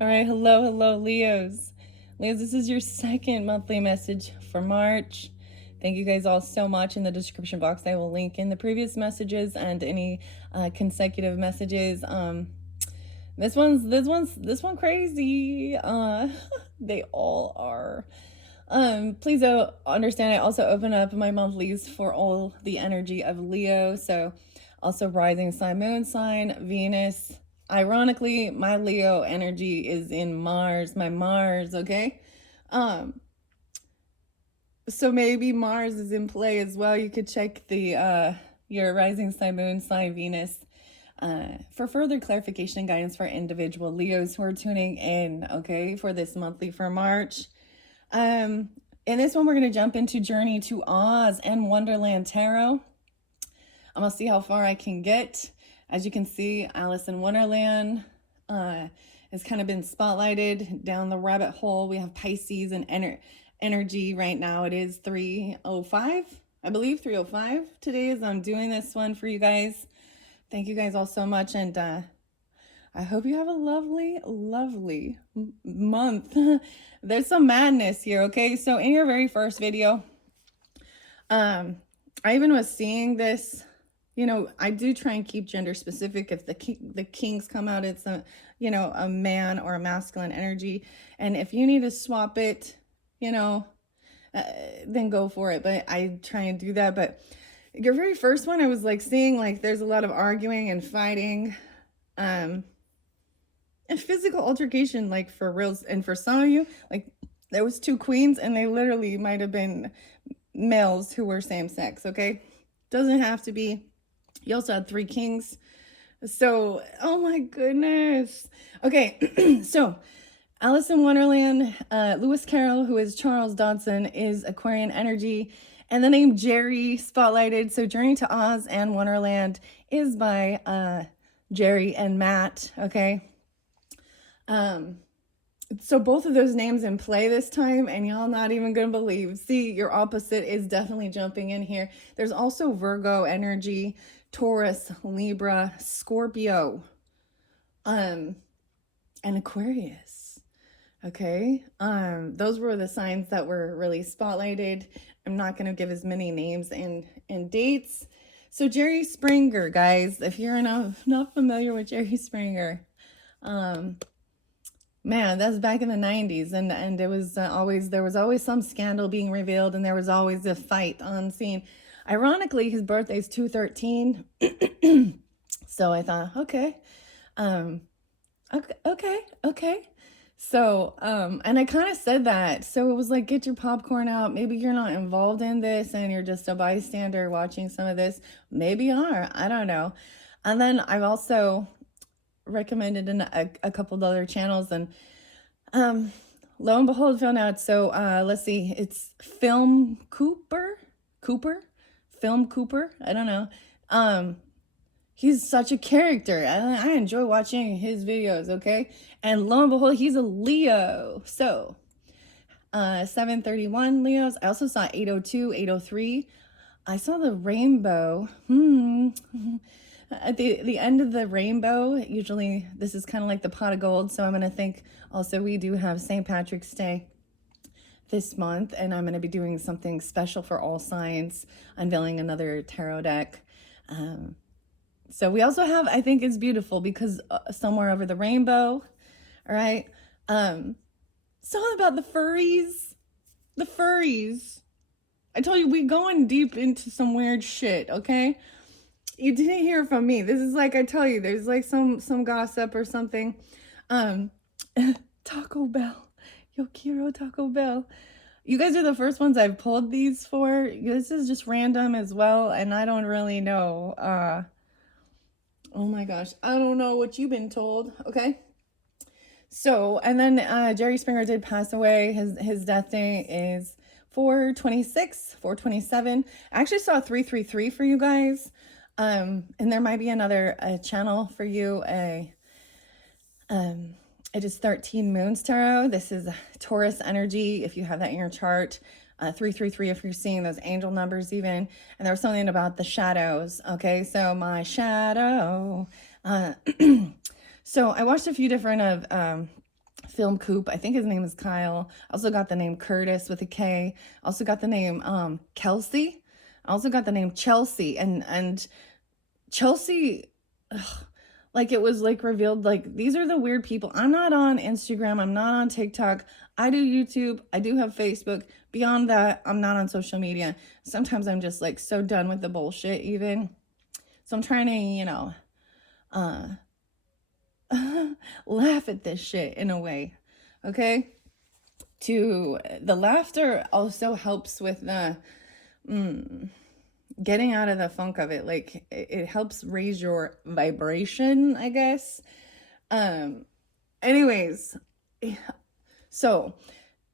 All right, hello, Leos. Leos, this is your second monthly message for March. Thank you guys all so much. In the description box, I will link in the previous messages and any consecutive messages. This one crazy. They all are. Please understand. I also open up my monthlies for all the energy of Leo. So, also rising sign, moon sign, Venus. Ironically, my Leo energy is in Mars, my Mars, okay? So maybe Mars is in play as well. You could check the your rising sign, moon sign, Venus for further clarification and guidance for individual Leos who are tuning in, okay, for this monthly for March. In this one, we're going to jump into Journey to Oz and Wonderland Tarot. I'm going to see how far I can get. As you can see, Alice in Wonderland has kind of been spotlighted down the rabbit hole. We have Pisces and energy right now. It is 3:05, I believe, 3:05 today as I'm doing this one for you guys. Thank you guys all so much, and I hope you have a lovely month. There's some madness here, okay? So in your very first video, I even was seeing this. You know, I do try and keep gender specific. If the kings come out, it's a, you know, a man or a masculine energy. And if you need to swap it, you know, then go for it. But I try and do that. But your very first one, I was like seeing like there's a lot of arguing and fighting, and physical altercation, like for reals. And for some of you, like there was two queens and they literally might have been males who were same sex, okay? Doesn't have to be. You also had three kings. So, oh my goodness. Okay, so Alice in Wonderland, Lewis Carroll, who is Charles Dodson, is Aquarian energy. And the name Jerry spotlighted. So Journey to Oz and Wonderland is by Jerry and Matt, okay? So both of those names in play this time, and y'all not even gonna believe. See, your opposite is definitely jumping in here. There's also Virgo energy, Taurus, Libra, Scorpio, and Aquarius. Okay, those were the signs that were really spotlighted. I'm not gonna give as many names and dates. So Jerry Springer, guys, if you're not familiar with Jerry Springer, man, that's back in the 90s, and it was there was always some scandal being revealed, and there was always a fight on scene. Ironically, his birthday is 2/13, so I thought, okay. So, and I kind of said that, so it was like, get your popcorn out. Maybe you're not involved in this, and you're just a bystander watching some of this. Maybe you are, I don't know. And then I've also recommended in a couple of other channels, and lo and behold, found out. So let's see, it's Film Cooper, I don't know. He's such a character. I enjoy watching his videos, okay? And lo and behold, he's a Leo. So 731 Leos. I also saw 802, 803. I saw the rainbow. At the end of the rainbow, usually this is kind of like the pot of gold. So I'm going to think also we do have St. Patrick's Day this month, and I'm going to be doing something special for all signs, unveiling another tarot deck. So we also have, I think it's beautiful because somewhere over the rainbow, all right? Something about the furries. The furries. I told you we going deep into some weird shit, okay? You didn't hear from me. This is like, I tell you, there's like some gossip or something. Taco Bell. Yo quiero Taco Bell. You guys are the first ones I've pulled these for. This is just random as well, and I don't really know. Oh my gosh, I don't know what you've been told, okay? So, and then Jerry Springer did pass away. His death day is 4/26, 4/27. I actually saw 333 for you guys. And there might be another channel for you. It is 13 Moons Tarot. This is Taurus energy, if you have that in your chart. 333 if you're seeing those angel numbers even. And there was something about the shadows. Okay, so my shadow. So I watched a few different of film coop. I think his name is Kyle. Also got the name Curtis with a K. Also got the name Kelsey. I also got the name Chelsea. And Chelsea, ugh, like it was like revealed, like these are the weird people. I'm not on Instagram. I'm not on TikTok. I do YouTube. I do have Facebook. Beyond that, I'm not on social media. Sometimes I'm just like so done with the bullshit even. So I'm trying to, uh, laugh at this shit in a way. Okay? The laughter also helps with the getting out of the funk of it. Like it helps raise your vibration, I guess. Anyways, so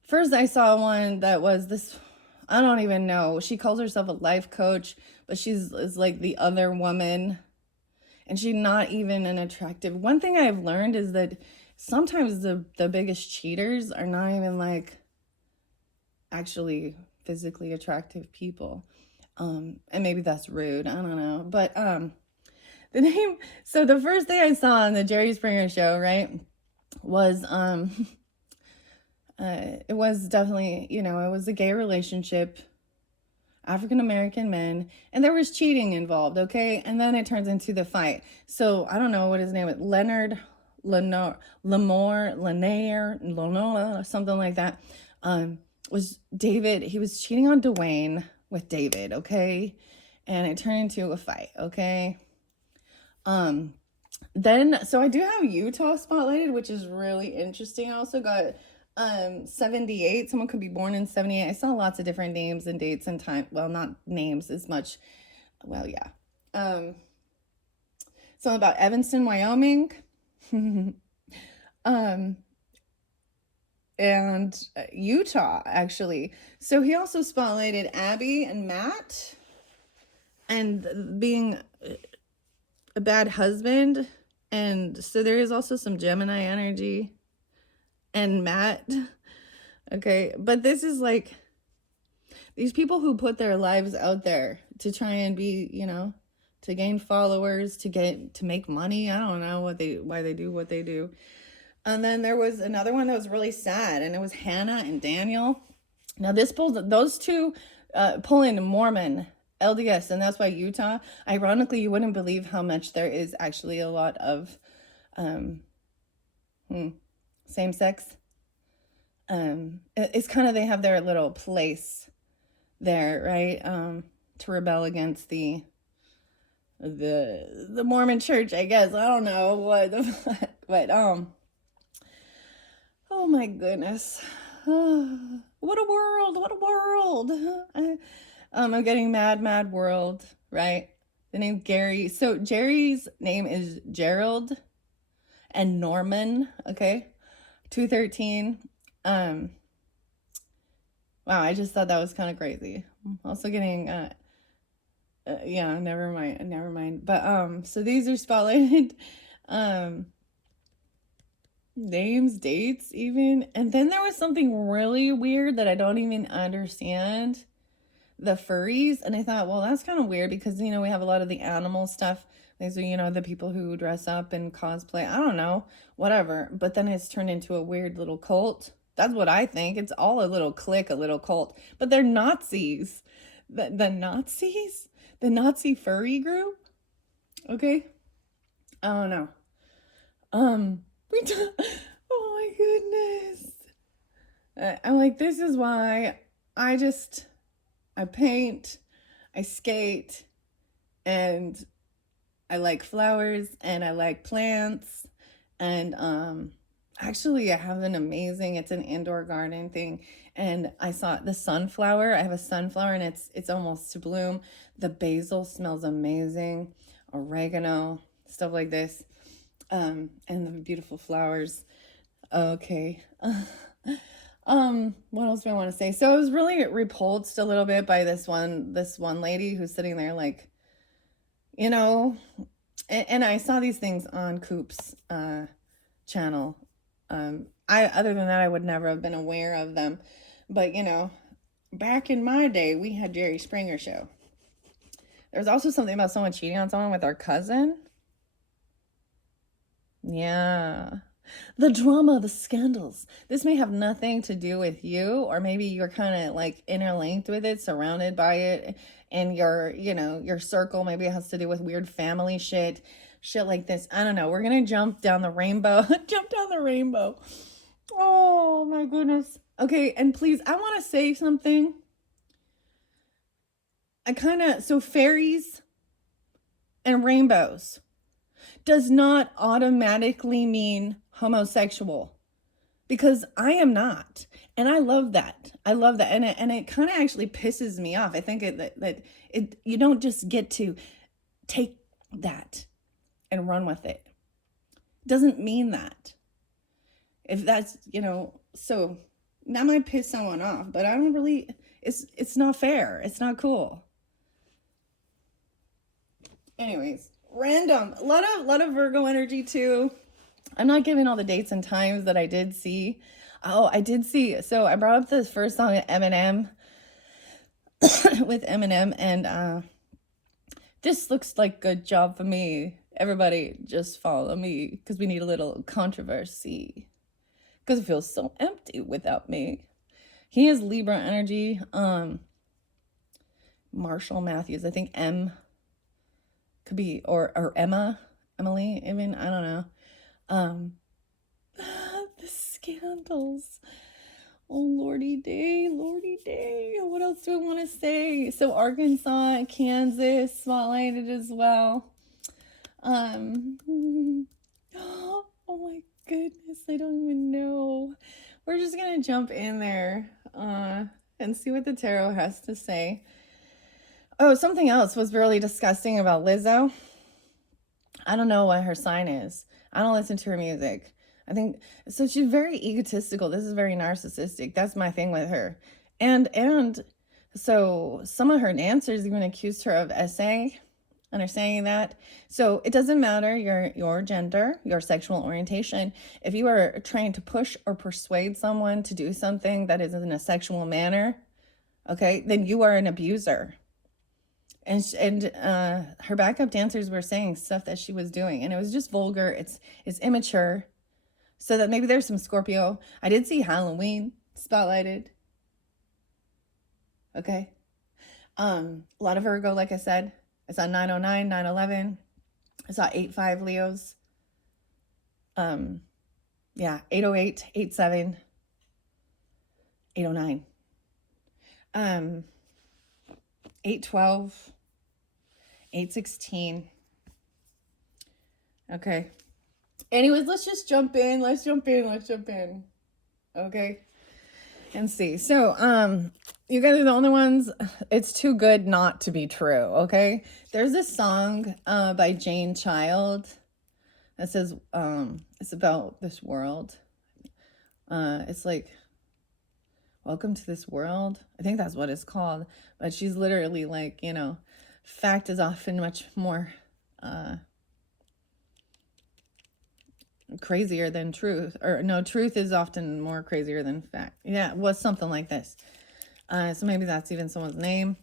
first I saw one that was this, I don't even know. She calls herself a life coach, but she's is like the other woman, and she's not even an attractive. One thing I've learned is that sometimes the biggest cheaters are not even like actually physically attractive people. And maybe that's rude, I don't know. But the name, so the first thing I saw on the Jerry Springer show, right, was it was definitely, it was a gay relationship, African American men, and there was cheating involved, okay? And then it turns into the fight. So I don't know what his name is, Leonard Lenoir, something like that. Was David, he was cheating on Dwayne with David, okay? And it turned into a fight, okay? Then, so I do have Utah spotlighted, which is really interesting. I also got 78. Someone could be born in 78. I saw lots of different names and dates and time. Well, not names as much. Well, yeah. Something about Evanston, Wyoming. And Utah, actually. So he also spotlighted Abby and Matt and being a bad husband. And so there is also some Gemini energy and Matt. Okay. But this is like these people who put their lives out there to try and be, to gain followers, to make money. I don't know why they do what they do. And then there was another one that was really sad, and it was Hannah and Daniel. Now those two pull in Mormon LDS, and that's why Utah. Ironically, you wouldn't believe how much there is actually a lot of same sex. It's kind of, they have their little place there, right? To rebel against the Mormon church, I guess. I don't know what the fuck, but oh my goodness. What a world. I'm getting mad world, right? The name Gary. So Jerry's name is Gerald and Norman, okay? 213. Wow, I just thought that was kind of crazy. Also getting yeah, never mind. But so these are spotlighted names, dates even. And then there was something really weird that I don't even understand. The furries. And I thought, well, that's kind of weird because, we have a lot of the animal stuff. These are, the people who dress up and cosplay. I don't know, whatever. But then it's turned into a weird little cult. That's what I think. It's all a little clique, a little cult. But they're Nazis. The Nazis? The Nazi furry group? Okay. I don't know. Oh my goodness. I'm like, this is why I paint, I skate, and I like flowers, and I like plants, and actually I have it's an indoor garden thing, and I saw the sunflower. I have a sunflower, and it's almost to bloom. The basil smells amazing, oregano, stuff like this, and the beautiful flowers. Okay. What else do I want to say? So I was really repulsed a little bit by this one lady who's sitting there like, and I saw these things on Coop's channel. Other than that, I would never have been aware of them. But, back in my day, we had Jerry Springer show. There's also something about someone cheating on someone with our cousin. Yeah. The drama, the scandals. This may have nothing to do with you, or maybe you're kind of like interlinked with it, surrounded by it, and your circle maybe it has to do with weird family shit like this. I don't know. We're gonna jump down the rainbow, jump down the rainbow. Oh my goodness. Okay, and please, I want to say something. So fairies and rainbows does not automatically mean homosexual, because I am not, and I love that. I love that, and it kind of actually pisses me off. I think that you don't just get to take that and run with it. It doesn't mean that. If that's so that might piss someone off, but I don't really. It's not fair. It's not cool. Anyways, random. A lot of Virgo energy too. I'm not giving all the dates and times that I did see. Oh, I did see. So I brought up this first song at Eminem with Eminem, and this looks like good job for me. Everybody just follow me, because we need a little controversy, because it feels so empty without me. He has Libra energy. Marshall Matthews, I think M could be, or Emily, even, I don't know. The scandals. Oh, lordy day. What else do I want to say? So Arkansas and Kansas spotlighted as well. Oh my goodness, I don't even know. We're just gonna jump in there and see what the tarot has to say. Oh, something else was really disgusting about Lizzo. I don't know what her sign is. I don't listen to her music. I think so. She's very egotistical. This is very narcissistic. That's my thing with her. And so some of her dancers even accused her of SA, understanding that. So it doesn't matter your gender, your sexual orientation. If you are trying to push or persuade someone to do something that is in a sexual manner, okay, then you are an abuser. And her backup dancers were saying stuff that she was doing, and it was just vulgar. It's immature. So that maybe there's some Scorpio. I did see Halloween spotlighted. Okay. A lot of Virgo, like I said. I saw 909, 911. I saw 85 Leos. 808, 87, 809. 812, 816. Okay. Anyways, let's just jump in. Let's jump in. Okay. And see. So, you guys are the only ones. It's too good not to be true. Okay. There's this song by Jane Child that says it's about this world. It's like, welcome to this world. I think that's what it's called. But she's literally like, fact is often much more crazier than truth. Or no, truth is often more crazier than fact. Yeah, it was something like this. So maybe that's even someone's name.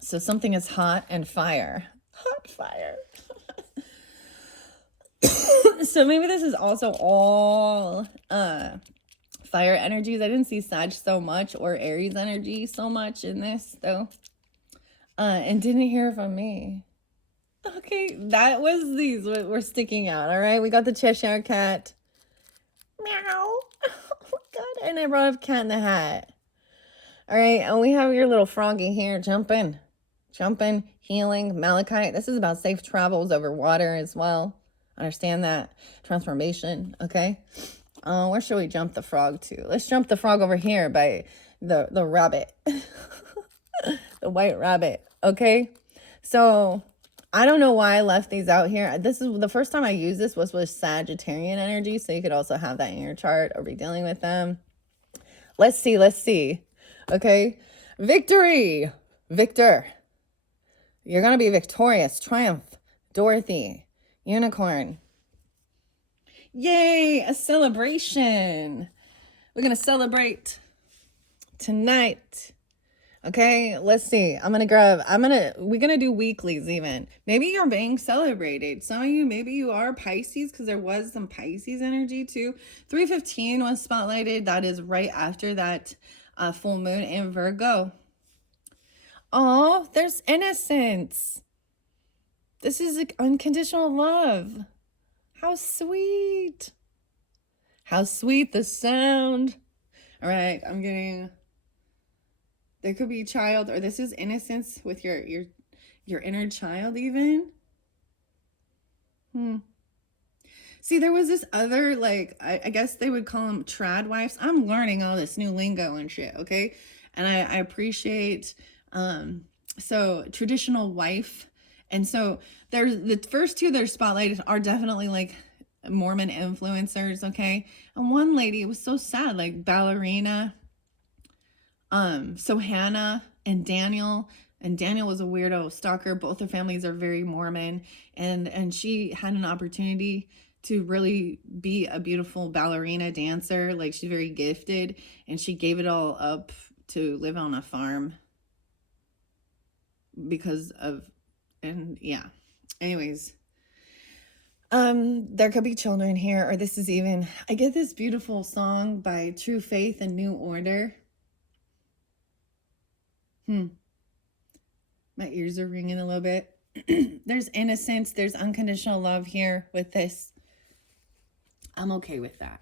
So something is hot and fire. Hot fire. So maybe this is also all fire energies. I didn't see Sag so much, or Aries energy so much in this though. And didn't hear from me. Okay, that was these were sticking out. All right, we got the Cheshire Cat. Meow. Oh my god! And I brought up Cat in the Hat. All right, and we have your little froggy here jumping, healing, Malachite. This is about safe travels over water as well. Understand that transformation. Okay. Where should we jump the frog to? Let's jump the frog over here by the rabbit, the white rabbit. Okay. So I don't know why I left these out here. This is the first time I used this was with Sagittarian energy. So you could also have that in your chart or be dealing with them. Let's see. Okay. Victory. Victor. You're going to be victorious. Triumph. Dorothy. Unicorn. Yay. A celebration. We're going to celebrate tonight. Okay, let's see. We're gonna do weeklies even. Maybe you're being celebrated. Some of you, maybe you are Pisces because there was some Pisces energy too. 315 was spotlighted. That is right after that full moon in Virgo. Oh, there's innocence. This is like unconditional love. How sweet. How sweet the sound. All right, I'm getting. There could be a child, or this is innocence with your inner child even. See, there was this other, like, I guess they would call them trad wives. I'm learning all this new lingo and shit, okay? And I appreciate, so traditional wife. And so there's the first two that are spotlighted are definitely like Mormon influencers, okay? And one lady, it was so sad, like ballerina. So Hannah and Daniel was a weirdo stalker. Both their families are very Mormon, and she had an opportunity to really be a beautiful ballerina dancer. Like, she's very gifted, and she gave it all up to live on a farm because of, and yeah. Anyways, there could be children here, or this is even, I get this beautiful song by True Faith and New Order. My ears are ringing a little bit. There's innocence, there's unconditional love here with this. I'm okay with that.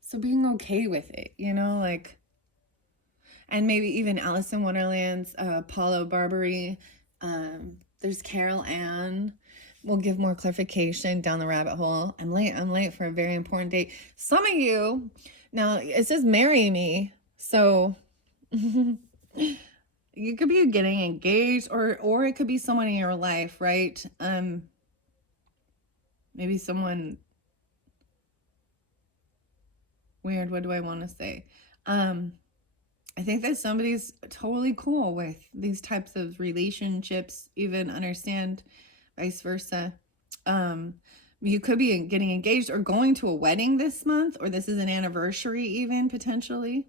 So being okay with it, you know, like, and maybe even Alice in Wonderland's Paulo Barbary. There's Carol Ann. We'll give more clarification down the rabbit hole. I'm late for a very important date. Some of you, now it says marry me, so you could be getting engaged, or it could be someone in your life, right? Maybe someone weird. What do I want to say? I think that somebody's totally cool with these types of relationships, even understand vice versa. You could be getting engaged or going to a wedding this month, or this is an anniversary even potentially.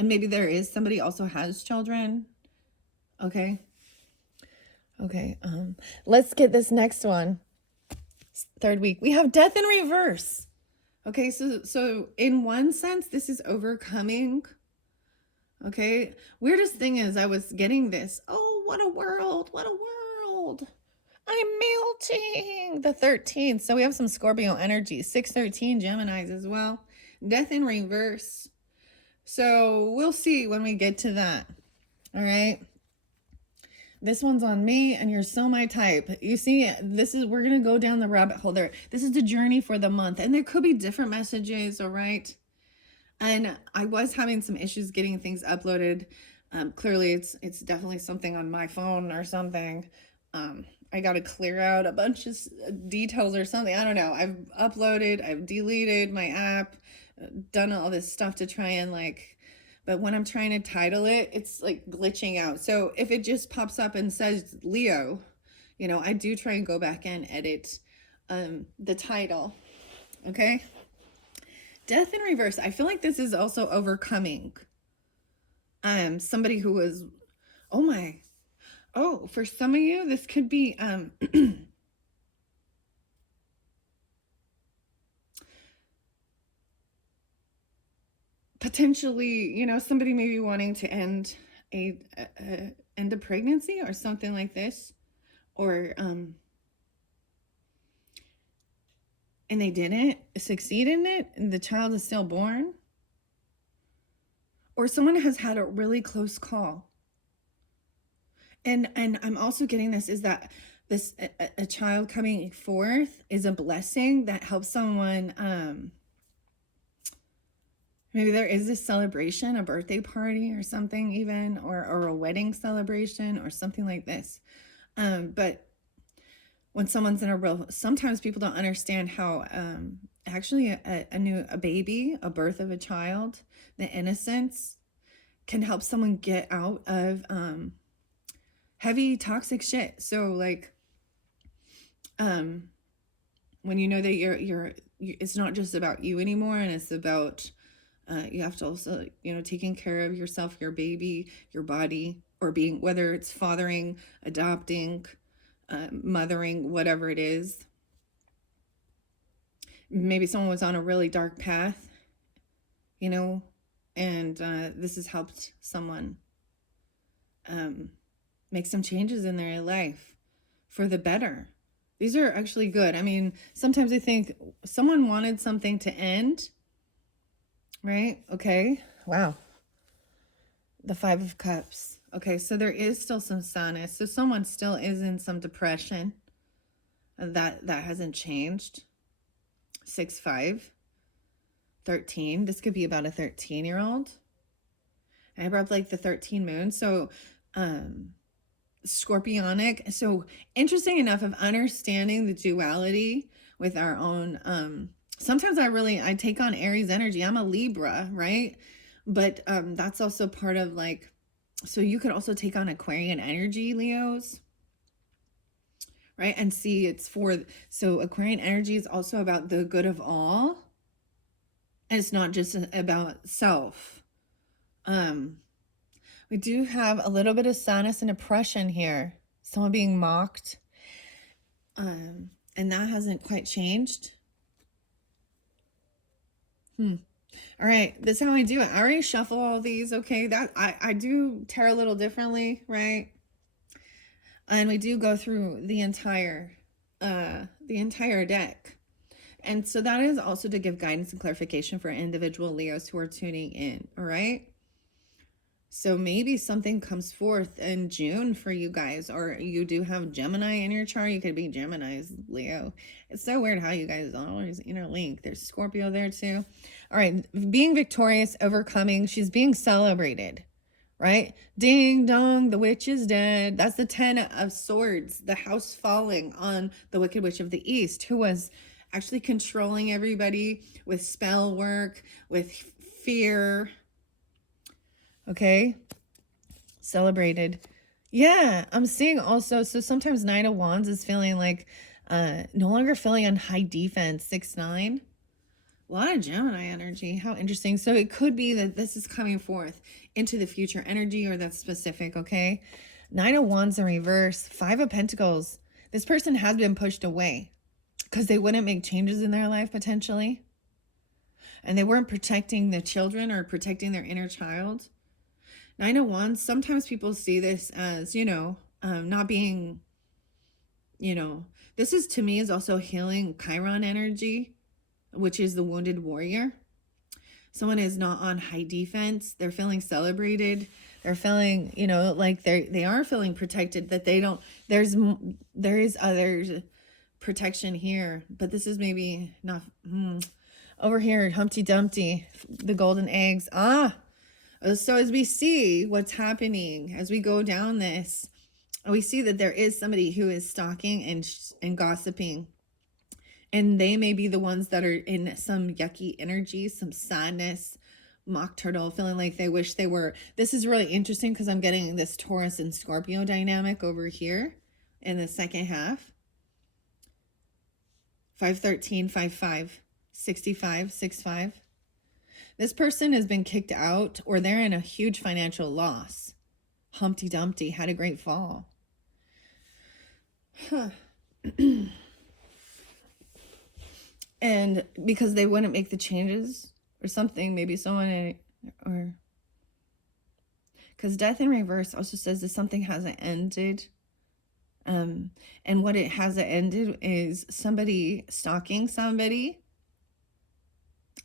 And maybe there is somebody also has children. Okay. Let's get this next one. Third week. We have death in reverse. Okay, so in one sense, this is overcoming. Okay. Weirdest thing is I was getting this. Oh, what a world. What a world. I'm melting. The 13th. So we have some Scorpio energy. 613 Geminis as well. Death in reverse. So we'll see when we get to that. All right. This one's on me, and you're so my type. You see, we're going to go down the rabbit hole there. This is the journey for the month, and there could be different messages, all right? And I was having some issues getting things uploaded. Clearly, it's definitely something on my phone or something. I got to clear out a bunch of details or something. I don't know. I've uploaded, I've deleted my app, done all this stuff to try and but when I'm trying to title it, it's like glitching out. So if it just pops up and says Leo, I do try and go back and edit the title. Okay. Death in reverse. I feel like this is also overcoming. Somebody who was, for some of you, this could be potentially, somebody maybe wanting to end end a pregnancy or something like this, or and they didn't succeed in it, and the child is still born, or someone has had a really close call. And I'm also getting this is that this a child coming forth is a blessing that helps someone. Maybe there is a celebration, a birthday party or something even, or a wedding celebration or something like this. But when someone's in sometimes people don't understand how actually a baby, a birth of a child, the innocence can help someone get out of heavy toxic shit. So when you know that you're it's not just about you anymore, and it's about You have to also, taking care of yourself, your baby, your body, or being, whether it's fathering, adopting, mothering, whatever it is. Maybe someone was on a really dark path, and this has helped someone make some changes in their life for the better. These are actually good. I mean, sometimes I think someone wanted something to end, right? Okay. Wow. The 5 of Cups. Okay, so there is still some sadness. So someone still is in some depression. That hasn't changed. 6-5. 13. This could be about a 13-year-old. I brought up like the 13 moon. So scorpionic. So interesting enough of understanding the duality with our own. Sometimes I take on Aries energy. I'm a Libra, right? But that's also part of like, so you could also take on Aquarian energy, Leos, right? And see, so Aquarian energy is also about the good of all. And it's not just about self. We do have a little bit of sadness and oppression here. Someone being mocked. And that hasn't quite changed. All right, this is how I do it. I already shuffle all these, okay? That I do tarot a little differently, right? And we do go through the entire deck. And so that is also to give guidance and clarification for individual Leos who are tuning in, all right? So maybe something comes forth in June for you guys, or you do have Gemini in your chart. You could be Gemini's Leo. It's so weird how you guys always interlink. There's Scorpio there too. All right, being victorious, overcoming. She's being celebrated, right? Ding dong, the witch is dead. That's the 10 of Swords, the house falling on the Wicked Witch of the East, who was actually controlling everybody with spell work, with fear. Okay, celebrated. Yeah, I'm seeing also, so sometimes 9 of Wands is feeling like no longer feeling on high defense, 6-9. A lot of Gemini energy. How interesting. So it could be that this is coming forth into the future energy, or that's specific, okay? 9 of Wands in reverse, 5 of Pentacles. This person has been pushed away because they wouldn't make changes in their life potentially. And they weren't protecting the children or protecting their inner child. 9 of Wands, sometimes people see this as, not being, this is, to me, is also healing Chiron energy, which is the wounded warrior. Someone is not on high defense. They're feeling celebrated. They're feeling, like they are feeling protected, that they don't, there is other protection here, but this is maybe not, over here, Humpty Dumpty, the golden eggs. So as we see what's happening, as we go down this, we see that there is somebody who is stalking and gossiping. And they may be the ones that are in some yucky energy, some sadness, mock turtle, feeling like they wish they were. This is really interesting because I'm getting this Taurus and Scorpio dynamic over here in the second half. 5-13, 5-5, 65, 6-5. This person has been kicked out, or they're in a huge financial loss. Humpty Dumpty had a great fall. And because they wouldn't make the changes or something, maybe someone, or because death in reverse also says that something hasn't ended. And what it hasn't ended is somebody stalking somebody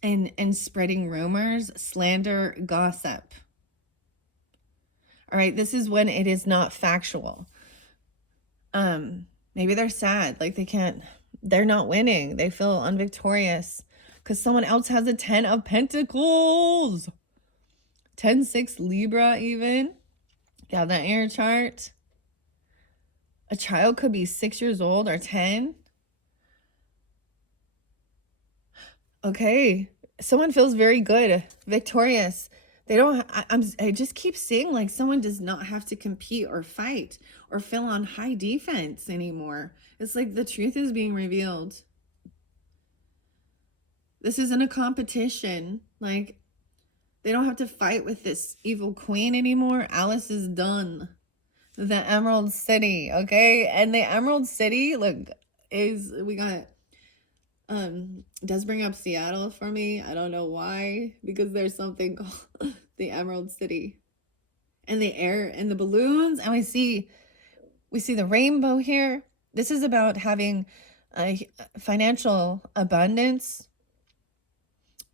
and spreading rumors, slander, gossip. All right, this is when it is not factual. Maybe they're sad, like they're not winning. They feel unvictorious because someone else has a 10 of Pentacles. 10-6 Libra even. You have that in your chart. A child could be 6 years old or 10. Okay, someone feels very good, victorious. They don't, I just keep seeing like someone does not have to compete or fight or feel on high defense anymore. It's like the truth is being revealed. This isn't a competition. Like, They don't have to fight with this evil queen anymore. Alice is done. The Emerald City, okay? And the Emerald City, look, we got does bring up Seattle for me. I don't know why, because there's something called the Emerald City. And the air and the balloons, and we see the rainbow here. This is about having a financial abundance,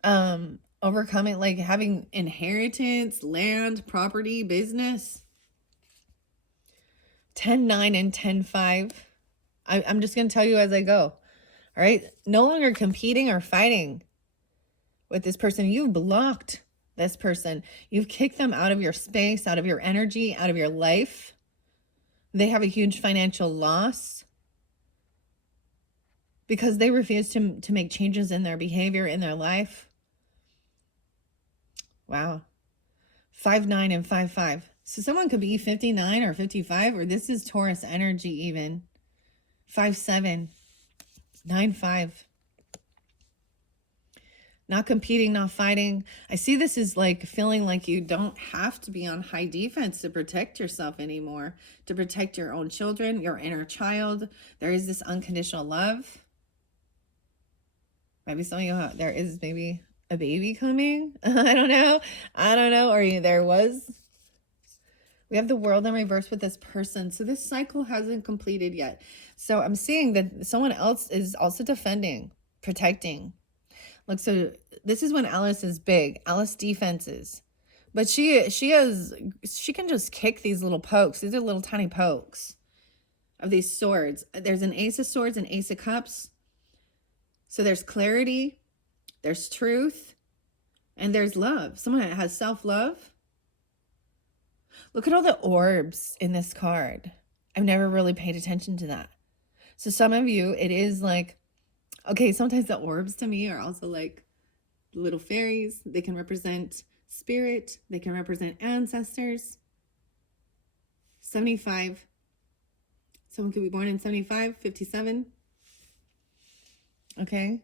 overcoming, like having inheritance, land, property, business. 10-9 and 10-5. I'm just going to tell you as I go. All right. No longer competing or fighting with this person. You've blocked this person. You've kicked them out of your space, out of your energy, out of your life. They have a huge financial loss because they refuse to make changes in their behavior, in their life. Wow. 5-9 and 5-5. So someone could be 59 or 55, or this is Taurus energy even. 5-7, 9-5. Not competing, not fighting. I see this is like feeling like you don't have to be on high defense to protect yourself anymore, to protect your own children, your inner child. There is this unconditional love. Maybe some of you, there is maybe a baby coming. I don't know. Or there was. We have the world in reverse with this person. So this cycle hasn't completed yet. So I'm seeing that someone else is also defending, protecting. Look, so this is when Alice is big. Alice defenses. But she can just kick these little pokes. These are little tiny pokes of these swords. There's an Ace of Swords and Ace of Cups. So there's clarity, there's truth, and there's love. Someone that has self-love. Look at all the orbs in this card. I've never really paid attention to that. So some of you, it is like, okay, sometimes the orbs to me are also like little fairies. They can represent spirit. They can represent ancestors. 75. Someone could be born in 75, 57. Okay.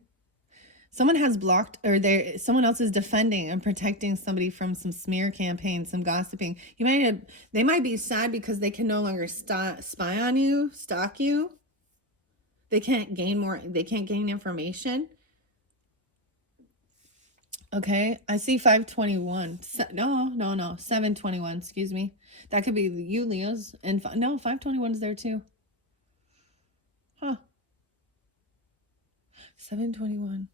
Someone has blocked, or someone else is defending and protecting somebody from some smear campaign, some gossiping. They might be sad because they can no longer spy on you, stalk you. They can't gain information. Okay, I see 521. No, 721, excuse me. That could be you, Leos. And no, 521 is there too. Huh. 721.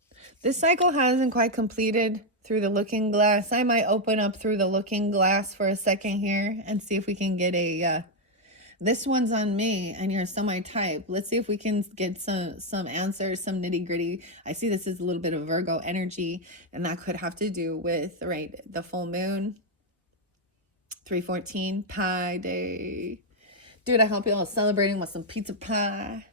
This cycle hasn't quite completed through the looking glass. I might open up through the looking glass for a second here and see if we can get a, this one's on me and you're semi-type. Let's see if we can get some answers, some nitty gritty. I see this is a little bit of Virgo energy, and that could have to do with, right, the full moon. 3/14, Pie Day. Dude, I hope y'all celebrating with some pizza pie.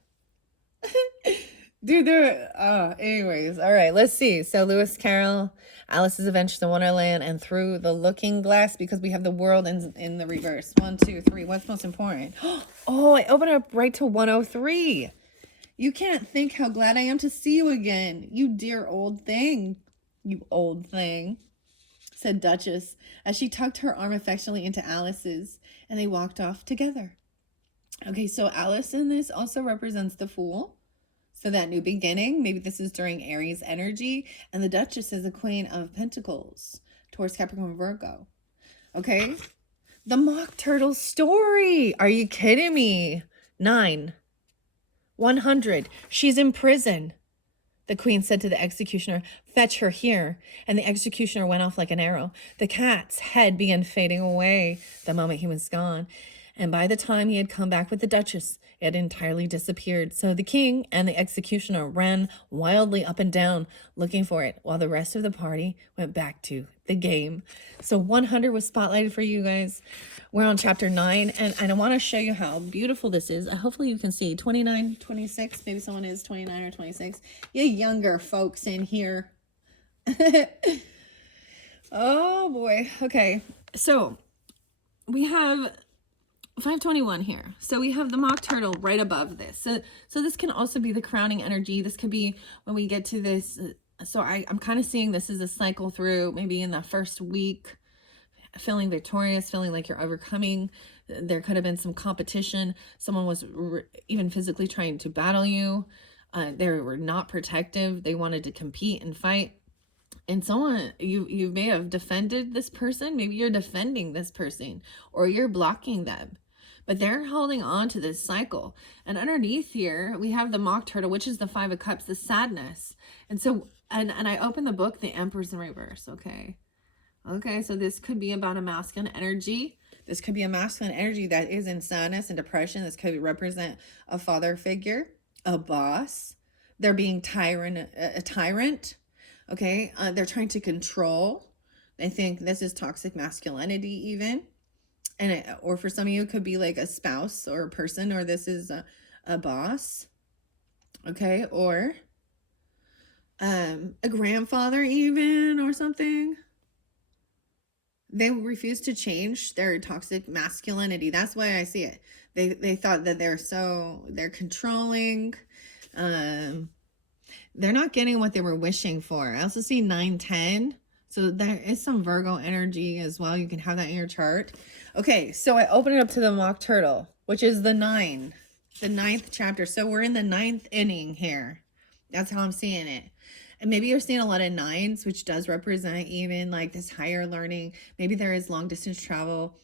Dude, anyways, all right, let's see. So Lewis Carroll, Alice's Adventures in Wonderland, and Through the Looking Glass, because we have the world in the reverse. 1, 2, 3. What's most important? Oh, I opened up right to 103. You can't think how glad I am to see you again, you dear old thing. You old thing, said Duchess, as she tucked her arm affectionately into Alice's, and they walked off together. Okay, so Alice in this also represents the Fool. So that new beginning, maybe this is during Aries energy. And the Duchess is a Queen of Pentacles, Taurus, Capricorn, Virgo. Okay. The Mock Turtle story. Are you kidding me? 9. 100. She's in prison. The Queen said to the executioner, "Fetch her here." And the executioner went off like an arrow. The cat's head began fading away the moment he was gone. And by the time he had come back with the Duchess, it had entirely disappeared. So the king and the executioner ran wildly up and down looking for it, while the rest of the party went back to the game. So 100 was spotlighted for you guys. We're on chapter 9, and I want to show you how beautiful this is. Hopefully you can see 29, 26. Maybe someone is 29 or 26. You younger folks in here. Oh boy. Okay. So we have 521 here. So we have the Mock Turtle right above this. So this can also be the crowning energy. This could be when we get to this So I'm kind of seeing this as a cycle through maybe in the first week, feeling victorious, feeling like you're overcoming. There could have been some competition. Someone was even physically trying to battle you. They were not protective. They wanted to compete and fight. And someone, you may have defended this person. Maybe you're defending this person, or you're blocking them. But they're holding on to this cycle. And underneath here, we have the mock turtle, which is the Five of Cups, the sadness. And so, and I open the book, the Emperor's in reverse, okay? Okay, so this could be about a masculine energy. This could be a masculine energy that is in sadness and depression. This could represent a father figure, a boss. They're being a tyrant. Okay, they're trying to control. They think this is toxic masculinity even. Or for some of you, it could be like a spouse or a person, or this is a boss. Okay, or a grandfather even, or something. They refuse to change their toxic masculinity. That's why I see it. They thought that they're controlling. They're not getting what they were wishing for. I also see 9-10. So there is some Virgo energy as well. You can have that in your chart. Okay, so I open it up to the mock turtle, which is the 9, the 9th chapter. So we're in the 9th inning here. That's how I'm seeing it. And maybe you're seeing a lot of 9s, which does represent even like this higher learning. Maybe there is long distance travel,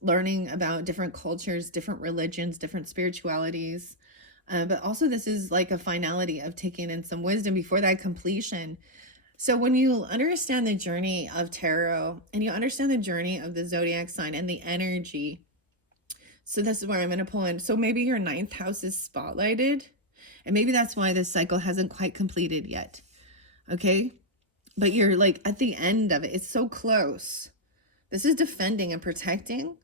learning about different cultures, different religions, different spiritualities. But also this is like a finality of taking in some wisdom before that completion. So when you understand the journey of tarot and you understand the journey of the zodiac sign and the energy, so this is where I'm going to pull in. So maybe your 9th house is spotlighted, and maybe that's why this cycle hasn't quite completed yet. Okay, but you're like at the end of it. It's so close. This is defending and protecting.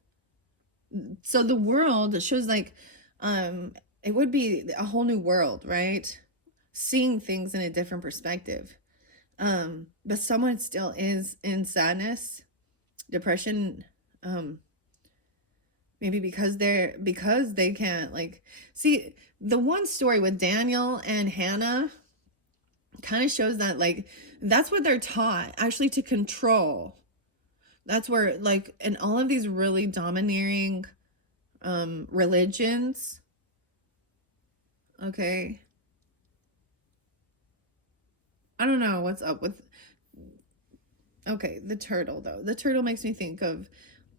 So the world shows like it would be a whole new world, right? Seeing things in a different perspective. But someone still is in sadness, depression, maybe because they can't like see the one story with Daniel and Hannah kind of shows that like that's what they're taught actually to control. That's where like in all of these really domineering religions, okay, I don't know what's up with, okay, the turtle though. The turtle makes me think of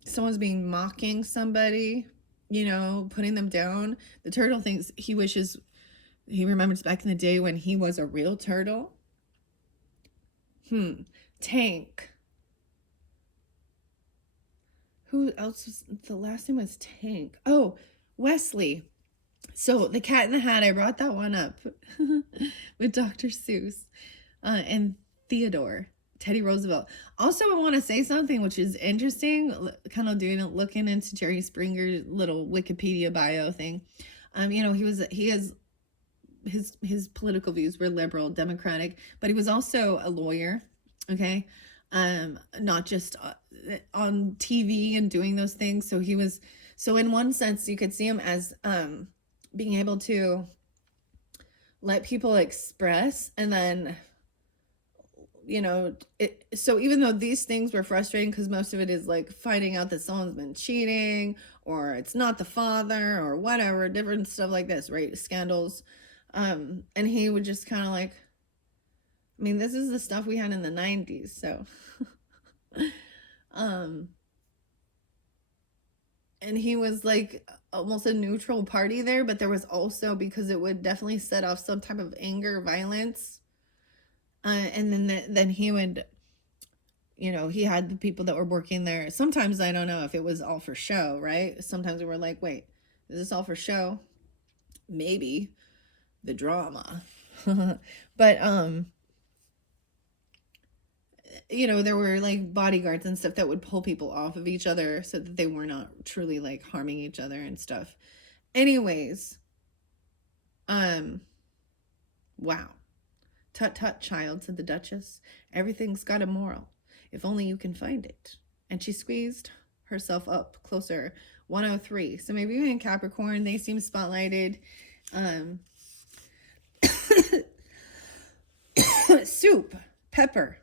someone's being mocking somebody, putting them down. The turtle thinks he remembers back in the day when he was a real turtle. Tank. Who else was, the last name was Tank. Oh, Wesley. So the Cat in the Hat, I brought that one up with Dr. Seuss and Theodore, Teddy Roosevelt. Also, I want to say something which is interesting, kind of looking into Jerry Springer's little Wikipedia bio thing. His political views were liberal, democratic, but he was also a lawyer. Okay. Not just on TV and doing those things. So in one sense, you could see him as being able to let people express, and then so even though these things were frustrating, because most of it is like finding out that someone's been cheating, or it's not the father, or whatever, different stuff like this, right? Scandals. And he would just kind of like, I mean, this is the stuff we had in the 90s. So, and he was like almost a neutral party there, but there was also, because it would definitely set off some type of anger, violence. And then he would, he had the people that were working there. Sometimes I don't know if it was all for show, right? Sometimes we were like, wait, is this all for show? Maybe the drama. But, there were like bodyguards and stuff that would pull people off of each other so that they were not truly like harming each other and stuff. Anyways, wow. Tut tut, child, said the Duchess. Everything's got a moral, if only you can find it. And she squeezed herself up closer. 103. So maybe in Capricorn, they seem spotlighted. soup, pepper.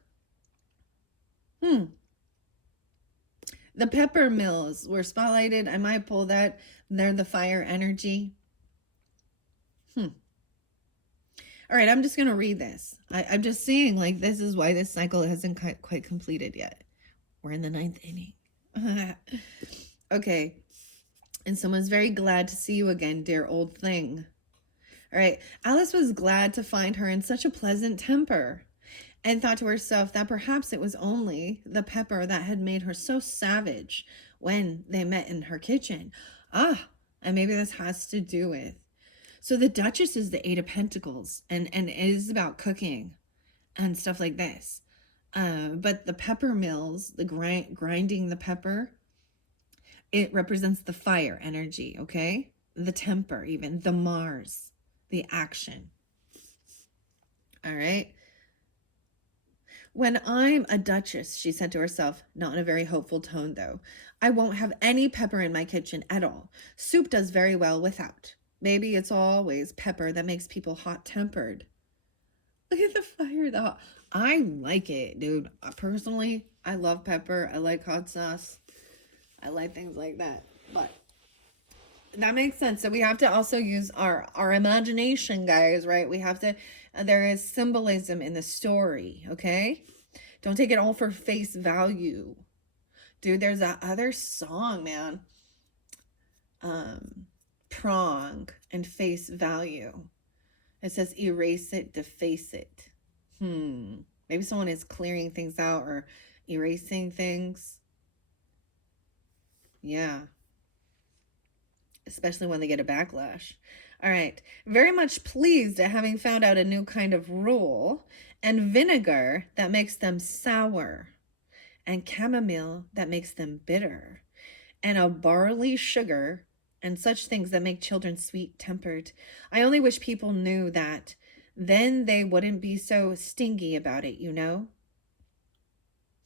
The pepper mills were spotlighted. I might pull that. They're the fire energy. All right, I'm just going to read this. I'm just seeing, like, this is why this cycle hasn't quite completed yet. We're in the 9th inning. Okay. And someone's very glad to see you again, dear old thing. All right. Alice was glad to find her in such a pleasant temper and thought to herself that perhaps it was only the pepper that had made her so savage when they met in her kitchen. And maybe this has to do with. So the Duchess is the 8 of Pentacles, and it is about cooking and stuff like this. But the pepper mills, the grinding the pepper, it represents the fire energy, okay? The temper, even the Mars, the action. All right. When I'm a duchess, she said to herself, not in a very hopeful tone though, I won't have any pepper in my kitchen at all. Soup does very well without. Maybe it's always pepper that makes people hot-tempered. Look at the fire, though. I like it, dude. Personally, I love pepper. I like hot sauce. I like things like that. But that makes sense. So we have to also use our imagination, guys, right? We have to, there is symbolism in the story, okay? Don't take it all for face value. Dude, there's that other song, man. Prong and face value. It says erase it, deface it. Maybe someone is clearing things out or erasing things. Yeah. Especially when they get a backlash. All right. Very much pleased at having found out a new kind of rule. And vinegar that makes them sour. And chamomile that makes them bitter. And a barley sugar and such things that make children sweet-tempered. I only wish people knew that. Then they wouldn't be so stingy about it, you know?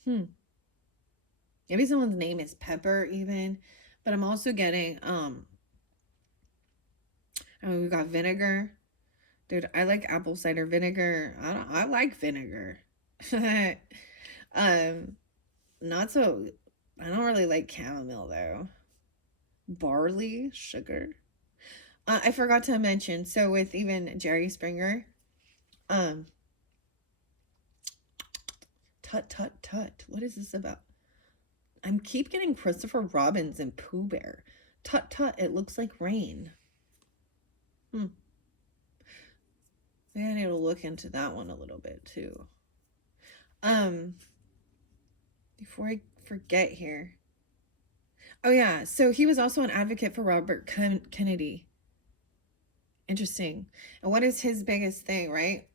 Maybe someone's name is Pepper even. But I'm also getting, we got vinegar. Dude, I like apple cider vinegar. I like vinegar. Not so, I don't really like chamomile though. Barley sugar. I forgot to mention, so with even Jerry Springer, tut tut tut, what is this about? I keep getting Christopher Robins and Pooh Bear. Tut tut, it looks like rain. Maybe I need to look into that one a little bit too. Before I forget here. Oh yeah, so he was also an advocate for Robert Kennedy. Interesting. And what is his biggest thing, right?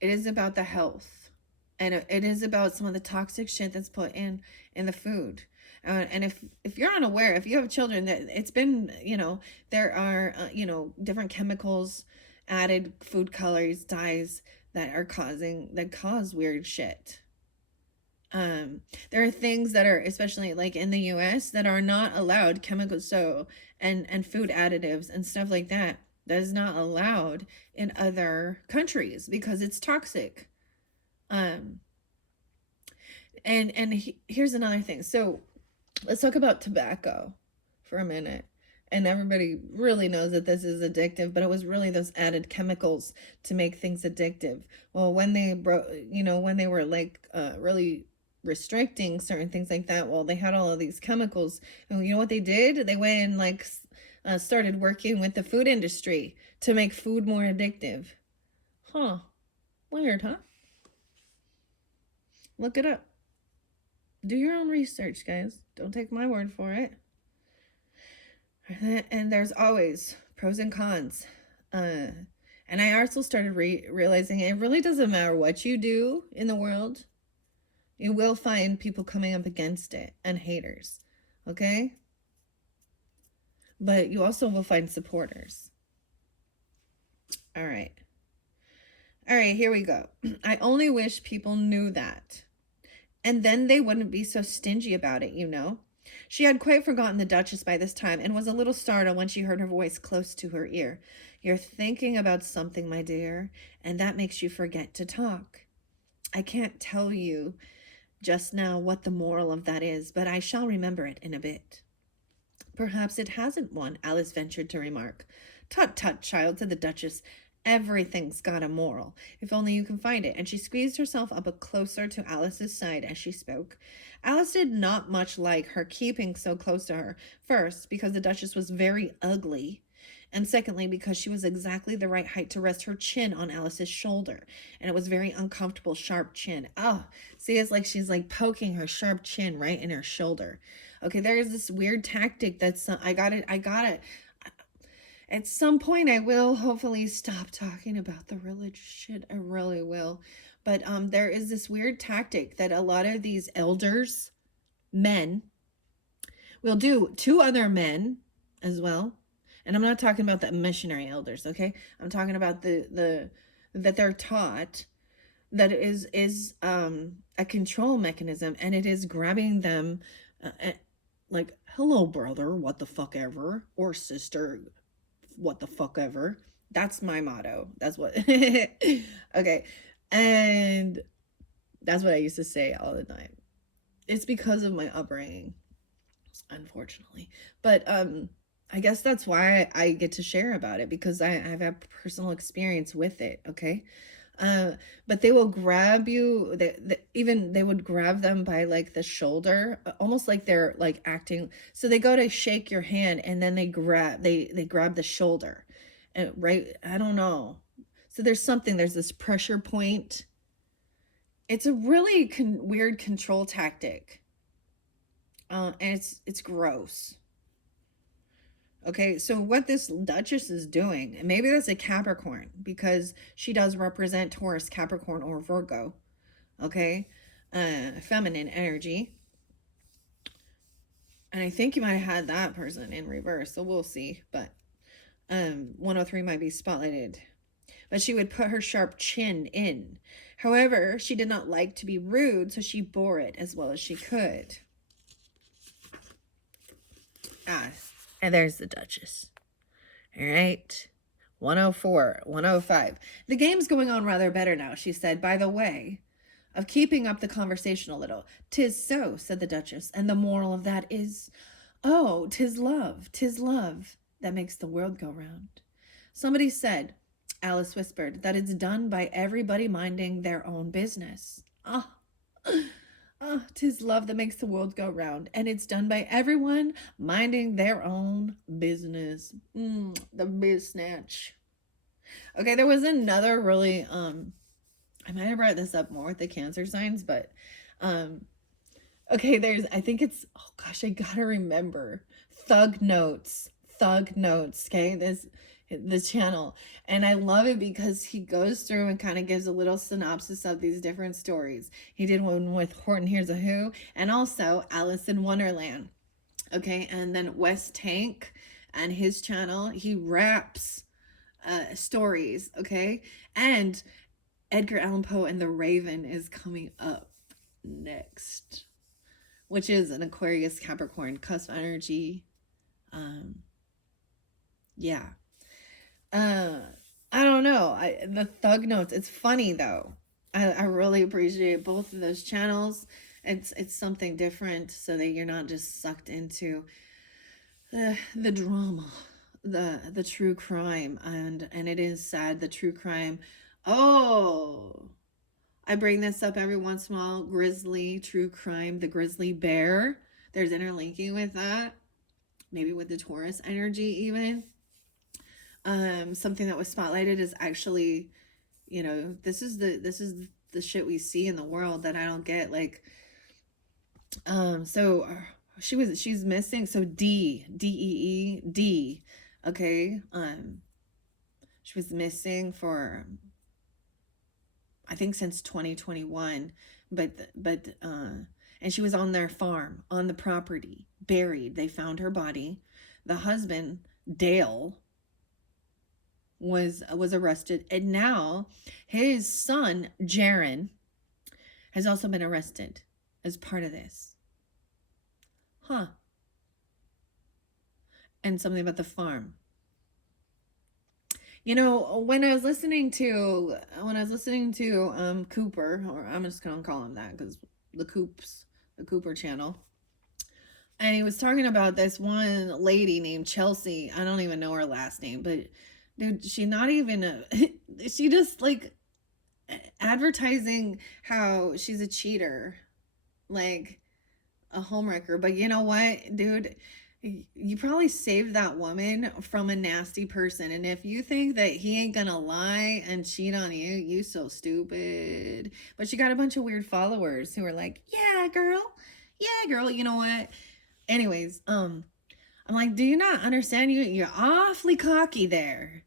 It is about the health. And it is about some of the toxic shit that's put in the food. And if you're unaware, if you have children, that it's been, there are, different chemicals, added food colors, dyes that cause weird shit. There are things that are, especially like in the US, that are not allowed, chemicals, and food additives and stuff like that is not allowed in other countries because it's toxic. Here's another thing. So let's talk about tobacco for a minute. And everybody really knows that this is addictive, but it was really those added chemicals to make things addictive. Well, when they when they were like really restricting certain things like that, well, they had all of these chemicals, and you know what they did? They went and started working with the food industry to make food more addictive. Weird, huh? Look it up. Do your own research, guys. Don't take my word for it. And there's always pros and cons. And I also started realizing it really doesn't matter what you do in the world. You will find people coming up against it and haters. Okay? But you also will find supporters. All right. All right, here we go. I only wish people knew that. And then they wouldn't be so stingy about it, She had quite forgotten the Duchess by this time and was a little startled when she heard her voice close to her ear. "You're thinking about something, my dear, and that makes you forget to talk. I can't tell you just now what the moral of that is, but I shall remember it in a bit." "Perhaps it hasn't one," Alice ventured to remark. "Tut, tut, child," said the Duchess. "Everything's got a moral, if only you can find it," and she squeezed herself up closer to Alice's side as she spoke. Alice did not much like her keeping so close to her, first, because the Duchess was very ugly, and secondly, because she was exactly the right height to rest her chin on Alice's shoulder, and it was very uncomfortable, sharp chin. Oh, see, it's like she's like poking her sharp chin right in her shoulder. Okay, there is this weird tactic that's I got it. At some point I will hopefully stop talking about the religious shit. I really will. But there is this weird tactic that a lot of these elders, men, will do to other men as well. And I'm not talking about the missionary elders, okay? I'm talking about the that they're taught that is a control mechanism, and it is grabbing them like, "Hello, brother, what the fuck ever," or "Sister, what the fuck ever." That's my motto. That's what. Okay. And that's what I used to say all the time. It's because of my upbringing, unfortunately. But I guess that's why I get to share about it, because I've had personal experience with it. Okay. Uh, but they will grab you. Even they would grab them by like the shoulder, almost like they're like acting. So they go to shake your hand, and then they grab the shoulder, and right. I don't know. So there's this pressure point. It's a really weird control tactic, and it's gross. Okay, so what this Duchess is doing, and maybe that's a Capricorn, because she does represent Taurus, Capricorn, or Virgo. Okay, feminine energy. And I think you might have had that person in reverse, so we'll see. But 103 might be spotlighted. But she would put her sharp chin in. However, she did not like to be rude, so she bore it as well as she could. Ah, and there's the Duchess. All right. 104, 105. "The game's going on rather better now," she said, "by the way of keeping up the conversation a little." "'Tis so," said the Duchess, "and the moral of that is, oh, 'tis love that makes the world go round." "Somebody said," Alice whispered, "that it's done by everybody minding their own business." Ah, ah, 'tis love that makes the world go round, and it's done by everyone minding their own business. The business. Okay, there was another really I might have brought this up more with the Cancer signs, but okay, I think it's, oh gosh, I gotta remember. Thug Notes. Thug Notes, okay? This channel. And I love it because he goes through and kind of gives a little synopsis of these different stories. He did one with Horton Hears a Who, and also Alice in Wonderland. Okay, and then West Tank and his channel, he raps stories, okay? And Edgar Allan Poe and the Raven is coming up next, which is an Aquarius Capricorn cusp energy. Yeah. I don't know. The Thug Notes. It's funny though. I really appreciate both of those channels. It's something different, so that you're not just sucked into the drama, the true crime, and it is sad, the true crime. Oh, I bring this up every once in a while. Grizzly, true crime, the grizzly bear. There's interlinking with that. Maybe with the Taurus energy, even. Something that was spotlighted is actually, this is the shit we see in the world that I don't get. Like, so she's missing. So D. Okay. She was missing for, I think, since 2021, but and she was on their farm, on the property, buried. They found her body. The husband, Dale, was arrested, and now his son, Jaron, has also been arrested as part of this. Huh. And something about the farm. You know, when I was listening to Cooper, or I'm just gonna call him that because the Cooper channel, and he was talking about this one lady named Chelsea. I don't even know her last name, but dude, she not even she just like advertising how she's a cheater, like a homewrecker. But you know what, dude? You probably saved that woman from a nasty person. And if you think that he ain't gonna lie and cheat on you, you so stupid. But she got a bunch of weird followers who are like, yeah, girl. Yeah, girl. You know what? Anyways, I'm like, do you not understand? You're awfully cocky there.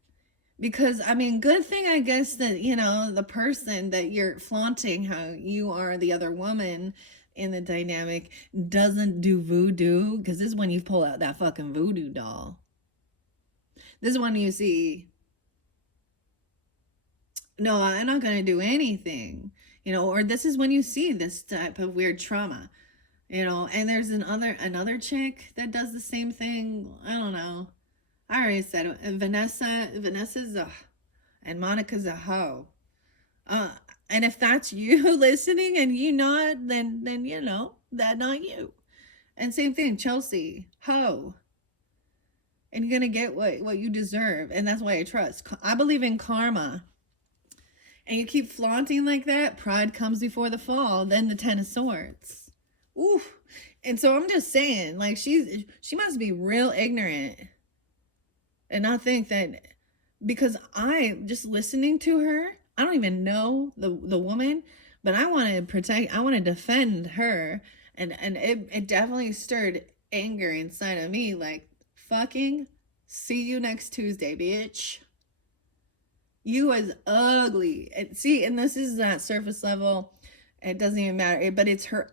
Because I mean, good thing I guess that, you know, the person that you're flaunting how you are the other woman in the dynamic doesn't do voodoo. Because this is when you pull out that fucking voodoo doll. This is when you see, no, I'm not gonna do anything. You know, or this is when you see this type of weird trauma. You know, and there's another chick that does the same thing. I don't know. I already said it. Vanessa's a, and Monica's a hoe. Uh, and if that's you listening and you not, then you know that not you. And same thing, Chelsea, hoe. And you're gonna get what you deserve, and that's why I trust. I believe in karma. And you keep flaunting like that, pride comes before the fall. Then the Ten of Swords. Ooh. And so I'm just saying, like she must be real ignorant and not think that, because I just listening to her, I don't even know the woman, but I want to protect, I want to defend her, and it definitely stirred anger inside of me, like fucking see you next Tuesday, bitch. You was ugly. And see, and this is that surface level. It doesn't even matter, but it's her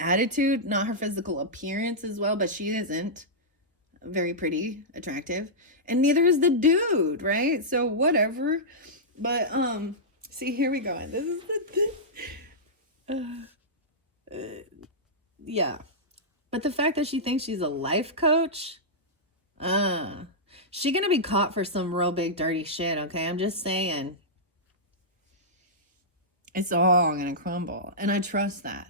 attitude, not her physical appearance as well. But she isn't very pretty, attractive, and neither is the dude, right? So whatever. But see, here we go. And this is the yeah. But the fact that she thinks she's a life coach, she gonna be caught for some real big dirty shit. Okay, I'm just saying. It's all gonna crumble. And I trust that.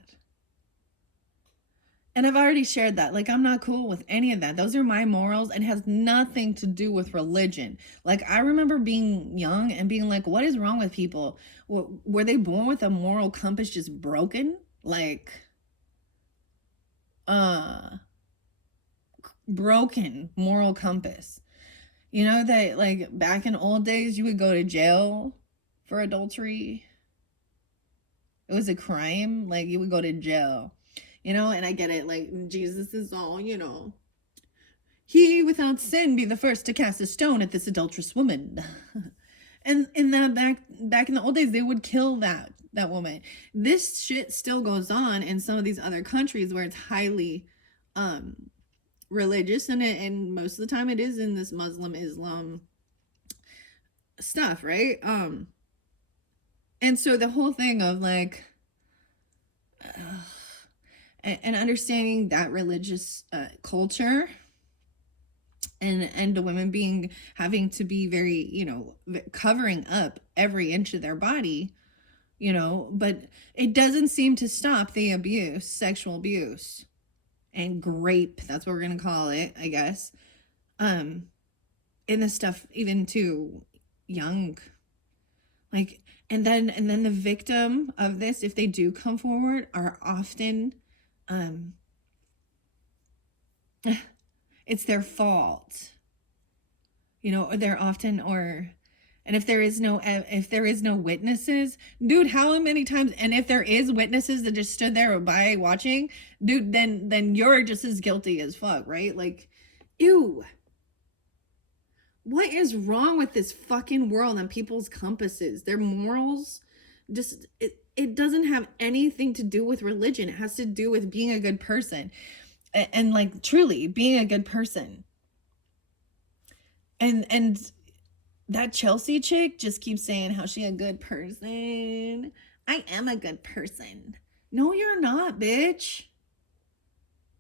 And I've already shared that. Like, I'm not cool with any of that. Those are my morals and has nothing to do with religion. Like, I remember being young and being like, what is wrong with people? Were they born with a moral compass just broken? Like, broken moral compass. You know that, like, back in old days, you would go to jail for adultery. It was a crime. Like, you would go to jail, you know. And I get it, like, Jesus is all, you know, he without sin be the first to cast a stone at this adulterous woman. And in that back in the old days, they would kill that woman. This shit still goes on in some of these other countries where it's highly religious, and most of the time it is in this Islam stuff, right? And so the whole thing of like, and understanding that religious culture, and the women having to be very, you know, covering up every inch of their body, you know, but it doesn't seem to stop the abuse, sexual abuse, and grape, that's what we're gonna call it, I guess, in this stuff, even to young, like. And then the victim of this, if they do come forward, are often, it's their fault, you know, or they're often, and if there is no witnesses, dude, how many times, and if there is witnesses that just stood there by watching, dude, then you're just as guilty as fuck, right? Like, ew. What is wrong with this fucking world and people's compasses? Their morals, just, it doesn't have anything to do with religion. It has to do with being a good person. And like, truly being a good person. And that Chelsea chick just keeps saying how she a good person. I am a good person. No, you're not, bitch.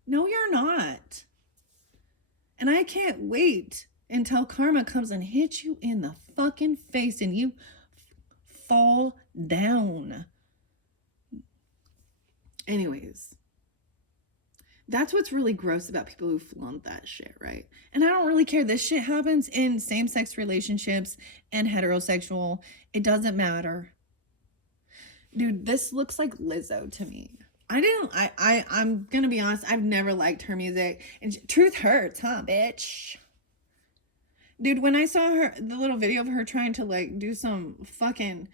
No, you're not. And I can't wait until karma comes and hits you in the fucking face and you fall down. Anyways, that's what's really gross about people who flaunt that shit, right? And I don't really care. This shit happens in same-sex relationships and heterosexual. It doesn't matter. Dude, this looks like Lizzo to me. I'm gonna be honest, I've never liked her music. And truth hurts, huh, bitch? Dude, when I saw her, the little video of her trying to like do some fucking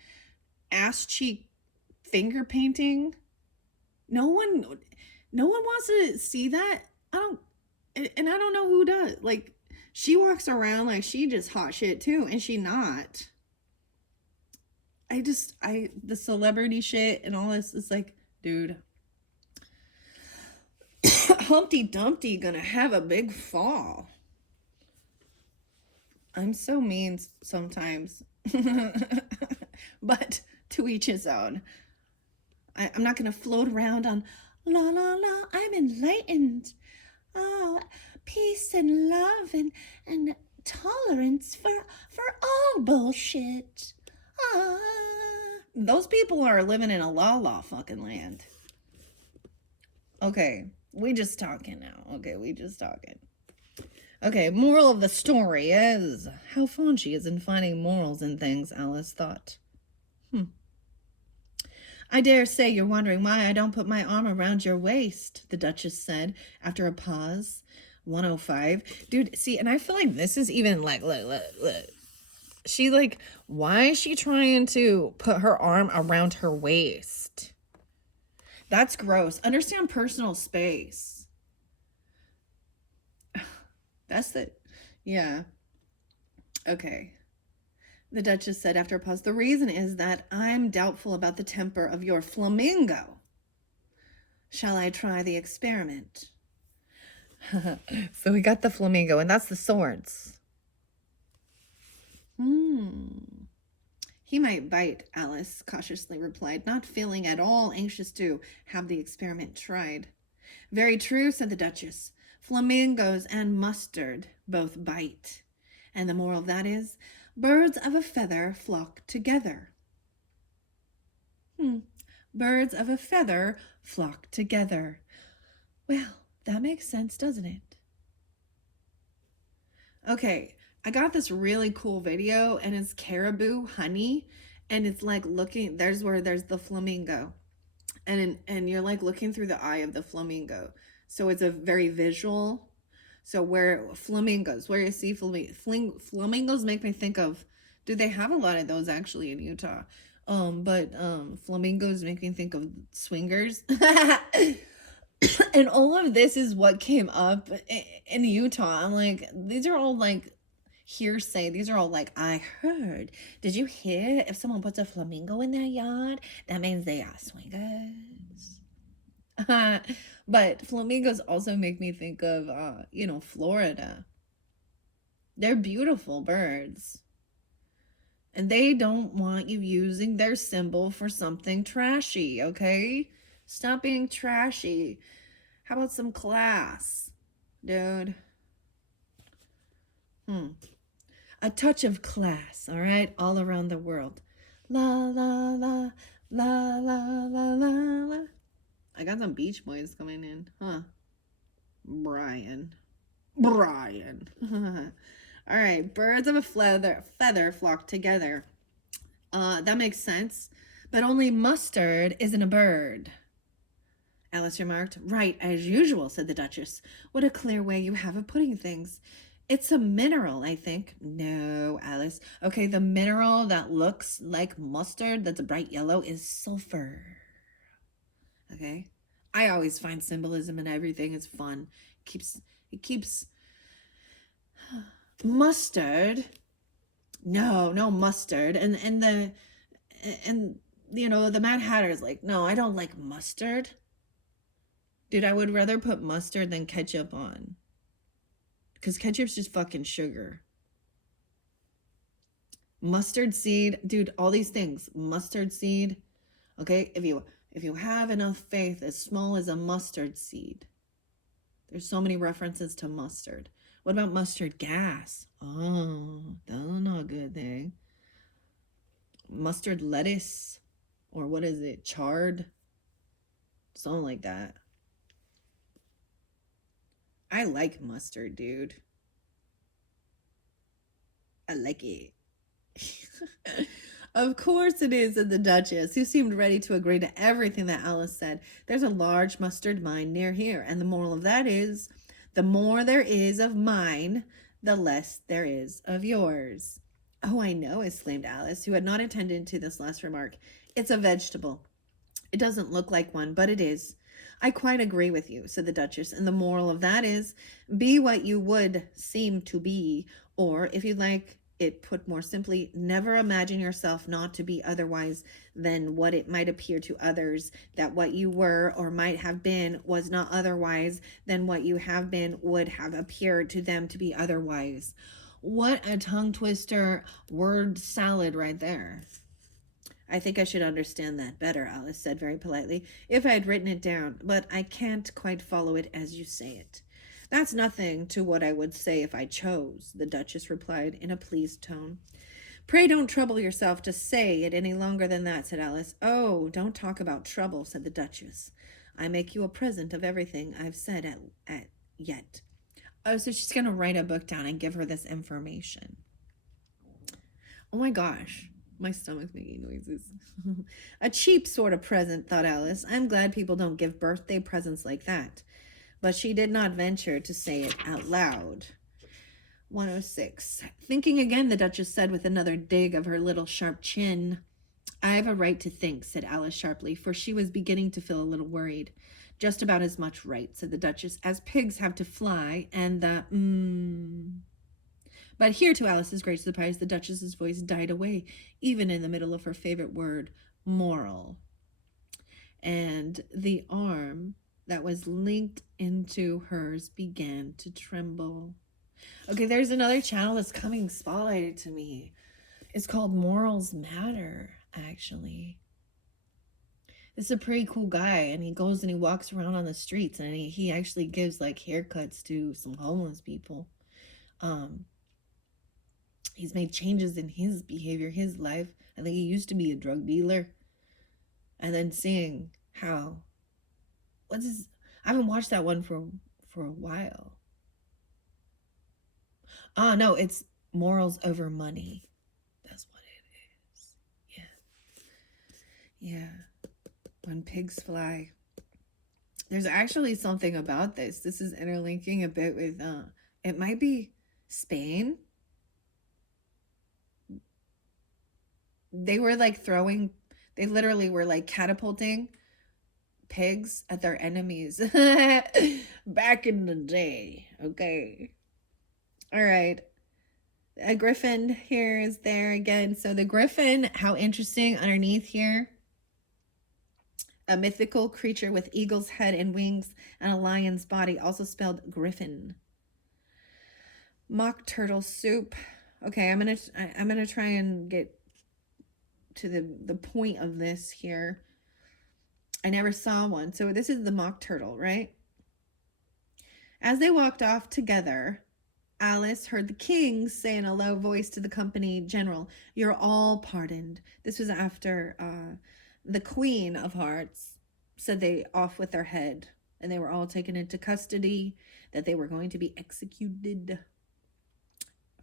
ass cheek finger painting, no one wants to see that. I don't know who does. Like, she walks around like she just hot shit too, and she not. The celebrity shit and all this is like, dude, Humpty Dumpty gonna have a big fall. I'm so mean sometimes. But to each his own. I'm not gonna float around on la la la, I'm enlightened. Oh, peace and love and tolerance for all bullshit. Ah. Those people are living in a la fucking land. Okay, we just talking now. Okay, we just talking. Okay, moral of the story is how fond she is in finding morals in things, Alice thought. I dare say you're wondering why I don't put my arm around your waist, the Duchess said after a pause. 105. Dude, see, and I feel like this is even like, look. She like, why is she trying to put her arm around her waist? That's gross. Understand personal space. That's it. Yeah. Okay. The Duchess said after a pause, the reason is that I'm doubtful about the temper of your flamingo. Shall I try the experiment? So we got the flamingo, and that's the swords. He might bite, Alice cautiously replied, not feeling at all anxious to have the experiment tried. Very true, said the Duchess. Flamingos and mustard both bite. And the moral of that is, birds of a feather flock together. Birds of a feather flock together. Well, that makes sense, doesn't it? Okay, I got this really cool video, and it's caribou honey, and it's like looking, there's the flamingo, and you're like looking through the eye of the flamingo. So it's a very visual. So where you see flamingos make me think of, do they have a lot of those actually in Utah? But flamingos make me think of swingers. And all of this is what came up in Utah. I'm like, these are all like hearsay. These are all like, I heard. Did you hear? If someone puts a flamingo in their yard, that means they are swingers. But flamingos also make me think of, Florida. They're beautiful birds. And they don't want you using their symbol for something trashy, okay? Stop being trashy. How about some class, dude? A touch of class, all right? All around the world. La, la, la, la, la, la, la, la. I got some Beach Boys coming in, huh? Brian. All right, birds of a feather flock together. That makes sense. But only mustard isn't a bird, Alice remarked. Right, as usual, said the Duchess. What a clear way you have of putting things. It's a mineral, I think. No, Alice. Okay, the mineral that looks like mustard, that's a bright yellow, is sulfur. Okay? I always find symbolism in everything. It's fun. It keeps mustard. No mustard. And the Mad Hatter is like, no, I don't like mustard. Dude, I would rather put mustard than ketchup on. Because ketchup's just fucking sugar. Mustard seed. Dude, all these things. Mustard seed. Okay, if you have enough faith as small as a mustard seed, There's so many references to mustard. What about mustard gas? Oh, that's not a good thing. Mustard lettuce, or what is it? Chard? Something like that. I like mustard, dude. I like it. Of course it is, said the Duchess, who seemed ready to agree to everything that Alice said. There's a large mustard mine near here, and the moral of that is, the more there is of mine, the less there is of yours. Oh, I know, exclaimed Alice, who had not attended to this last remark. It's a vegetable. It doesn't look like one, but it is. I quite agree with you, said the Duchess, and the moral of that is, be what you would seem to be, or, if you like it put more simply, never imagine yourself not to be otherwise than what it might appear to others, that what you were or might have been was not otherwise than what you have been would have appeared to them to be otherwise. What a tongue twister word salad right there. I think I should understand that better, Alice said very politely, if I had written it down, but I can't quite follow it as you say it. That's nothing to what I would say if I chose, the Duchess replied in a pleased tone. Pray don't trouble yourself to say it any longer than that, said Alice. Oh, don't talk about trouble, said the Duchess. I make you a present of everything I've said at yet. Oh, so she's going to write a book down and give her this information. Oh my gosh. My stomach's making noises. A cheap sort of present, thought Alice. I'm glad people don't give birthday presents like that. But she did not venture to say it out loud. 106. Thinking again, the Duchess said with another dig of her little sharp chin. I have a right to think, said Alice sharply, for she was beginning to feel a little worried. Just about as much right, said the Duchess, as pigs have to fly, and the But here, to Alice's great surprise, the Duchess's voice died away, even in the middle of her favorite word, moral. And the arm that was linked into hers began to tremble. Okay, there's another channel that's coming spotlighted to me. It's called Morals Matter, actually. This is a pretty cool guy, and he goes and he walks around on the streets, and he actually gives like haircuts to some homeless people. He's made changes in his behavior, his life. I think he used to be a drug dealer. And then seeing how, I haven't watched that one for a while. No, it's Morals Over Money. That's what it is. Yeah. When pigs fly. There's actually something about this. This is interlinking a bit with, it might be Spain. They were like they literally were like catapulting pigs at their enemies back in the day. Okay. All right. A griffin here is there again. So the griffin, how interesting underneath here. A mythical creature with eagle's head and wings and a lion's body, also spelled griffin. Mock turtle soup. Okay, I'm gonna try and get to the point of this here. I never saw one. So this is the mock turtle, right? As they walked off together, Alice heard the king say in a low voice to the company general, "You're all pardoned." This was after the Queen of Hearts said they off with their head, and they were all taken into custody, that they were going to be executed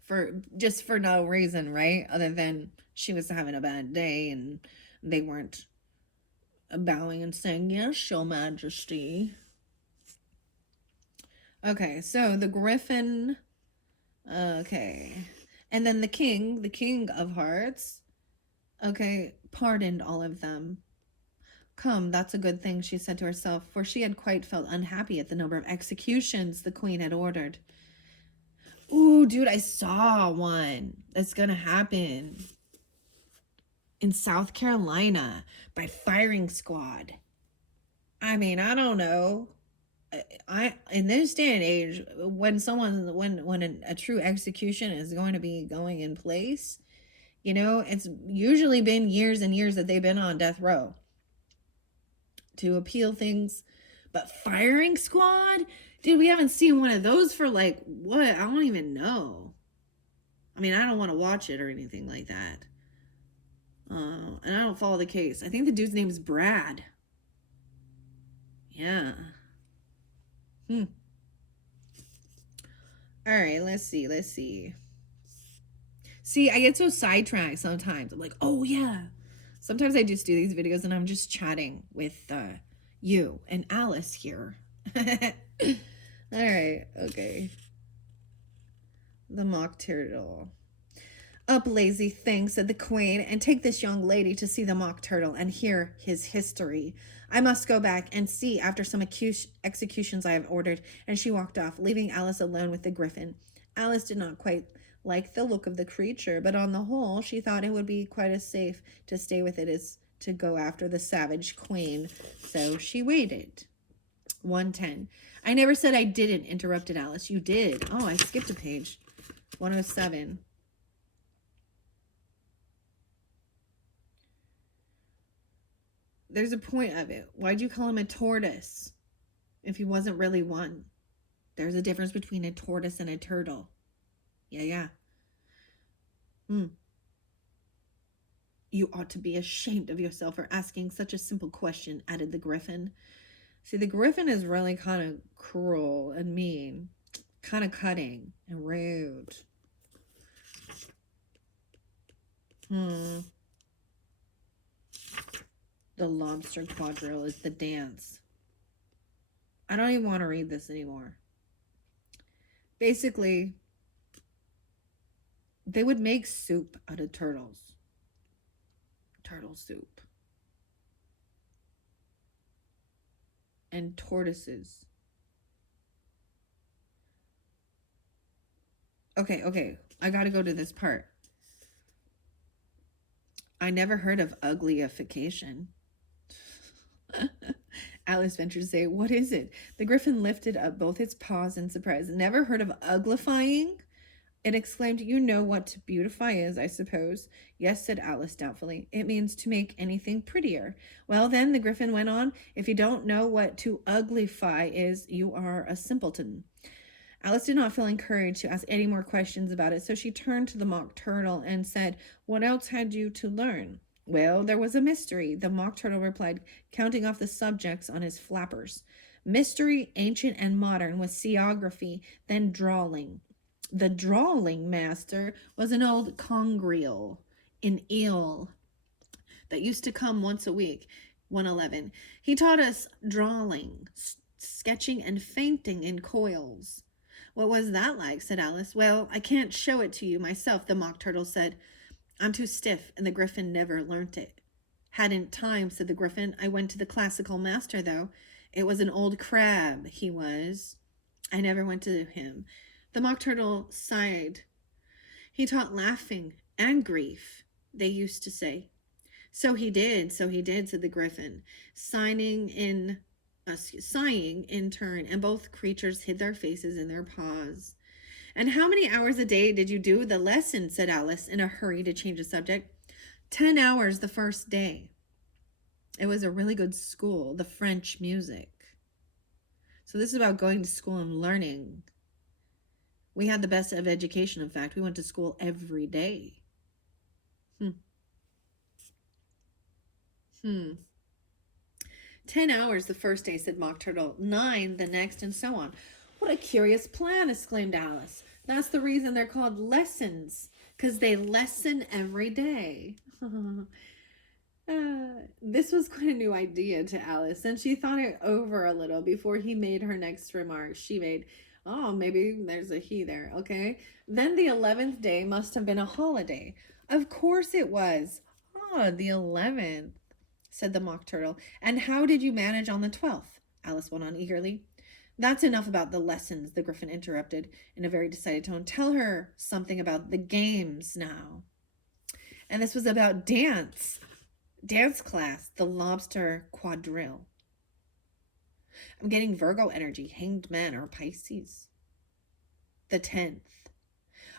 for no reason, right? Other than she was having a bad day and they weren't bowing and saying, "Yes, Your Majesty." Okay, so the griffin. Okay. And then the king of hearts, okay, pardoned all of them. Come, that's a good thing, she said to herself, for she had quite felt unhappy at the number of executions the queen had ordered. Ooh, dude, I saw one that's gonna happen in South Carolina by firing squad. I mean, I don't know. I in this day and age, when a true execution is going to be going in place, you know, it's usually been years and years that they've been on death row to appeal things. But firing squad, Dude, we haven't seen one of those for like, what? I don't even know. I mean, I don't want to watch it or anything like that. And I don't follow the case. I think the dude's name is Brad. Yeah. Hmm. All right, let's see. Let's see. See, I get so sidetracked sometimes. I'm like, oh, yeah. Sometimes I just do these videos and I'm just chatting with you and Alice here. All right, okay. The mock turtle. Up, lazy thing, said the queen, and take this young lady to see the mock turtle and hear his history. I must go back and see after some executions I have ordered. And she walked off, leaving Alice alone with the griffin. Alice did not quite like the look of the creature, but on the whole, she thought it would be quite as safe to stay with it as to go after the savage queen. So she waited. 110. I never said I didn't, interrupted Alice. You did. Oh, I skipped a page. 107. There's a point of it. Why'd you call him a tortoise if he wasn't really one? There's a difference between a tortoise and a turtle. Yeah. You ought to be ashamed of yourself for asking such a simple question, added the griffin. See, the griffin is really kind of cruel and mean, kind of cutting and rude. The lobster quadrille is the dance. I don't even want to read this anymore. Basically, they would make soup out of turtles. Turtle soup. And tortoises. Okay. I gotta go to this part. I never heard of uglyification. Alice ventured to say, what is it? The griffin lifted up both its paws in surprise. Never heard of uglifying? It exclaimed, you know what to beautify is, I suppose. Yes, said Alice doubtfully. It means to make anything prettier. Well, then, the griffin went on, if you don't know what to uglify is, you are a simpleton. Alice did not feel encouraged to ask any more questions about it, so she turned to the mock turtle and said, what else had you to learn? Well, there was a mystery, the mock turtle replied, counting off the subjects on his flappers. Mystery, ancient and modern, was seaography, then drawling. The drawling master was an old congreel, an eel, that used to come once a week. 111. He taught us drawling, sketching, and fainting in coils. What was that like? Said Alice. Well, I can't show it to you myself, the mock turtle said. I'm too stiff, and the griffin never learnt it. Hadn't time, said the griffin. I went to the classical master, though. It was an old crab, he was. I never went to him. The mock turtle sighed. He taught laughing and grief, they used to say. So he did, said the griffin, sighing in turn, and both creatures hid their faces in their paws. And how many hours a day did you do the lesson? Said Alice, in a hurry to change the subject. 10 hours the first day. It was a really good school, the French music. So this is about going to school and learning. We had the best of education, in fact. We went to school every day. 10 hours the first day, said Mock Turtle. 9 the next, and so on. What a curious plan, exclaimed Alice. That's the reason they're called lessons, because they lesson every day. This was quite a new idea to Alice, and she thought it over a little before he made her next remark. She made, oh, maybe there's a he there, okay? Then the 11th day must have been a holiday. Of course it was. Oh, the 11th, said the Mock Turtle. And how did you manage on the 12th? Alice went on eagerly. That's enough about the lessons, the Griffin interrupted in a very decided tone. Tell her something about the games now. And this was about dance class, the lobster quadrille. I'm getting Virgo energy, hanged man or Pisces. The 10th.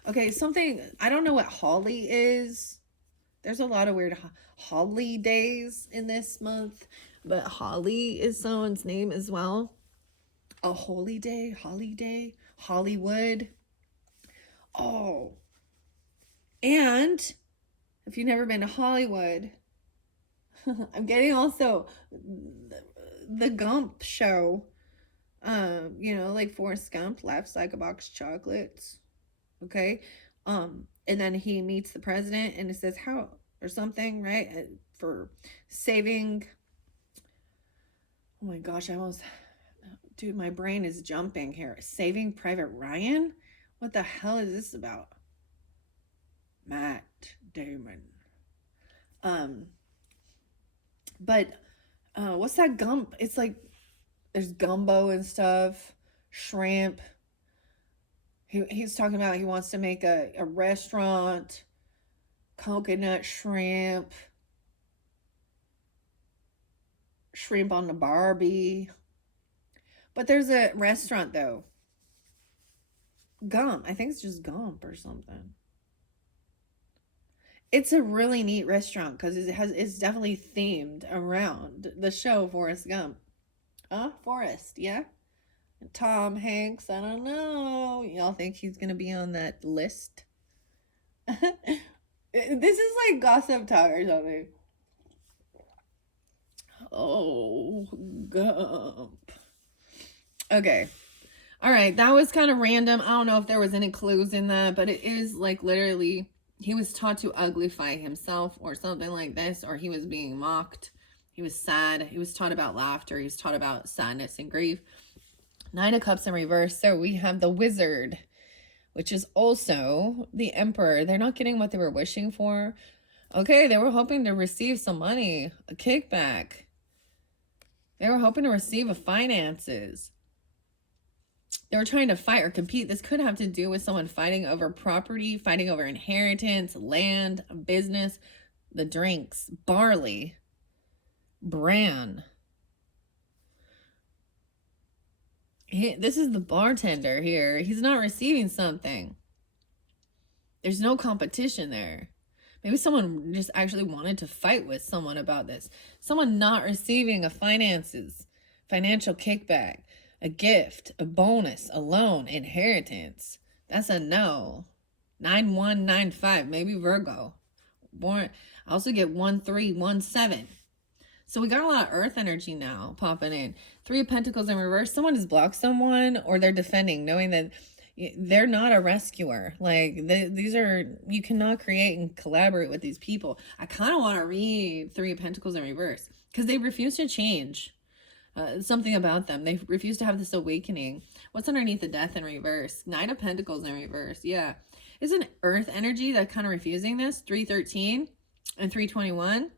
Okay, something, I don't know what holly is. There's a lot of weird holidays in this month, but Holly is someone's name as well. A holy day, holiday, Hollywood. Oh, and if you've never been to Hollywood, I'm getting also the Gump show. Like Forrest Gump laughs like a box of chocolates. Okay. And then he meets the president and it says how or something, right? For saving. Oh my gosh, dude, my brain is jumping here. Saving Private Ryan? What the hell is this about? Matt Damon. Um, but what's that Gump? It's like there's gumbo and stuff, shrimp. He's talking about he wants to make a restaurant, coconut shrimp, shrimp on the Barbie. But there's a restaurant though. Gump. I think it's just Gump or something. It's a really neat restaurant because it's definitely themed around the show Forrest Gump. Forrest, yeah. Tom Hanks, I don't know. Y'all think he's gonna be on that list? This is like gossip talk or something. Oh, Gump. Okay. All right, that was kind of random. I don't know if there was any clues in that, but it is like literally he was taught to uglify himself or something like this, or he was being mocked. He was sad. He was taught about laughter. He was taught about sadness and grief. Nine of Cups in reverse. So we have the Wizard, which is also the Emperor. They're not getting what they were wishing for. Okay, they were hoping to receive some money, a kickback. They were hoping to receive finances. They were trying to fight or compete. This could have to do with someone fighting over property, fighting over inheritance, land, business, the drinks, barley, bran. This is the bartender here. He's not receiving something. There's no competition there. Maybe someone just actually wanted to fight with someone about this. Someone not receiving a financial kickback, a gift, a bonus, a loan, inheritance. That's a no. 9195, maybe Virgo. Born. I also get 1317. So we got a lot of earth energy now popping in. Three of Pentacles in reverse. Someone has blocked someone or they're defending, knowing that they're not a rescuer. Like these are, you cannot create and collaborate with these people. I kind of want to read Three of Pentacles in reverse because they refuse to change. Something about them. They refuse to have this awakening. What's underneath the Death in reverse? Nine of Pentacles in reverse. Yeah. Isn't earth energy that kind of refusing this? 313 and 321.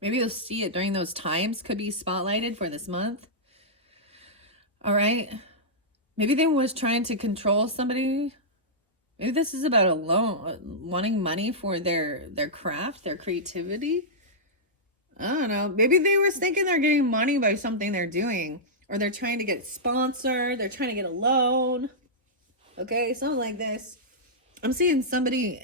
Maybe you'll see it during those times. Could be spotlighted for this month. All right. Maybe they was trying to control somebody. Maybe this is about a loan, wanting money for their craft, their creativity. I don't know. Maybe they were thinking they're getting money by something they're doing. Or they're trying to get sponsored. They're trying to get a loan. Okay, something like this. I'm seeing somebody,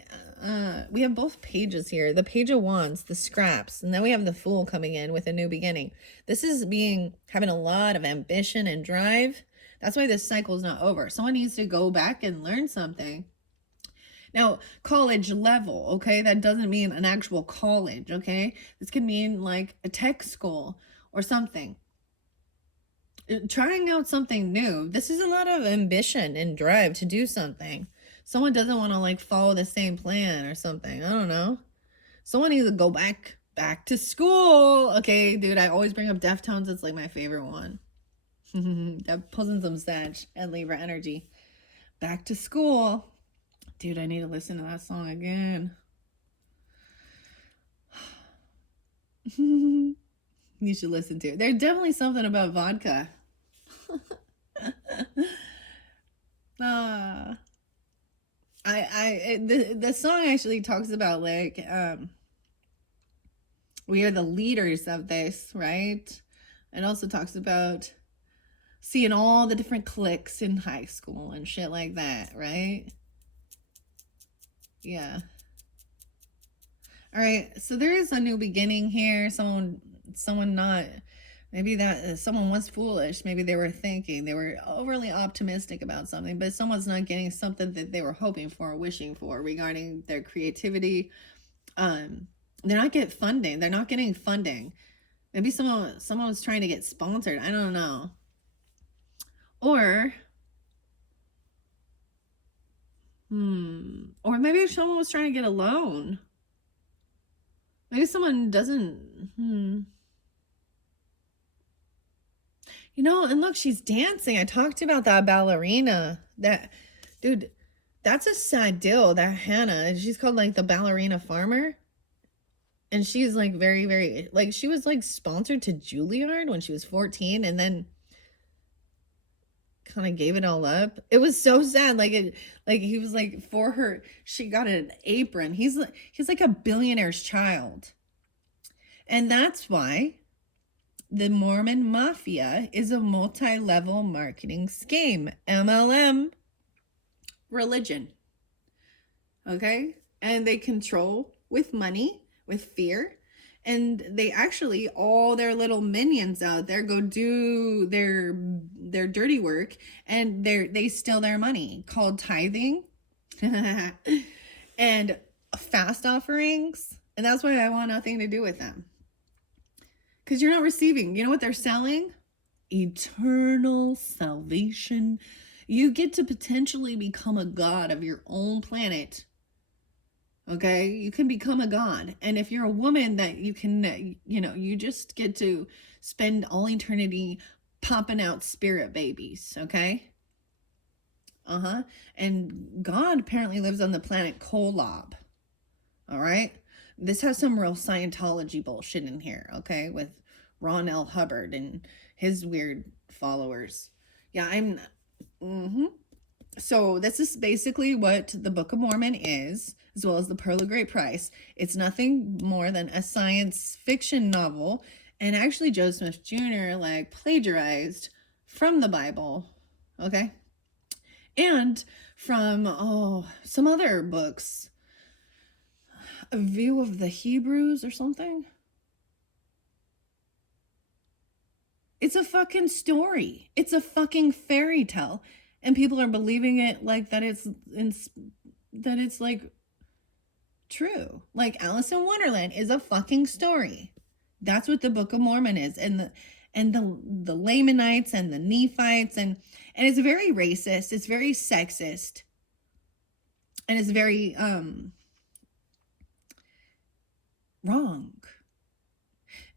we have both pages here. The Page of Wands, the scraps, and then we have the Fool coming in with a new beginning. This is having a lot of ambition and drive. That's why this cycle is not over. Someone needs to go back and learn something. Now, college level, okay? That doesn't mean an actual college, okay? This could mean like a tech school or something. Trying out something new. This is a lot of ambition and drive to do something. Someone doesn't want to like follow the same plan or something. I don't know. Someone needs to go back to school. Okay, dude, I always bring up Deftones. It's like my favorite one. That pulls in some Sag and Libra energy. Back to school. Dude, I need to listen to that song again. You should listen to it. There's definitely something about vodka. The song actually talks about like we are the leaders of this, right? It also talks about seeing all the different cliques in high school and shit like that, right? Yeah. All right, so there is a new beginning here. Someone not Maybe that someone was foolish. Maybe they were thinking, they were overly optimistic about something, but someone's not getting something that they were hoping for or wishing for regarding their creativity. They're not getting funding. They're not getting funding. Maybe someone was trying to get sponsored. I don't know. Or or maybe someone was trying to get a loan. Maybe someone doesn't You know, and look, she's dancing. I talked about that ballerina. That dude, that's a sad deal. That Hannah, she's called like the ballerina farmer. And she's like very, very like she was like sponsored to Juilliard when she was 14 and then kind of gave it all up. It was so sad. Like he was like for her, she got an apron. He's like a billionaire's child. And that's why the Mormon Mafia is a multi-level marketing scheme. MLM religion. Okay? And they control with money, with fear. And they actually, all their little minions out there go do their dirty work and they steal their money called tithing and fast offerings. And that's why I want nothing to do with them. Because you're not receiving. You know what they're selling? Eternal salvation. You get to potentially become a god of your own planet. Okay? You can become a god. And if you're a woman that you can, you just get to spend all eternity popping out spirit babies. Okay? And God apparently lives on the planet Kolob. All right? This has some real Scientology bullshit in here, okay? With Ron L. Hubbard and his weird followers. Yeah, So this is basically what the Book of Mormon is, as well as the Pearl of Great Price. It's nothing more than a science fiction novel. And actually, Joe Smith Jr. like plagiarized from the Bible, okay? And from, some other books. A View of the Hebrews or something. It's a fucking story. It's a fucking fairy tale. And people are believing it like that it's like true. Like Alice in Wonderland is a fucking story. That's what the Book of Mormon is. And the Lamanites and the Nephites and it's very racist. It's very sexist. And it's very wrong.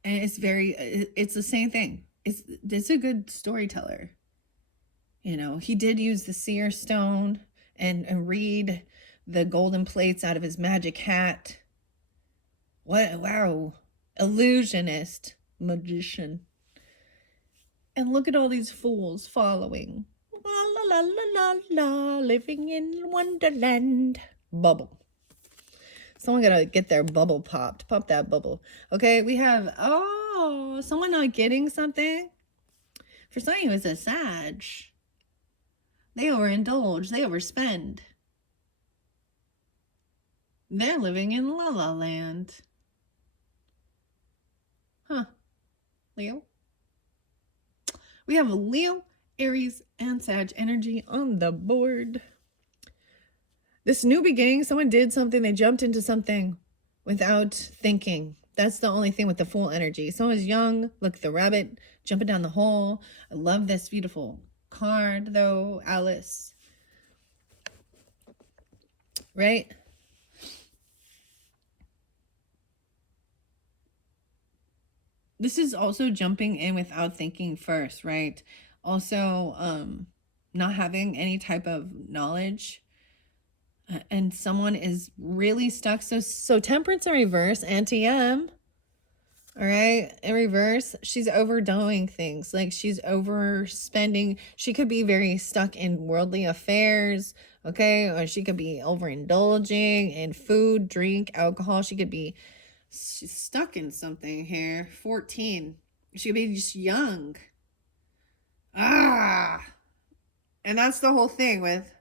And it's the same thing. It's a good storyteller. You know, he did use the seer stone and read the golden plates out of his magic hat. Wow. Illusionist, magician. And look at all these fools following. La la la la la la, living in Wonderland. Bubble. Someone gotta get their bubble popped. Pop that bubble. Okay, we have, someone not getting something. For some of you, it's a Sag. They overindulge. They overspend. They're living in La La Land. Huh. Leo? We have Leo, Aries, and Sag energy on the board. This new beginning, someone did something, they jumped into something without thinking. That's the only thing with the Fool energy. Someone's young, look, the rabbit jumping down the hole. I love this beautiful card, though, Alice. Right? This is also jumping in without thinking first, right? Also, not having any type of knowledge. And someone is really stuck. So Temperance in reverse, Auntie M. All right, in reverse, she's overdoing things. Like she's overspending. She could be very stuck in worldly affairs, okay? Or she could be overindulging in food, drink, alcohol. She's stuck in something here. 14. She could be just young. And that's the whole thing with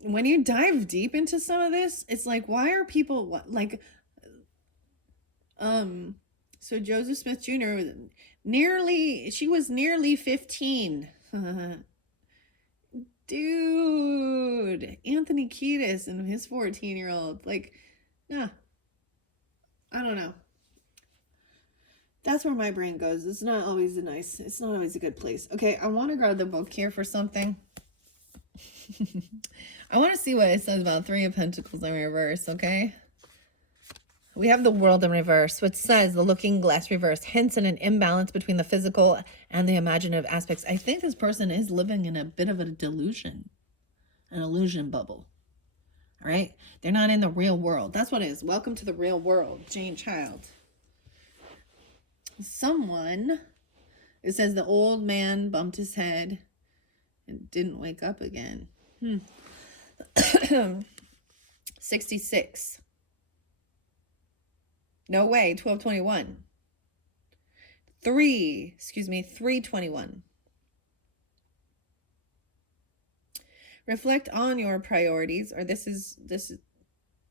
when you dive deep into some of this, it's like, why are people like, So Joseph Smith Jr. was nearly 15. Dude, Anthony Kiedis and his 14-year-old. Like, nah, I don't know. That's where my brain goes. It's not always a good place. Okay, I want to grab the book here for something. I want to see what it says about Three of Pentacles in reverse, okay? We have the World in reverse, which says the Looking Glass reverse hints at an imbalance between the physical and the imaginative aspects. I think this person is living in a bit of a delusion, an illusion bubble. All right? They're not in the real world. That's what it is. Welcome to the real world, Jane Child. Someone, it says the old man bumped his head and didn't wake up again. 66. No way, 1221. 321. Reflect on your priorities, or this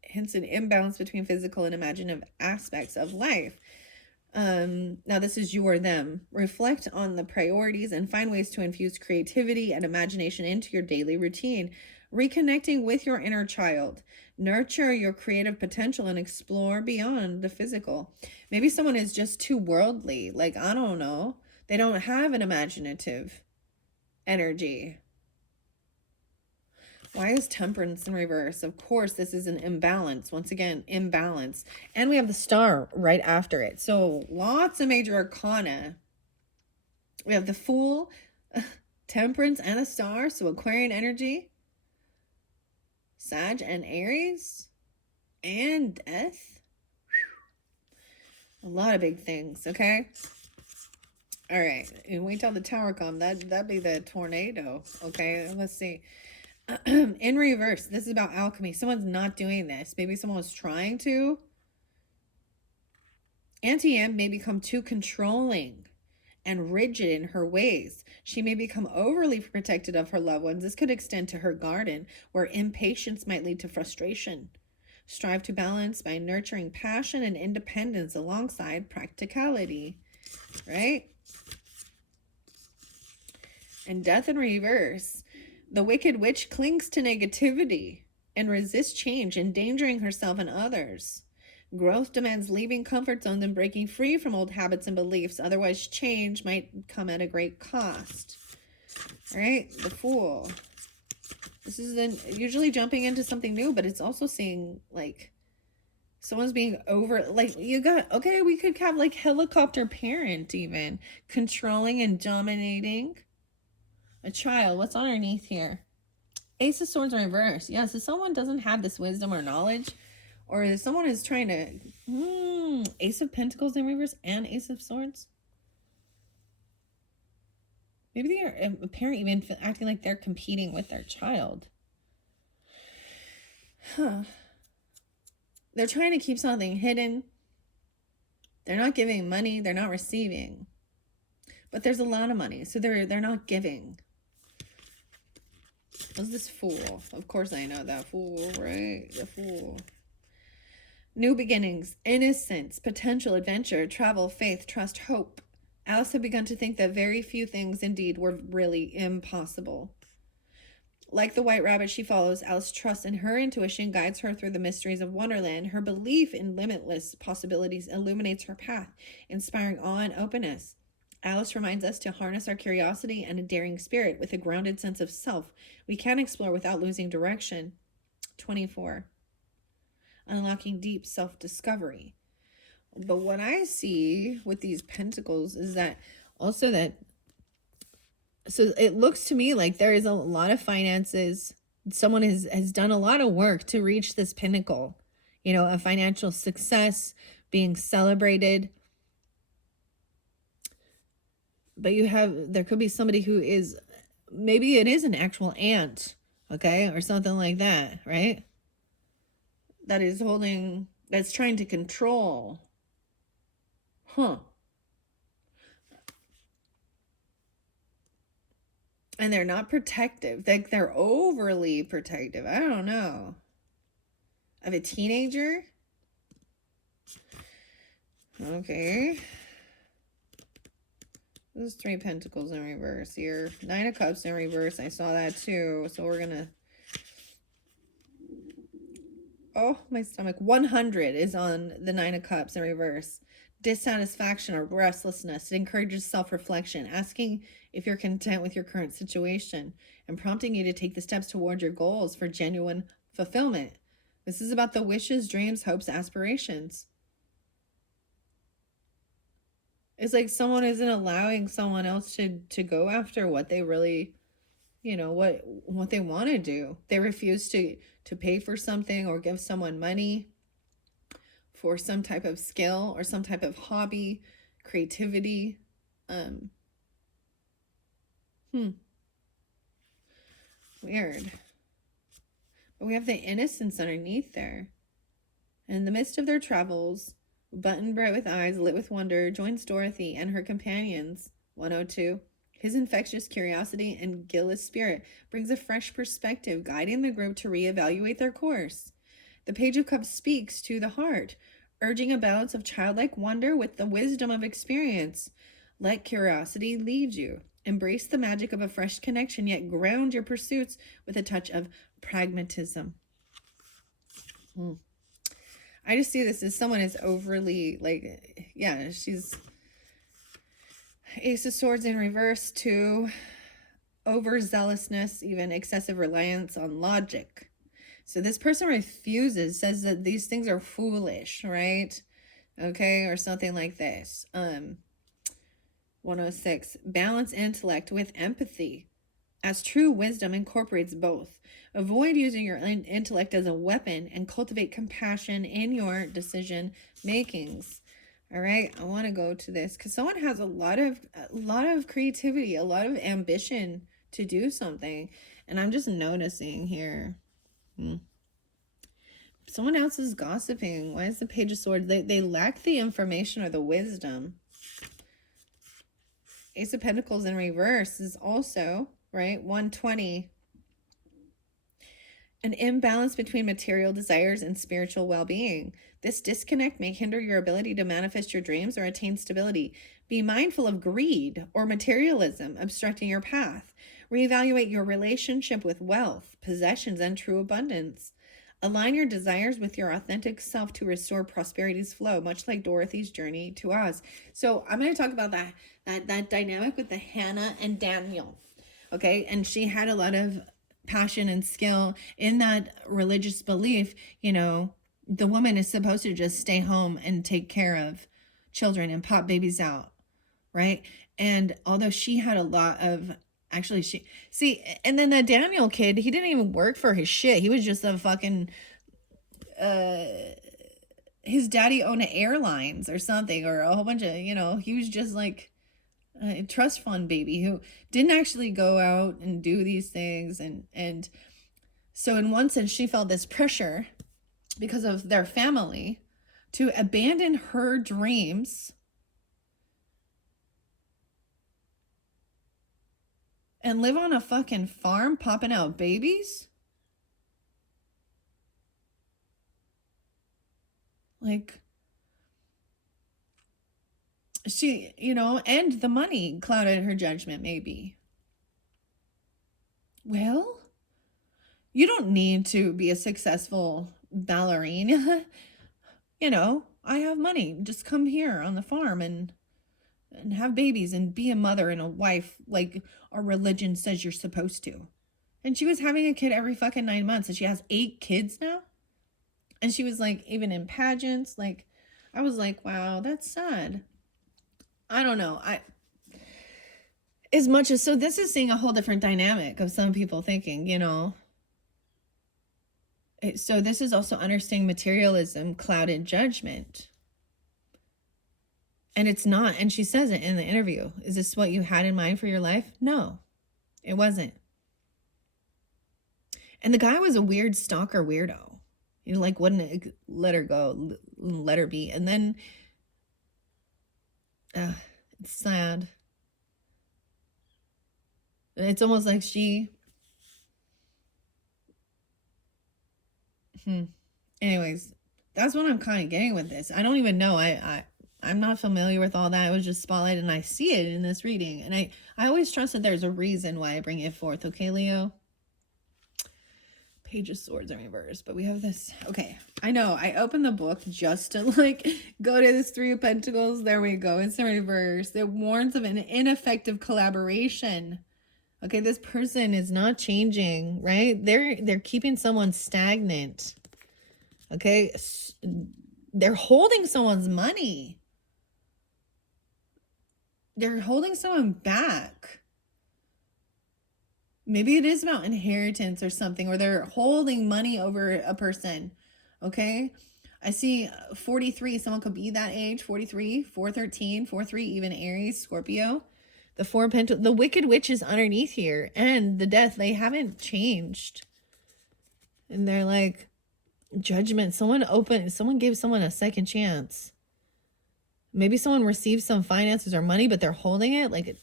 hints an imbalance between physical and imaginative aspects of life. Now this is you or them. Reflect on the priorities and find ways to infuse creativity and imagination into your daily routine. Reconnecting with your inner child. Nurture your creative potential and explore beyond the physical. Maybe someone is just too worldly. Like, I don't know. They don't have an imaginative energy. Why is Temperance in reverse? Of course, this is an imbalance. Once again, imbalance. And we have the Star right after it. So lots of major arcana. We have the Fool, Temperance, and a Star. So Aquarian energy. Sag and Aries. And Death. Whew. A lot of big things, okay? All right. And wait till the Tower come. That'd be the tornado. Okay, let's see. In reverse, this is about alchemy. Someone's not doing this. Maybe someone was trying to. Auntie M may become too controlling and rigid in her ways. She may become overly protective of her loved ones. This could extend to her garden, where impatience might lead to frustration. Strive to balance by nurturing passion and independence alongside practicality. Right? And Death in reverse. The Wicked Witch clings to negativity and resists change, endangering herself and others. Growth demands leaving comfort zones and breaking free from old habits and beliefs. Otherwise, change might come at a great cost. All right, the Fool. This is usually jumping into something new, but it's also seeing, like, someone's being okay, we could have, like, helicopter parent even. Controlling and dominating. A child. What's underneath here? Ace of Swords in reverse. Yeah, so someone doesn't have this wisdom or knowledge, or someone is trying to... Ace of Pentacles in reverse and Ace of Swords. Maybe they are a parent even acting like they're competing with their child. Huh. They're trying to keep something hidden. They're not giving money. They're not receiving. But there's a lot of money, so they're not giving. What's this Fool? Of course I know that Fool, right? The Fool. New beginnings, innocence, potential, adventure, travel, faith, trust, hope. Alice had begun to think that very few things indeed were really impossible. Like the white rabbit she follows, Alice trusts in her intuition, guides her through the mysteries of Wonderland. Her belief in limitless possibilities illuminates her path, inspiring awe and openness. Alice reminds us to harness our curiosity and a daring spirit with a grounded sense of self. We can explore without losing direction. 24. Unlocking deep self-discovery. But what I see with these pentacles is that also that, so it looks to me like there is a lot of finances. Someone has done a lot of work to reach this pinnacle, you know, a financial success, being celebrated. But there could be somebody who is, maybe it is an actual aunt, okay, or something like that, right? That's trying to control. Huh. And they're not protective. Like, they're overly protective. I don't know. Of a teenager? Okay. This is 3 Pentacles in reverse here. 9 of Cups in reverse. I saw that too. So we're gonna... Oh, my stomach. 100 is on the 9 of Cups in reverse. Dissatisfaction or restlessness. It encourages self-reflection, asking if you're content with your current situation and prompting you to take the steps toward your goals for genuine fulfillment. This is about the wishes, dreams, hopes, aspirations. It's like someone isn't allowing someone else to go after what they really, what they want to do. They refuse to pay for something or give someone money for some type of skill or some type of hobby, creativity. Weird. But we have the innocence underneath there. In the midst of their travels, button bright with eyes lit with wonder joins Dorothy and her companions. 102. His infectious curiosity and guileless spirit brings a fresh perspective, guiding the group to reevaluate their course. The Page of Cups speaks to the heart, urging a balance of childlike wonder with the wisdom of experience. Let curiosity lead you. Embrace the magic of a fresh connection, yet ground your pursuits with a touch of pragmatism. I just see this as someone is overly, she's Ace of Swords in reverse to overzealousness, even excessive reliance on logic. So this person refuses, says that these things are foolish, right? Okay, or something like this. 106, balance intellect with empathy, as true wisdom incorporates both. Avoid using your intellect as a weapon and cultivate compassion in your decision makings. All right, I want to go to this because someone has a lot of creativity, a lot of ambition to do something, and I'm just noticing here. Someone else is gossiping. Why is the Page of Swords? They lack the information or the wisdom. Ace of Pentacles in reverse is also, right, 120. An imbalance between material desires and spiritual well-being. This disconnect may hinder your ability to manifest your dreams or attain stability. Be mindful of greed or materialism obstructing your path. Reevaluate your relationship with wealth, possessions, and true abundance. Align your desires with your authentic self to restore prosperity's flow, much like Dorothy's journey to Oz. So I'm going to talk about that dynamic with the Hannah and Daniel. Okay, and she had a lot of passion and skill in that religious belief. The woman is supposed to just stay home and take care of children and pop babies out, right? And although she had a lot of, and then that Daniel kid, he didn't even work for his shit. He was just a fucking, his daddy owned airlines or something, or a whole bunch of, he was just like a trust fund baby who didn't actually go out and do these things. And so in one sense, she felt this pressure because of their family to abandon her dreams and live on a fucking farm popping out babies. Like, she, and the money clouded her judgment, maybe. Well, you don't need to be a successful ballerina. I have money. Just come here on the farm and have babies and be a mother and a wife like our religion says you're supposed to. And she was having a kid every fucking 9 months, and she has 8 kids now. And she was like, even in pageants, like, I was like, wow, that's sad. I don't know. So this is seeing a whole different dynamic of some people thinking, So this is also understanding materialism, clouded judgment. And it's not. And she says it in the interview. Is this what you had in mind for your life? No, it wasn't. And the guy was a weird stalker weirdo. He wouldn't let her go, let her be. And then, it's sad. It's almost like she... Anyways, that's what I'm kind of getting with this. I don't even know. I I'm not familiar with all that. It was just spotlighted and I see it in this reading. And I always trust that there's a reason why I bring it forth. Okay, Leo? Page of Swords in reverse, but we have this. Okay, I know I opened the book just to like go to this Three of Pentacles. There we go. It's in reverse. It warns of an ineffective collaboration. Okay, this person is not changing, right? They're keeping someone stagnant. Okay, they're holding someone's money. They're holding someone back. Maybe it is about inheritance or something, or they're holding money over a person. Okay. I see 43. Someone could be that age. 43, 413, 43, even Aries, Scorpio. The Four of Pentacles, the Wicked Witch is underneath here, and the Death. They haven't changed. And they're like, Judgment. Someone gave someone a second chance. Maybe someone received some finances or money, but they're holding it like it.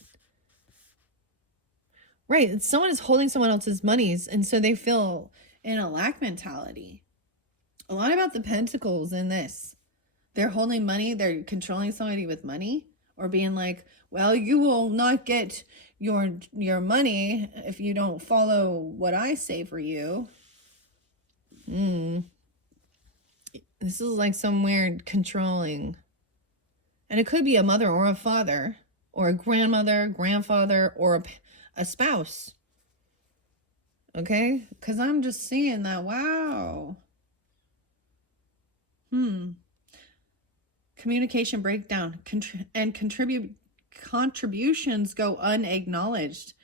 Right. Someone is holding someone else's monies, and so they feel in a lack mentality. A lot about the Pentacles in this. They're holding money. They're controlling somebody with money, or being like, well, you will not get your money if you don't follow what I say for you. This is like some weird controlling. And it could be a mother or a father or a grandmother, grandfather, or a spouse. Okay? Because I'm just seeing that. Wow. Communication breakdown and contributions go unacknowledged.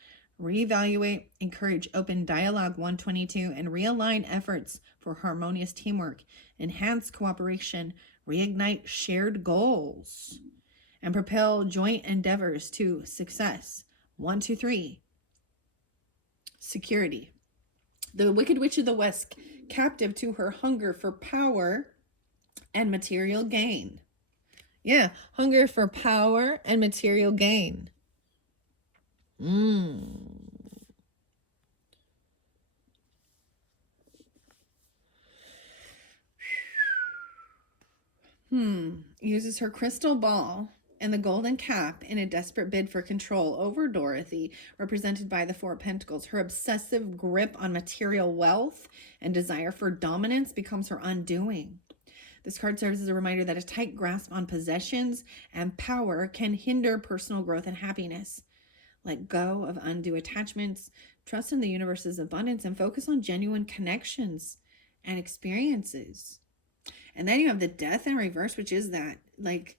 Reevaluate, encourage open dialogue 122, and realign efforts for harmonious teamwork, enhance cooperation, reignite shared goals, and propel joint endeavors to success 123. Security. The Wicked Witch of the West, captive to her hunger for power and material gain. Yeah, hunger for power and material gain. Uses her crystal ball and the golden cap in a desperate bid for control over Dorothy, represented by the Four of Pentacles. Her obsessive grip on material wealth and desire for dominance becomes her undoing. This card serves as a reminder that a tight grasp on possessions and power can hinder personal growth and happiness. Let go of undue attachments, trust in the universe's abundance, and focus on genuine connections and experiences. And then you have the Death in reverse, which is that, like,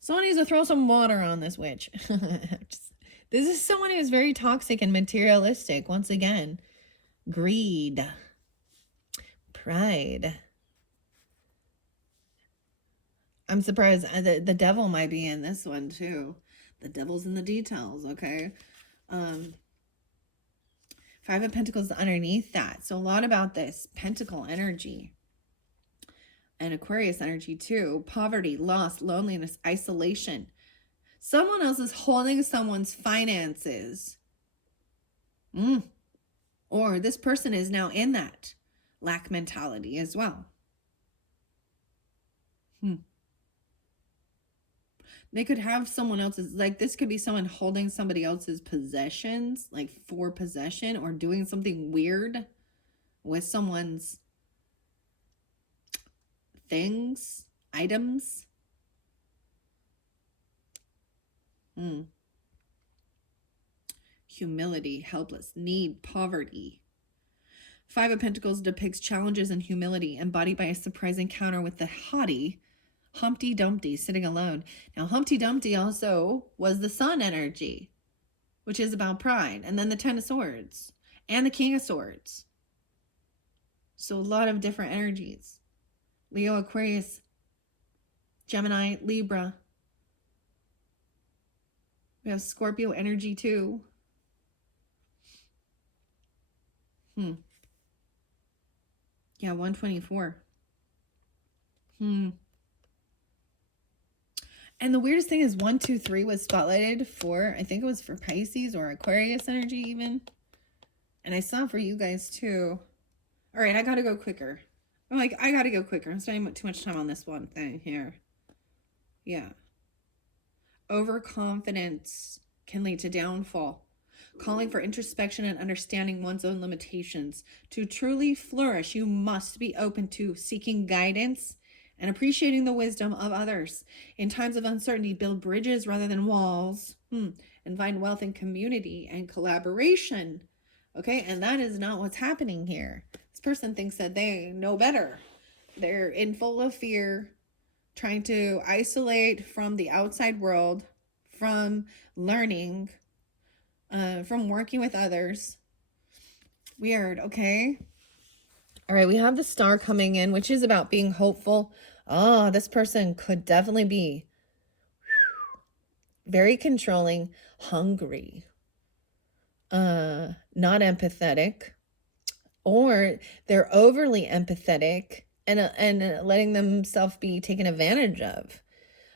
someone needs to throw some water on this witch. This is someone who is very toxic and materialistic. Once again, greed, pride. I'm surprised the devil might be in this one too. The devil's in the details, okay? Five of Pentacles underneath that. So a lot about this pentacle energy. And Aquarius energy too. Poverty, loss, loneliness, isolation. Someone else is holding someone's finances. Or this person is now in that lack mentality as well. They could have someone else's, like this could be someone holding somebody else's possessions, like for possession, or doing something weird with someone's things, items. Humility, helpless, need, poverty. Five of Pentacles depicts challenges and humility, embodied by a surprise encounter with the haughty Humpty Dumpty sitting alone. Now, Humpty Dumpty also was the Sun energy, which is about pride. And then the Ten of Swords and the King of Swords. So a lot of different energies. Leo, Aquarius, Gemini, Libra. We have Scorpio energy too. Yeah, 124. And the weirdest thing is 1, 2, 3 was spotlighted for, I think it was for Pisces or Aquarius energy even. And I saw for you guys too. All right, I got to go quicker. I got to go quicker. I'm spending too much time on this one thing here. Yeah. Overconfidence can lead to downfall. Calling for introspection and understanding one's own limitations. To truly flourish, you must be open to seeking guidance and appreciating the wisdom of others. In times of uncertainty, build bridges rather than walls, and find wealth in community and collaboration. Okay, and that is not what's happening here. This person thinks that they know better. They're in full of fear, trying to isolate from the outside world, from learning, from working with others. Weird, okay? All right, we have the star coming in, which is about being hopeful. Oh, this person could definitely be very controlling, hungry, not empathetic, or they're overly empathetic and letting themselves be taken advantage of.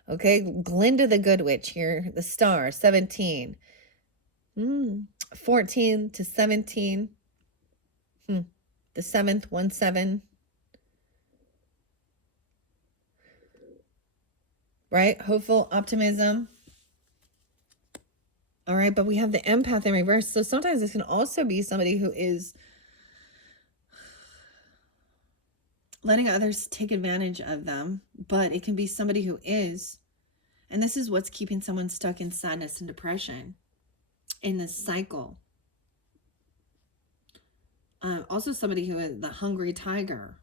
Okay, Glinda the Good Witch here, the star, 17. 14 to 17. The 7th, 1 7. Right? Hopeful optimism. All right, but we have the empath in reverse. So sometimes this can also be somebody who is letting others take advantage of them, but it can be somebody who is. And this is what's keeping someone stuck in sadness and depression in this cycle. Also somebody who is the hungry tiger.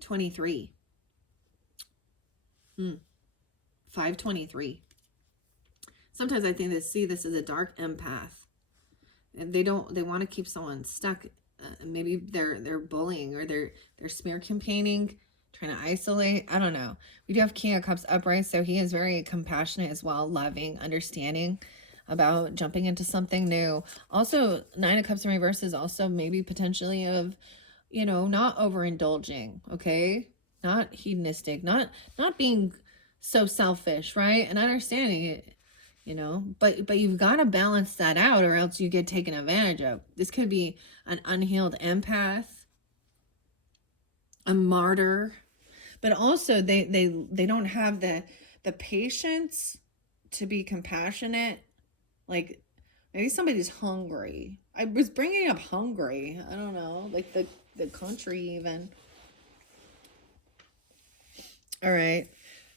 23. 523. Sometimes I think they see this as a dark empath. And they want to keep someone stuck. Maybe they're bullying, or they're smear campaigning, trying to isolate. I don't know. We do have King of Cups upright, so he is very compassionate as well, loving, understanding about jumping into something new. Also, 9 of Cups in reverse is also maybe potentially of, not overindulging, okay? Not hedonistic, not being so selfish, right? And understanding it, but you've got to balance that out, or else you get taken advantage of. This could be an unhealed empath, a martyr, but also they don't have the patience to be compassionate. Like maybe somebody's hungry. I was bringing up hungry. I don't know, like the country even. All right.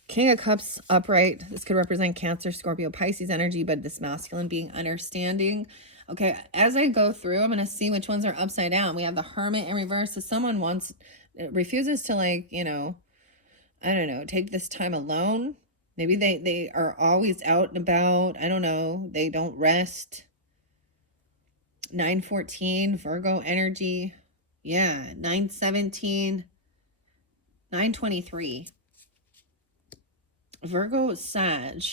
King of Cups upright. This could represent Cancer, Scorpio, Pisces energy, but this masculine being understanding. Okay, as I go through, I'm going to see which ones are upside down. We have the Hermit in reverse. So someone refuses to, I don't know, take this time alone. Maybe they are always out and about. I don't know. They don't rest. 914, Virgo energy. Yeah, 917, 923. Virgo Sag.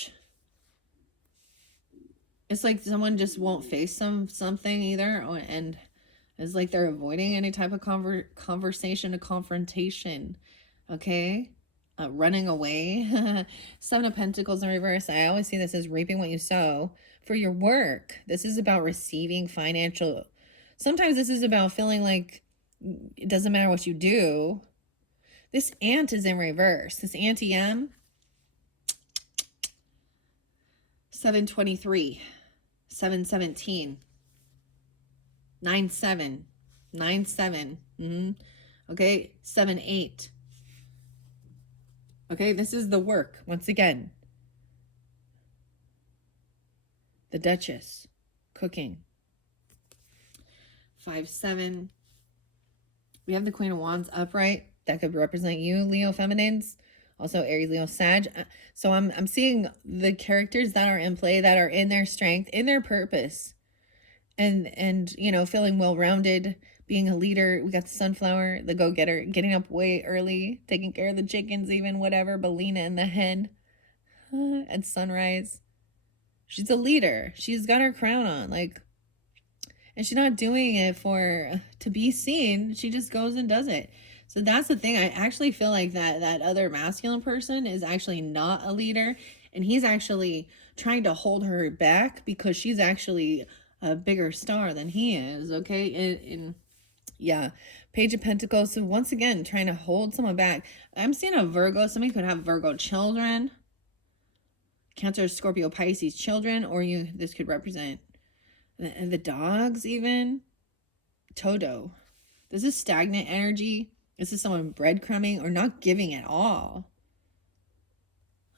It's like someone just won't face something either, and it's like they're avoiding any type of conversation, a confrontation. Okay, running away. 7 of Pentacles in reverse. I always see this as reaping what you sow for your work. This is about receiving financial. Sometimes this is about feeling like it doesn't matter what you do. This ant is in reverse. This anti-M. 723, 717, 97, 97. Okay, 78. Okay, this is the work once again. The Duchess, cooking. 5-7. We have the Queen of Wands upright. That could represent you, Leo feminines. Also Aries, Leo, Sag. So I'm seeing the characters that are in play, that are in their strength, in their purpose, and feeling well-rounded, being a leader. We got the Sunflower, the go-getter, getting up way early, taking care of the chickens, even whatever. Belina and the hen at sunrise. She's a leader. She's got her crown on, and she's not doing it to be seen. She just goes and does it. So that's the thing. I actually feel like that other masculine person is actually not a leader, and he's actually trying to hold her back because she's actually a bigger star than he is. Okay. Yeah. Page of Pentacles. So once again, trying to hold someone back. I'm seeing a Virgo. Somebody could have Virgo children. Cancer, Scorpio, Pisces children. Or this could represent the dogs even. Todo. This is stagnant energy. This is someone breadcrumbing or not giving at all.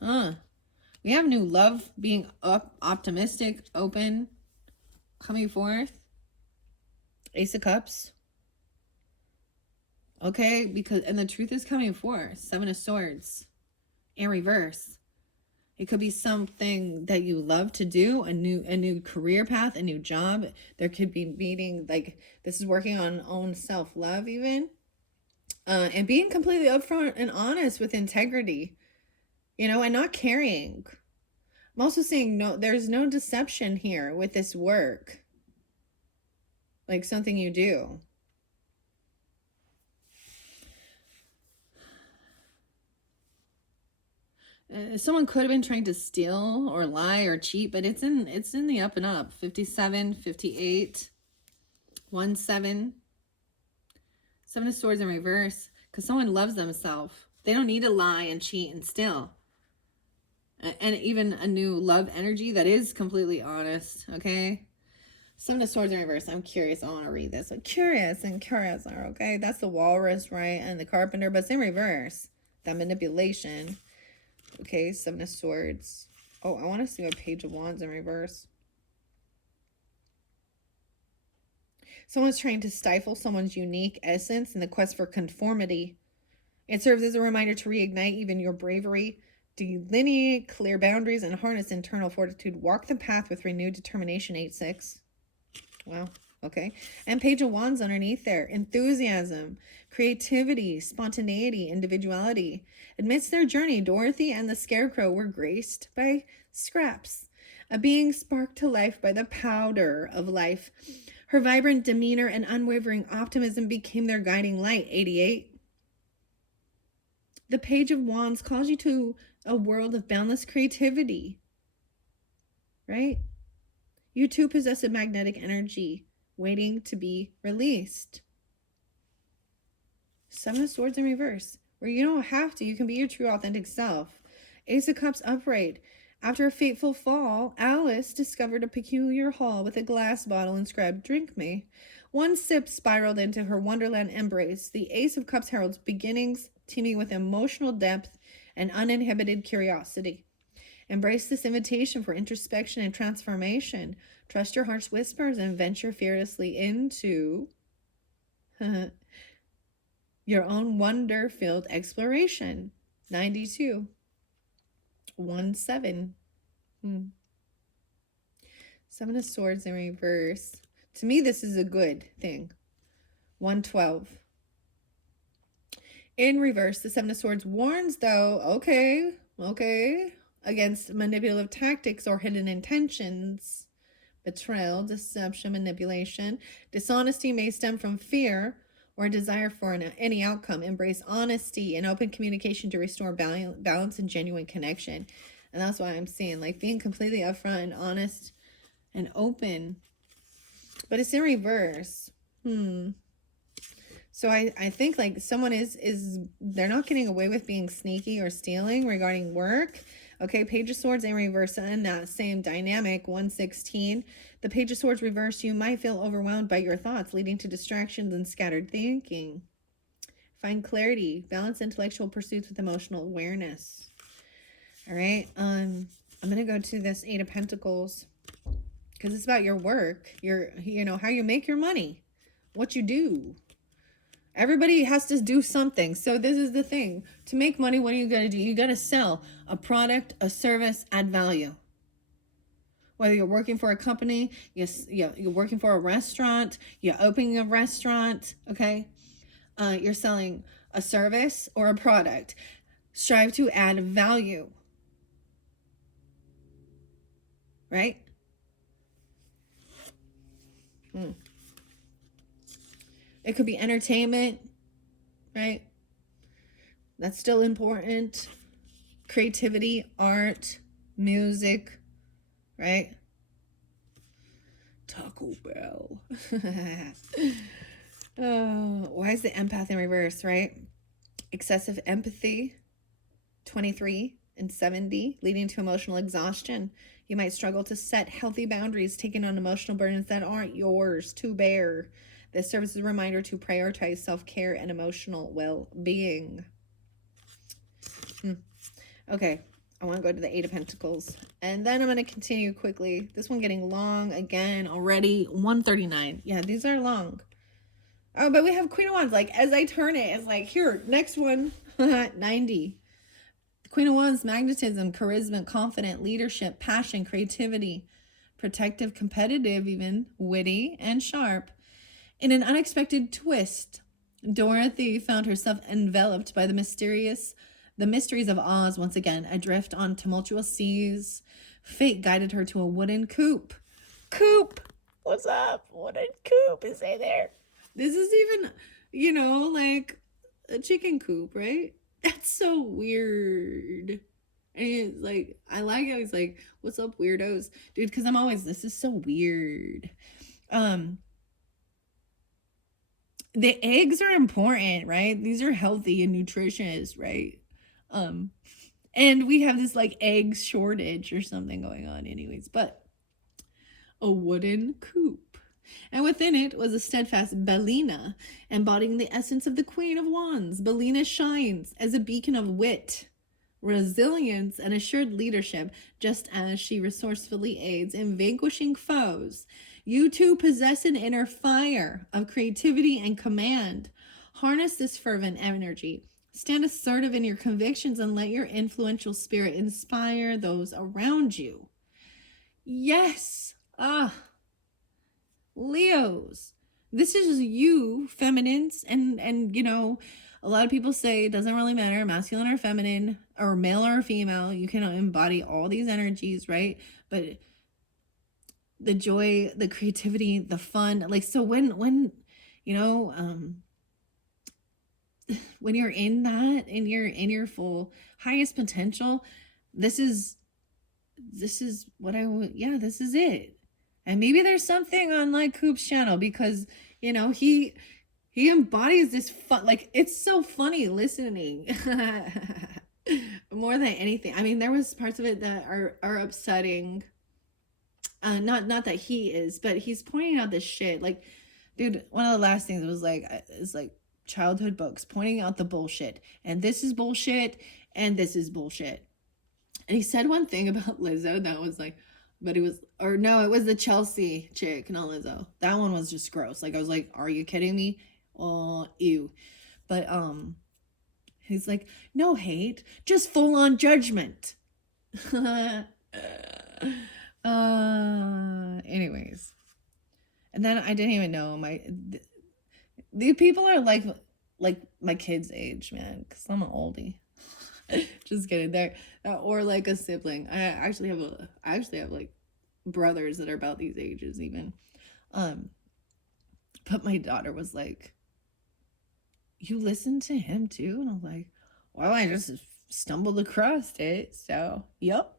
We have new love being optimistic, open, coming forth. Ace of Cups. Okay, and the truth is coming forth. Seven of Swords in reverse. It could be something that you love to do, a new career path, a new job. There could be meeting, like this is working on own self-love even. And being completely upfront and honest with integrity, and not carrying. I'm also seeing there's no deception here with this work. Like something you do. Someone could have been trying to steal or lie or cheat, but it's in the up and up. 57, 58, 17. Seven of Swords in reverse. Because someone loves themselves. They don't need to lie and cheat and steal. And even a new love energy that is completely honest. Okay? Seven of Swords in reverse. I'm curious. I want to read this. Curious and curious are okay. That's the walrus, right? And the carpenter. But it's in reverse. That manipulation. Okay, Seven of Swords. Oh, I want to see a Page of Wands in reverse. Someone's trying to stifle someone's unique essence in the quest for conformity. It serves as a reminder to reignite even your bravery, delineate clear boundaries, and harness internal fortitude. Walk the path with renewed determination, 8-6. Wow. Okay. And Page of Wands underneath there. Enthusiasm, creativity, spontaneity, individuality. Amidst their journey, Dorothy and the Scarecrow were graced by scraps, a being sparked to life by the powder of life. Her vibrant demeanor and unwavering optimism became their guiding light, 88. The Page of Wands calls you to a world of boundless creativity, right? You too possess a magnetic energy waiting to be released. Seven of Swords in reverse, where you don't have to. You can be your true authentic self. Ace of Cups upright. After a fateful fall, Alice discovered a peculiar hall with a glass bottle inscribed, "Drink me." One sip spiraled into her Wonderland embrace. The Ace of Cups heralds beginnings teeming with emotional depth and uninhibited curiosity. Embrace this invitation for introspection and transformation. Trust your heart's whispers and venture fearlessly into your own wonder-filled exploration. 92. 17. Seven of Swords in reverse. To me, this is a good thing. 112. In reverse, the Seven of Swords warns, though, okay, against manipulative tactics or hidden intentions. Betrayal, deception, manipulation. Dishonesty may stem from fear or a desire for any outcome. Embrace honesty and open communication to restore balance and genuine connection. And that's why I'm seeing, like, being completely upfront and honest and open. But it's in reverse. So I think, like, someone they're not getting away with being sneaky or stealing regarding work. Okay, Page of Swords in reverse, and that same dynamic, 116. The Page of Swords reverse, you might feel overwhelmed by your thoughts, leading to distractions and scattered thinking. Find clarity, balance intellectual pursuits with emotional awareness. All right, I'm going to go to this Eight of Pentacles, because it's about your work, how you make your money, what you do. Everybody has to do something. So this is the thing. To make money, what are you going to do? You got to sell a product, a service, add value. Whether you're working for a company, you're working for a restaurant, you're opening a restaurant, okay? You're selling a service or a product. Strive to add value. Right? It could be entertainment, right? That's still important. Creativity, art, music, right? Taco Bell. Oh, why is the empath in reverse, right? Excessive empathy, 23 and 70, leading to emotional exhaustion. You might struggle to set healthy boundaries, taking on emotional burdens that aren't yours to bear. This serves as a reminder to prioritize self-care and emotional well-being. Okay, I want to go to the Eight of Pentacles. And then I'm going to continue quickly. This one getting long again already. 139. Yeah, these are long. Oh, but we have Queen of Wands. Like, as I turn it, it's like, here, next one. 90. Queen of Wands, magnetism, charisma, confident, leadership, passion, creativity, protective, competitive, even, witty, and sharp. In an unexpected twist, Dorothy found herself enveloped by the mysteries of Oz once again, adrift on tumultuous seas. Fate guided her to a wooden coop. Coop! What's up? Wooden coop is there. This is even, like a chicken coop, right? That's so weird. And it's like, I like how he's like, what's up, weirdos? Dude, because I'm always, this is so weird. The eggs are important, right? These are healthy and nutritious, right? And we have this like egg shortage or something going on anyways, but a wooden coop. And within it was a steadfast Bellina, embodying the essence of the Queen of Wands. Bellina shines as a beacon of wit, resilience, and assured leadership, just as she resourcefully aids in vanquishing foes. You too possess an inner fire of creativity and command. Harness this fervent energy. Stand assertive in your convictions and let your influential spirit inspire those around you. Yes. Leos. This is you, feminines, and a lot of people say it doesn't really matter, masculine or feminine, or male or female. You can embody all these energies, right? But the joy, the creativity, the fun, like, so when when you're in that, and you're in your full highest potential, this is what I would, yeah, this is it. And maybe there's something on like Coop's channel, because he embodies this fun, like, it's so funny listening. More than anything. I mean, there was parts of it that are upsetting. Not that he is, but he's pointing out this shit. Like, dude, one of the last things was like, is like childhood books pointing out the bullshit, and this is bullshit, and this is bullshit. And he said one thing about Lizzo that was like, but it was the Chelsea chick, not Lizzo. That one was just gross. Like, I was like, are you kidding me? Oh, ew. But he's like, no hate, just full on judgment. Anyways. And then I didn't even know the people are like my kids' age, man, because I'm an oldie. Just kidding. There, or like a sibling. I actually have like brothers that are about these ages even. But my daughter was like, "You listen to him too?" And I'm like, "Well, I just stumbled across it, so yep."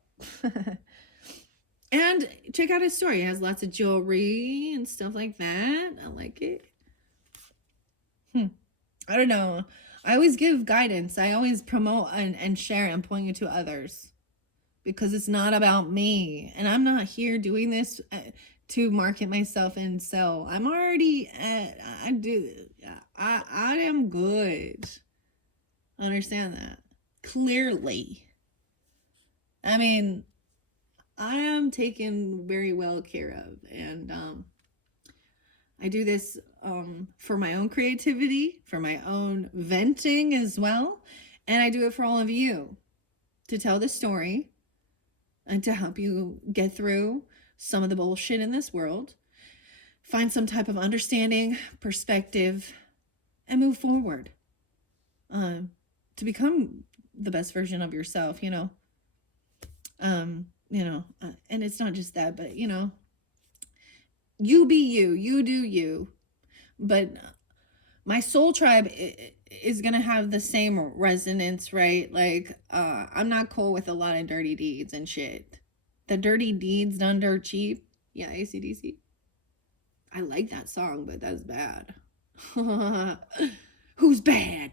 And check out his story. He has lots of jewelry and stuff like that. I like it. I don't know. I always give guidance. I always promote and share and point you to others, because it's not about me. And I'm not here doing this to market myself and sell. I'm already I am good. Understand that clearly. I mean, I am taken very well care of, and I do this for my own creativity, for my own venting as well, and I do it for all of you, to tell the story and to help you get through some of the bullshit in this world, find some type of understanding, perspective, and move forward to become the best version of yourself, and it's not just that, but you be you, you do you. But my soul tribe is gonna have the same resonance, right? Like, I'm not cool with a lot of dirty deeds and shit. The dirty deeds done dirt cheap. Yeah, AC/DC. I like that song, but that's bad. Who's bad?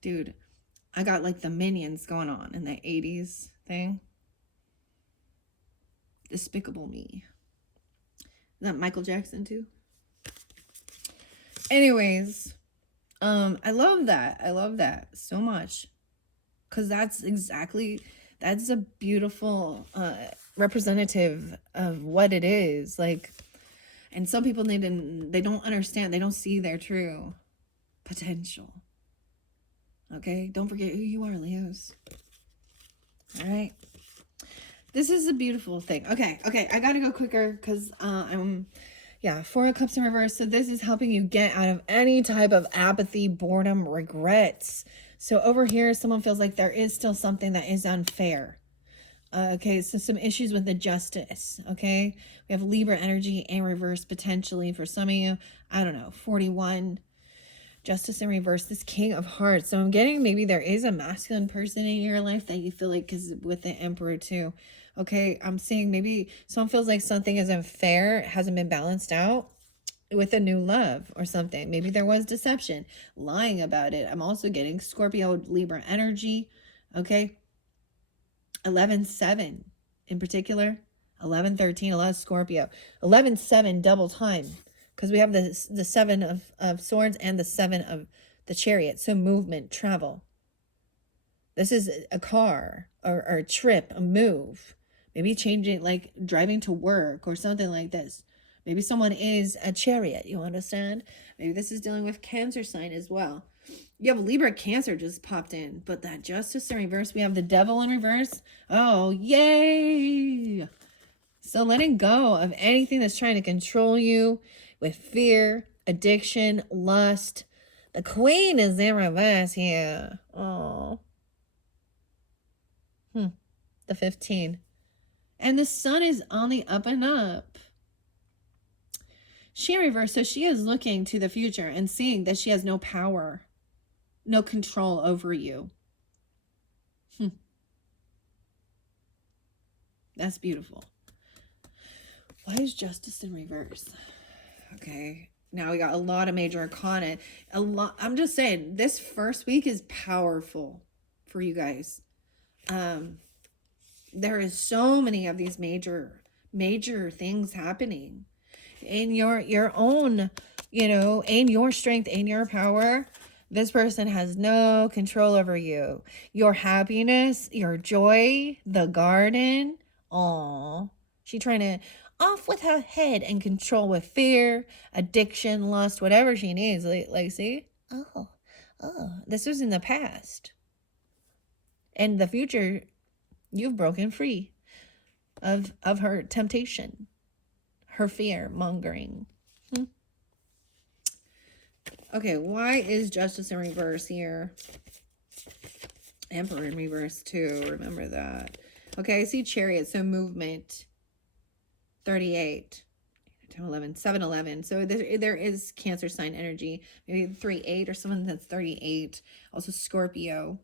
Dude, I got like the Minions going on in the 80s thing. Despicable Me. Is that Michael Jackson too? Anyways, I love that. I love that so much. Because that's a beautiful representative of what it is. Like, and some people they don't understand. They don't see their true potential. Okay? Don't forget who you are, Leos. All right? This is a beautiful thing. Okay. I gotta go quicker because Four of Cups in reverse. So this is helping you get out of any type of apathy, boredom, regrets. So over here, someone feels like there is still something that is unfair. Okay, so some issues with the justice. Okay, we have Libra energy in reverse potentially for some of you. I don't know, 41. Justice in reverse, this King of Hearts. So I'm getting maybe there is a masculine person in your life that you feel like is with the Emperor too. Okay, I'm seeing maybe someone feels like something isn't fair, hasn't been balanced out with a new love or something. Maybe there was deception, lying about it. I'm also getting Scorpio, Libra energy. Okay, 11-7 in particular. 11-13, a lot of Scorpio. 11-7 double time. Because we have the 7 of swords and the 7 of the chariot. So movement, travel. This is a car or a trip, a move. Maybe changing, like driving to work or something like this. Maybe someone is a chariot, you understand? Maybe this is dealing with Cancer sign as well. You have Libra Cancer just popped in. But that Justice in reverse, we have the Devil in reverse. Oh, yay! So letting go of anything that's trying to control you with fear, addiction, lust. The Queen is in reverse here. Oh. The 15. And the Sun is on the up and up. She in reverse, so she is looking to the future and seeing that she has no power, no control over you. That's beautiful. Why is Justice in reverse? Okay, now we got a lot of major arcana. I'm just saying, this first week is powerful for you guys. There is so many of these major things happening in your own, in your strength, in your power. This person has no control over you. Your happiness, your joy, the garden. Aw, she trying to off with her head and control with fear, addiction, lust, whatever she needs. Like see? Oh, this was in the past. And the future, you've broken free of her temptation, her fear mongering. Okay, why is Justice in reverse here? Emperor in reverse too, remember that. Okay, I see Chariot, so movement. 38, 10, 11, 7, 11. So there is Cancer sign energy. Maybe 3-8 or someone that's 38. Also Scorpio.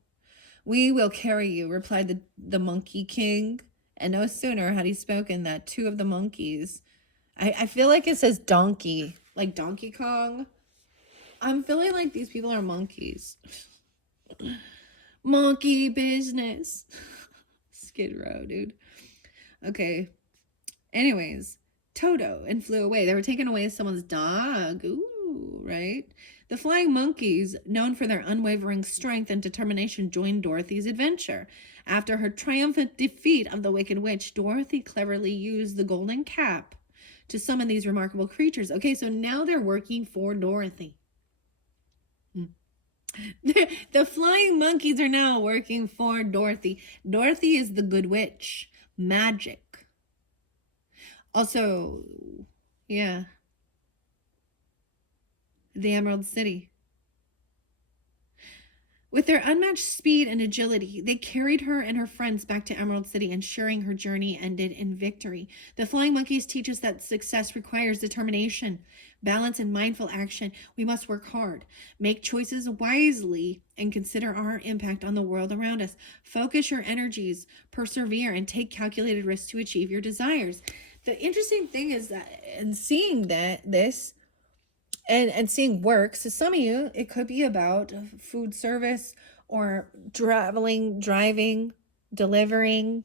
We will carry you, replied the Monkey King. And no sooner had he spoken that 2 of the monkeys. I feel like it says donkey, like Donkey Kong. I'm feeling like these people are monkeys. Monkey business. Skid Row, dude. Okay. Anyways, Toto and flew away. They were taking away someone's dog. Ooh, right? The flying monkeys, known for their unwavering strength and determination, joined Dorothy's adventure. After her triumphant defeat of the Wicked Witch, Dorothy cleverly used the golden cap to summon these remarkable creatures. Okay, so now they're working for Dorothy. The flying monkeys are now working for Dorothy. Dorothy is the good witch. Magic. Also, yeah, the Emerald City. With their unmatched speed and agility, they carried her and her friends back to Emerald City, ensuring her journey ended in victory. The flying monkeys teach us that success requires determination, balance, and mindful action. We must work hard, make choices wisely, and consider our impact on the world around us. Focus your energies, persevere, and take calculated risks to achieve your desires. The interesting thing is that, and seeing this, and seeing work. So some of you, it could be about food service or traveling, driving, delivering,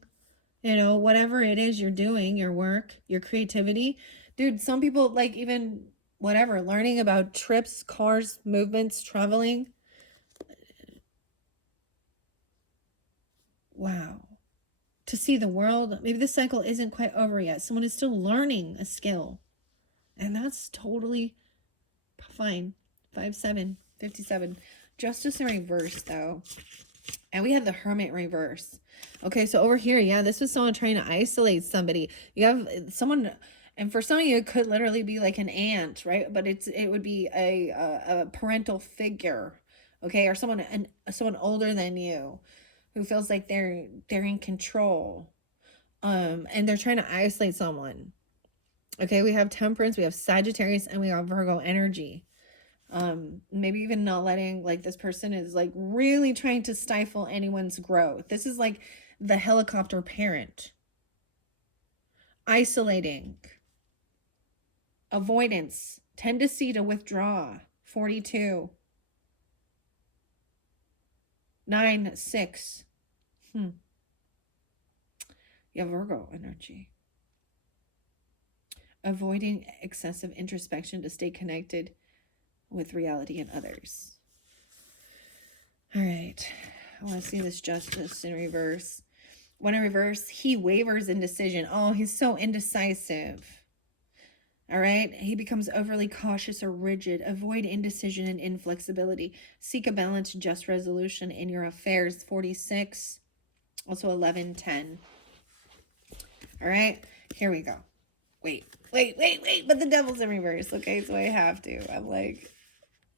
whatever it is you're doing, your work, your creativity. Dude, some people like even whatever, learning about trips, cars, movements, traveling. Wow. To see the world. Maybe the cycle isn't quite over yet. Someone is still learning a skill. And that's totally fine. 5-7, 57. Justice in reverse, though. And we have the Hermit reverse. Okay, so over here, yeah, this was someone trying to isolate somebody. You have someone, and for some of you, it could literally be like an aunt, right? But it would be a parental figure, okay, or someone older than you, who feels like they're in control, and they're trying to isolate someone. Okay, we have Temperance, we have Sagittarius, and we have Virgo energy. Maybe even not letting, like, this person is like really trying to stifle anyone's growth. This is like the helicopter parent. Isolating. Avoidance. Tendency to withdraw. 42. 9, 6. You have Virgo energy. Avoiding excessive introspection to stay connected with reality and others. All right. I want to see this Justice in reverse. When in reverse, he wavers in decision. Oh, he's so indecisive. All right. He becomes overly cautious or rigid. Avoid indecision and inflexibility. Seek a balanced, just resolution in your affairs. 46. Also 11, 10. All right. Here we go. Wait. But the devil's in reverse. Okay. So I have to. I'm like,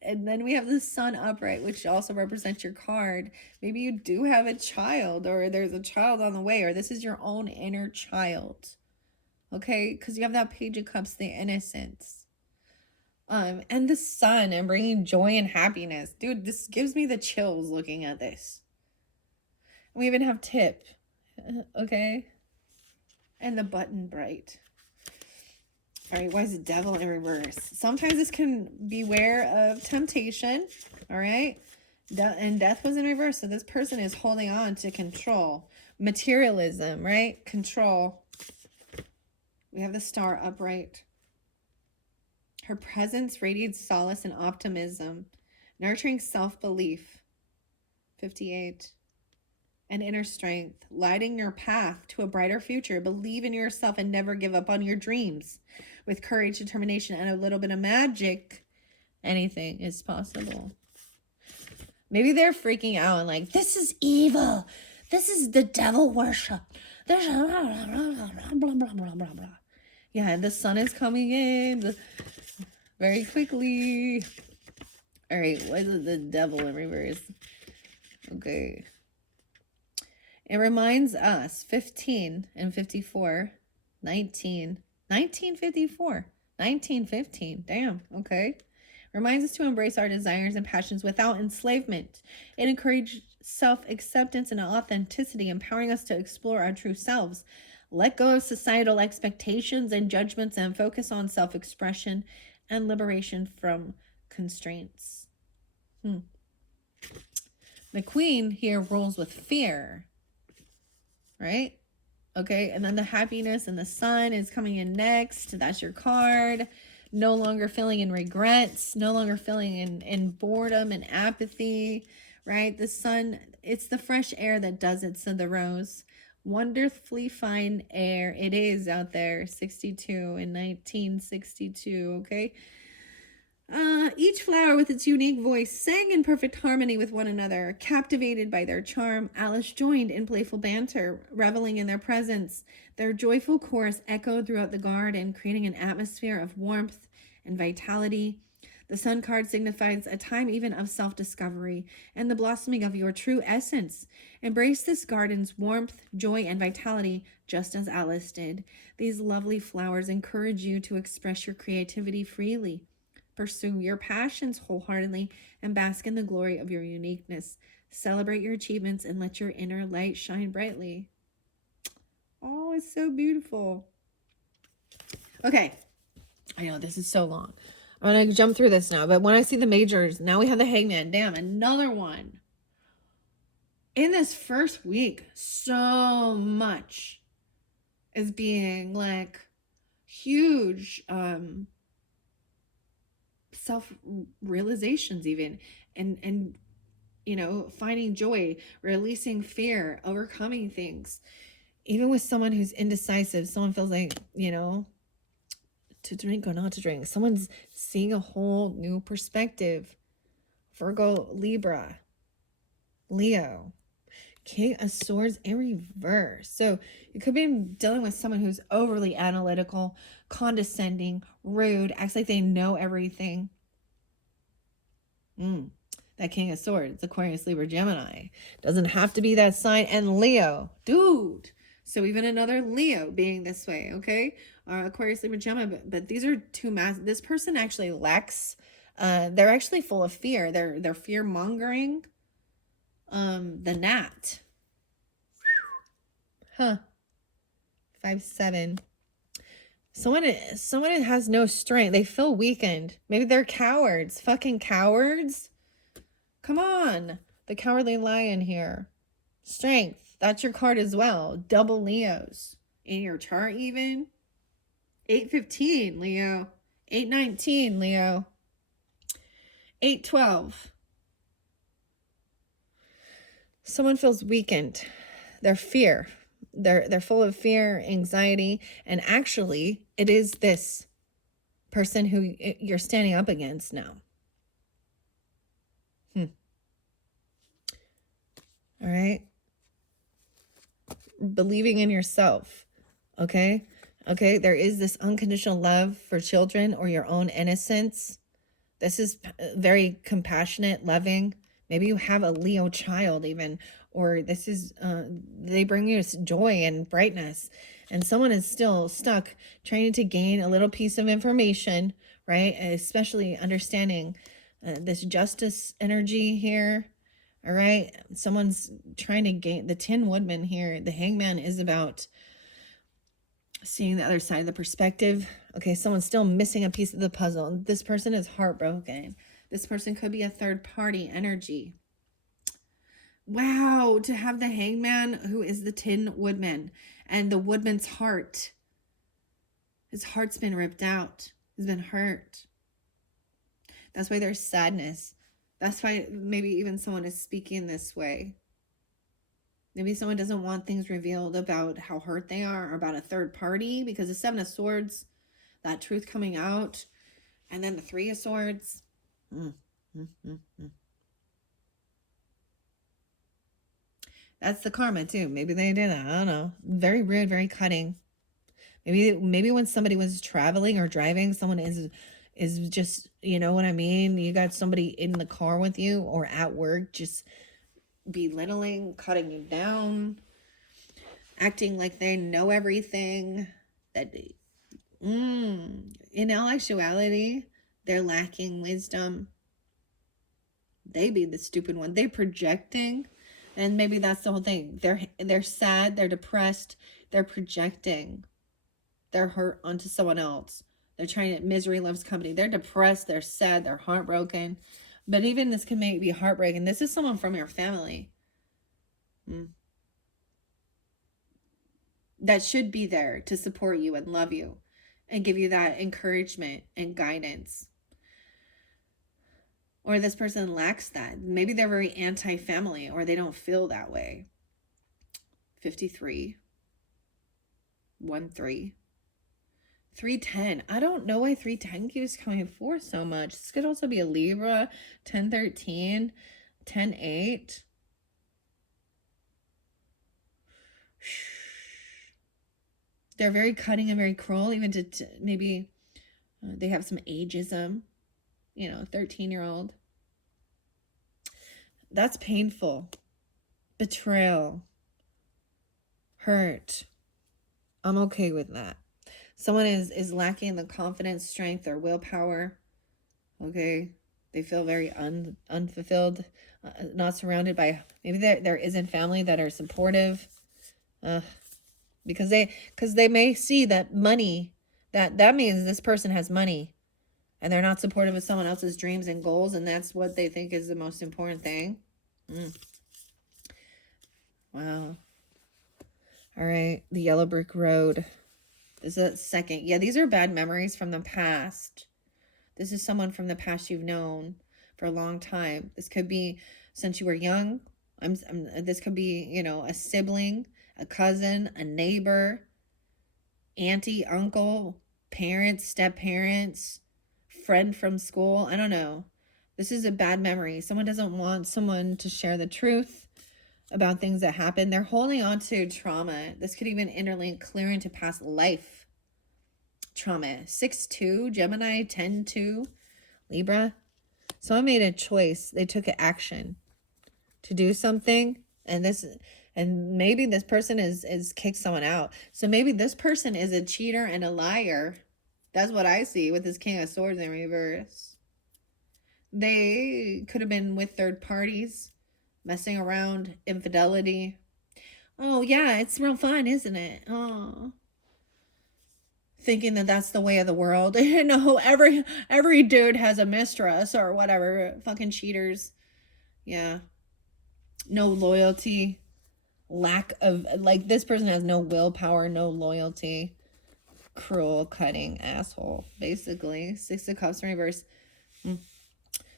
and then we have the Sun upright, which also represents your card. Maybe you do have a child, or there's a child on the way, or this is your own inner child. Okay, because you have that Page of Cups, the innocence. And the Sun, and bringing joy and happiness. Dude, this gives me the chills looking at this. We even have Tip. Okay. And the Button bright. All right, why is the Devil in reverse? Sometimes this can beware of temptation. All right. And Death was in reverse. So this person is holding on to control. Materialism, right? Control. We have the Star upright. Her presence radiates solace and optimism, nurturing self-belief. 58. And inner strength, lighting your path to a brighter future. Believe in yourself and never give up on your dreams. With courage, determination, and a little bit of magic, anything is possible. Maybe they're freaking out and like, this is evil. This is the devil worship. There's blah, blah, blah, blah, blah, blah. Yeah, and the Sun is coming in very quickly. All right, what is the Devil in reverse? Okay. It reminds us, 15 and 54, 1954, 1915. Damn, okay. Reminds us to embrace our desires and passions without enslavement. It encourages self-acceptance and authenticity, empowering us to explore our true selves. Let go of societal expectations and judgments and focus on self-expression and liberation from constraints. The Queen here rules with fear. Right? Okay, and then the Happiness and the Sun is coming in next. That's your card. No longer feeling in regrets, no longer feeling in boredom and apathy, right? The Sun, it's the fresh air that does it, said the Rose. Wonderfully fine air it is out there. 62 in 1962, okay? Each flower with its unique voice sang in perfect harmony with one another. Captivated by their charm, Alice joined in playful banter, reveling in their presence. Their joyful chorus echoed throughout the garden, creating an atmosphere of warmth and vitality. The Sun card signifies a time even of self-discovery and the blossoming of your true essence. Embrace this garden's warmth, joy, and vitality, just as Alice did. These lovely flowers encourage you to express your creativity freely. Pursue your passions wholeheartedly and bask in the glory of your uniqueness. Celebrate your achievements and let your inner light shine brightly. Oh, it's so beautiful. Okay. I know this is so long. I'm going to jump through this now. But when I see the majors, now we have the Hangman. Damn, another one. In this first week, so much is being like huge self-realizations even, and finding joy, releasing fear, overcoming things. Even with someone who's indecisive, someone feels like, to drink or not to drink. Someone's seeing a whole new perspective. Virgo, Libra, Leo, King of Swords in reverse. So you could be dealing with someone who's overly analytical, condescending, rude, acts like they know everything. That King of Swords, Aquarius, Libra, Gemini. Doesn't have to be that sign. And Leo, dude. So even another Leo being this way, okay? Aquarius, Libra, Gemini. But these are two this person actually lacks. They're actually full of fear. They're fear mongering. The Gnat. Huh. 5-7. Someone who has no strength. They feel weakened. Maybe they're cowards. Fucking cowards. Come on. The Cowardly Lion here. Strength. That's your card as well. Double Leos. In your chart even. 8-15, Leo. 8-19, Leo. 8-12. Someone feels weakened. They're fear. They're full of fear, anxiety, and actually, it is this person who you're standing up against now. All right. Believing in yourself. Okay. There is this unconditional love for children or your own innocence. This is very compassionate, loving. Maybe you have a Leo child even, or this is, they bring you joy and brightness. And someone is still stuck trying to gain a little piece of information, right? Especially understanding this justice energy here. All right. Someone's trying to gain the Tin Woodman here. The Hangman is about seeing the other side of the perspective. Okay. Someone's still missing a piece of the puzzle. This person is heartbroken. This person could be a third party energy. Wow. To have the Hangman who is the Tin Woodman and the Woodman's heart. His heart's been ripped out. He's been hurt. That's why there's sadness. That's why maybe even someone is speaking this way. Maybe someone doesn't want things revealed about how hurt they are or about a third party, because the Seven of Swords, that truth coming out, and then the Three of Swords. That's the karma too. Maybe they did that. I don't know. Very rude, very cutting. Maybe when somebody was traveling or driving, someone is just, you know what I mean? You got somebody in the car with you or at work just belittling, cutting you down, acting like they know everything. That in all actuality, they're lacking wisdom. They be the stupid one. They're projecting, and maybe that's the whole thing. They're sad, they're depressed, they're projecting. They're hurt onto someone else. They're trying to, misery loves company. They're depressed, they're sad, they're heartbroken. But even this can be heartbreaking. This is someone from your family. That should be there to support you and love you and give you that encouragement and guidance. Or this person lacks that. Maybe they're very anti-family or they don't feel that way. 53. 1-3. 3-10. I don't know why 3-10 keeps coming forth so much. This could also be a Libra. 10-13. 10-8. They're very cutting and very cruel, even to maybe they have some ageism. 13-year-old. That's painful. Betrayal. Hurt. I'm okay with that. Someone is lacking the confidence, strength, or willpower. Okay. They feel very unfulfilled, not surrounded by, maybe there isn't family that are supportive. Because they may see that money, that means this person has money. And they're not supportive of someone else's dreams and goals, and that's what they think is the most important thing. Wow. All right, the yellow brick road. This is a second. Yeah, these are bad memories from the past. This is someone from the past you've known for a long time. This could be since you were young. This could be, you know, a sibling, a cousin, a neighbor, auntie, uncle, parents, step-parents, friend from school. I don't know. This is a bad memory. Someone doesn't want someone to share the truth about things that happened. They're holding on to trauma. This could even interlink clear into past life trauma. 6-2, Gemini, 10-2, Libra. Someone made a choice. They took an action to do something, and maybe this person is kicked someone out. So maybe this person is a cheater and a liar. That's what I see with this King of Swords in reverse. They could have been with third parties, messing around, infidelity. Oh yeah, it's real fun, isn't it? Oh, thinking that that's the way of the world. No, every dude has a mistress or whatever. Fucking cheaters. Yeah. No loyalty. Lack of, like, this person has no willpower, no loyalty. Cruel, cutting asshole, basically. 6 of Cups in reverse.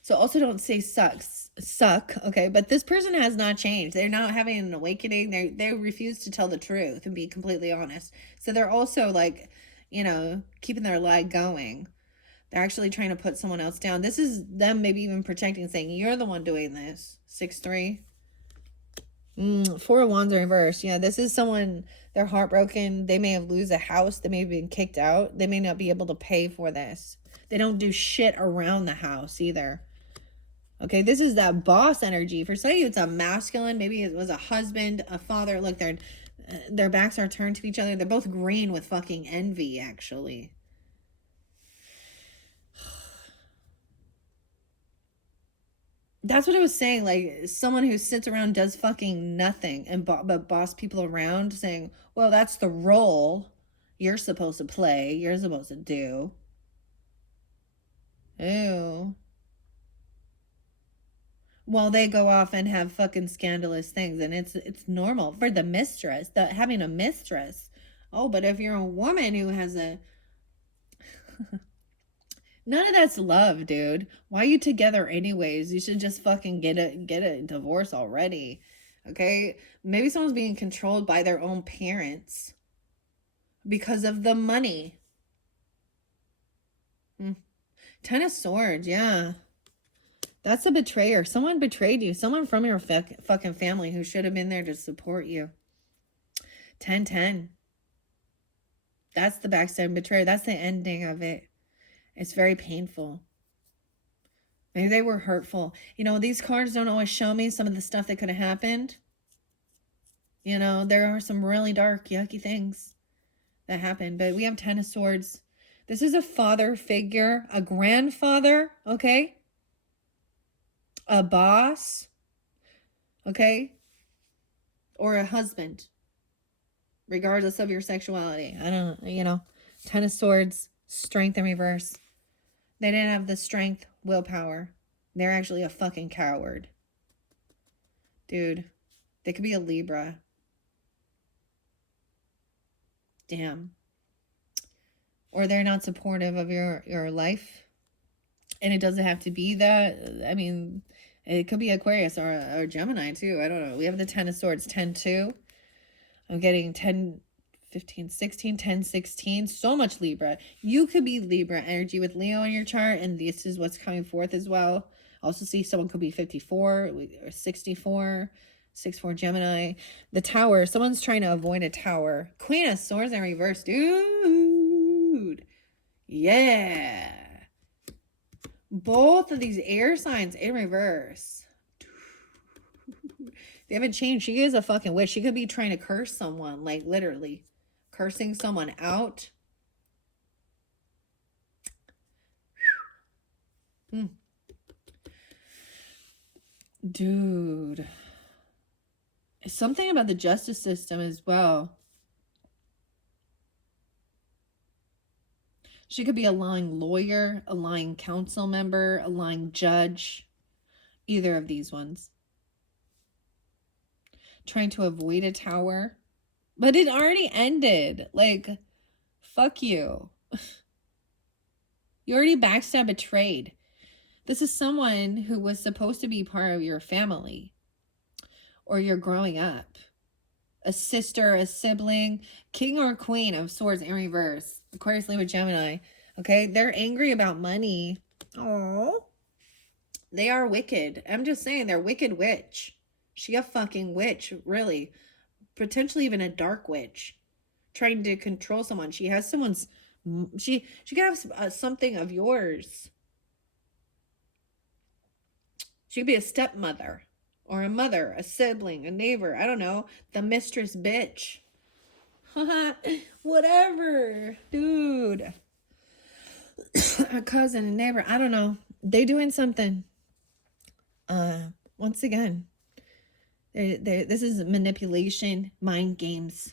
So also don't say suck, okay? But this person has not changed. They're not having an awakening. They refuse to tell the truth and be completely honest. So they're also, like, you know, keeping their lie going. They're actually trying to put someone else down. This is them maybe even protecting, saying, you're the one doing this. 6-3. 4 of Wands in reverse. Yeah, this is someone, they're heartbroken. They may have lose a house. They may have been kicked out. They may not be able to pay for this. They don't do shit around the house either. Okay, this is that boss energy. For some of you, it's a masculine. Maybe it was a husband, a father. Look, their backs are turned to each other. They're both green with fucking envy, actually. That's what I was saying. Like, someone who sits around, does fucking nothing, and but boss people around, saying, well, that's the role you're supposed to play. You're supposed to do. Ew. While they go off and have fucking scandalous things, and it's normal for the mistress, having a mistress. Oh, but if you're a woman who has a none of that's love, dude. Why are you together anyways? You should just fucking get a divorce already. Okay? Maybe someone's being controlled by their own parents because of the money. 10 of Swords, yeah. That's a betrayer. Someone betrayed you. Someone from your fucking family who should have been there to support you. 10-10. That's the backstab betrayer. That's the ending of it. It's very painful. Maybe they were hurtful. You know, these cards don't always show me some of the stuff that could have happened. You know, there are some really dark, yucky things that happen. But we have 10 of Swords. This is a father figure, a grandfather, okay? A boss, okay? Or a husband, regardless of your sexuality. I don't, you know, 10 of Swords, strength in reverse. They didn't have the strength, willpower. They're actually a fucking coward. Dude, they could be a Libra. Damn. Or they're not supportive of your life. And it doesn't have to be that. I mean, it could be Aquarius or Gemini too. I don't know. We have the 10 of Swords, 10-2. I'm getting 10, 15, 16, 10, 16. So much Libra. You could be Libra energy with Leo in your chart, and this is what's coming forth as well. Also see someone could be 54 or 64. 6-4 Gemini. The Tower. Someone's trying to avoid a tower. Queen of Swords in reverse. Dude. Yeah. Both of these air signs in reverse. They haven't changed. She is a fucking witch. She could be trying to curse someone. Like, literally. Cursing someone out. Dude. Something about the justice system as well. She could be a lying lawyer, a lying council member, a lying judge. Either of these ones. Trying to avoid a tower. But it already ended. Like, fuck you. You already backstabbed, betrayed. This is someone who was supposed to be part of your family. Or you're growing up. A sister, a sibling, king or queen of swords in reverse. Aquarius, Libra, Gemini. Okay, they're angry about money. Oh, they are wicked. I'm just saying, they're wicked witch. She a fucking witch, really. Potentially even a dark witch. Trying to control someone. She has someone's... She could have something of yours. She could be a stepmother. Or a mother, a sibling, a neighbor. I don't know. The mistress bitch. Whatever. Dude. A cousin, a neighbor. I don't know. They doing something. Once again. This is manipulation. Mind games.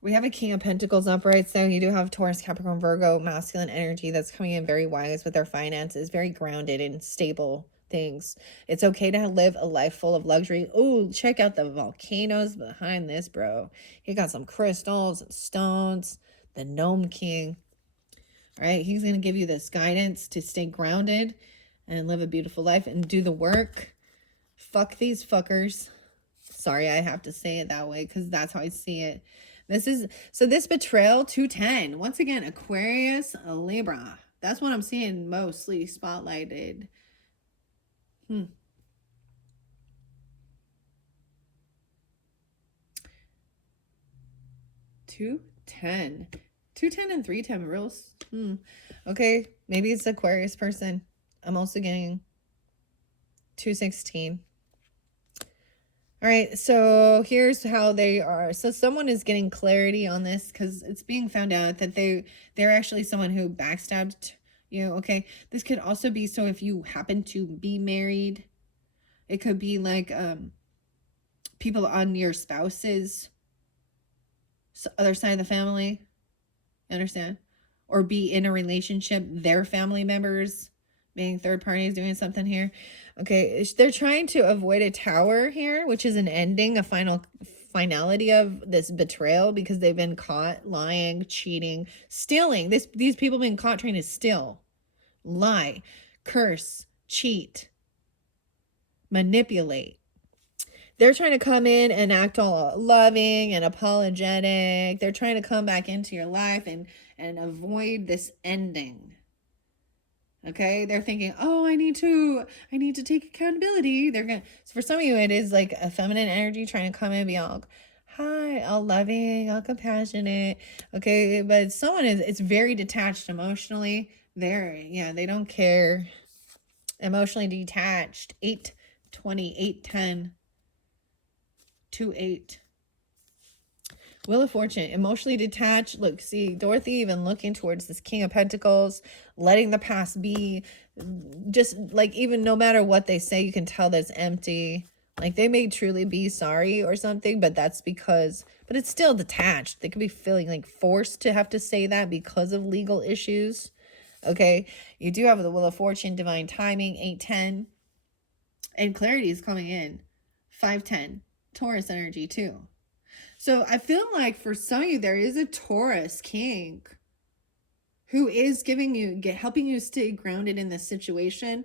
We have a King of Pentacles upright, so you do have Taurus, Capricorn, Virgo, masculine energy that's coming in very wise with their finances, very grounded and stable things. It's okay to live a life full of luxury. Oh, check out the volcanoes behind this, bro. He got some crystals and stones. The Gnome King. All right, he's going to give you this guidance to stay grounded and live a beautiful life and do the work. Fuck these fuckers. Sorry, I have to say it that way because that's how I see it. This betrayal, 210. Once again, Aquarius, Libra. That's what I'm seeing mostly spotlighted. 210. 210 and 310 real. Okay, maybe it's Aquarius person. I'm also getting 216. All right, so here's how they are. So someone is getting clarity on this because it's being found out that they're actually someone who backstabbed you. Okay, this could also be, so if you happen to be married, it could be like people on your spouse's other side of the family. Understand? Or be in a relationship, their family members being third parties doing something here. Okay, they're trying to avoid a tower here, which is an ending, a finality of this betrayal because they've been caught lying, cheating, stealing. These people been caught trying to steal, lie, curse, cheat, manipulate. They're trying to come in and act all loving and apologetic. They're trying to come back into your life and avoid this ending. Okay, they're thinking, oh, I need to take accountability. For some of you, it is like a feminine energy trying to come in and be all, hi, all loving, all compassionate. Okay, but it's very detached emotionally. They don't care. Emotionally detached. 820, 810, 28. Wheel of Fortune, emotionally detached. Look, see, Dorothy even looking towards this King of Pentacles, letting the past be. Just like, even no matter what they say, you can tell that's empty. Like, they may truly be sorry or something, but that's because, but it's still detached. They could be feeling like forced to have to say that because of legal issues. Okay, you do have the Wheel of Fortune, divine timing, 810. And clarity is coming in, 510. Taurus energy too. So I feel like for some of you, there is a Taurus king who is helping you stay grounded in this situation.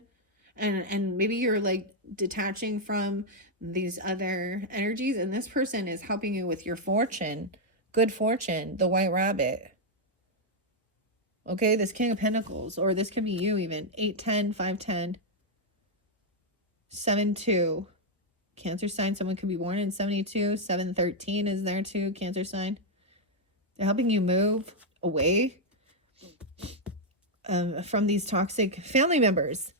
And maybe you're like detaching from these other energies. And this person is helping you with your fortune, good fortune, the white rabbit. Okay, this King of Pentacles, or this could be you even. 810, 510, 72. Cancer sign, someone could be born in 72. 713 is there too, Cancer sign. They're helping you move away from these toxic family members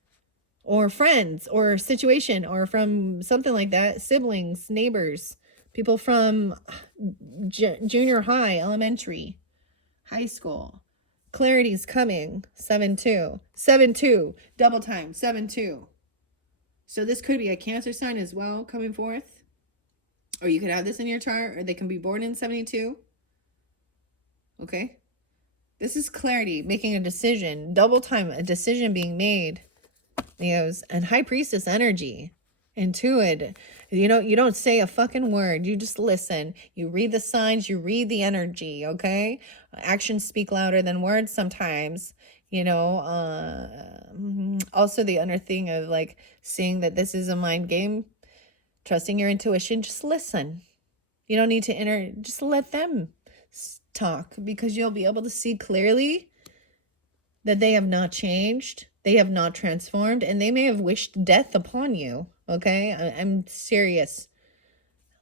or friends or situation or from something like that. Siblings, neighbors, people from junior high, elementary, high school. Clarity's coming. 7-2. 7-2. Double time. 7-2. So this could be a Cancer sign as well coming forth. Or you could have this in your chart, or they can be born in 72. Okay. This is clarity, making a decision, double time, a decision being made, Leos, and High Priestess energy. Intuit. You don't say a fucking word. You just listen. You read the signs, you read the energy, okay? Actions speak louder than words sometimes. Also the other thing of like seeing that this is a mind game, trusting your intuition, just listen. You don't need to just let them talk, because you'll be able to see clearly that they have not changed, they have not transformed, and they may have wished death upon you, okay? I'm serious.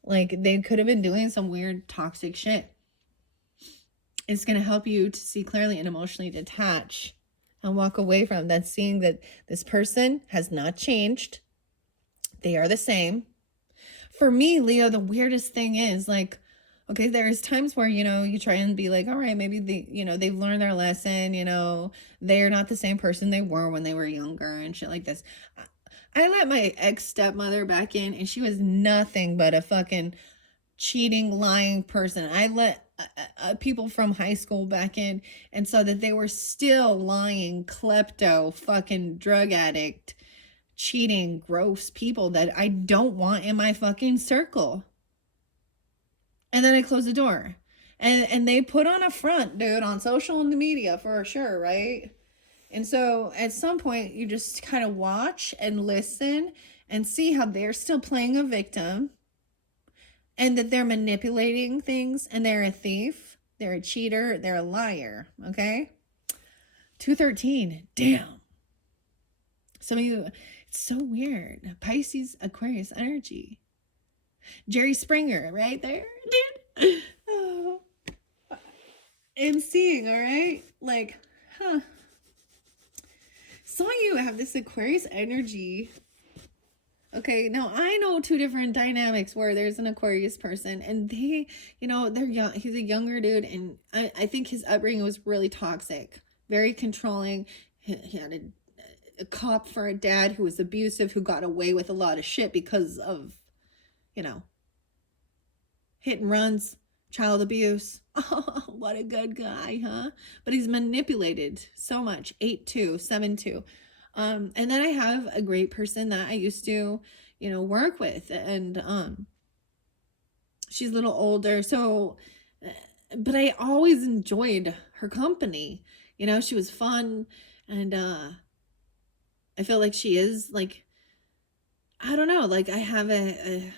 Like, they could have been doing some weird toxic shit. It's going to help you to see clearly and emotionally detach and walk away from that, seeing that this person has not changed. They are the same. For me, Leo, the weirdest thing is like, okay, there's times where, you try and be like, all right, maybe they've learned their lesson, they're not the same person they were when they were younger and shit like this. I let my ex-stepmother back in, and she was nothing but a fucking cheating, lying person. I let people from high school back in, and saw that they were still lying, klepto, fucking drug addict, cheating, gross people that I don't want in my fucking circle. And then I close the door. And they put on a front, dude, on social media for sure, right? And so at some point, you just kind of watch and listen and see how they're still playing a victim, and that they're manipulating things, and they're a thief, they're a cheater, they're a liar, okay? 213, damn. Some of you, it's so weird. Pisces, Aquarius energy. Jerry Springer, right there, dude. Oh. And seeing, all right? Like, huh. Some of you have this Aquarius energy. Okay, now I know two different dynamics where there's an Aquarius person, and they, they're young. He's a younger dude, and I think his upbringing was really toxic, very controlling. He had a cop for a dad who was abusive, who got away with a lot of shit because of, hit and runs, child abuse. Oh, what a good guy, huh? But he's manipulated so much. 8-2, 7-2. And then I have a great person that I used to, work with, and she's a little older. So, but I always enjoyed her company. She was fun, and I feel like she is like, I don't know, like I have a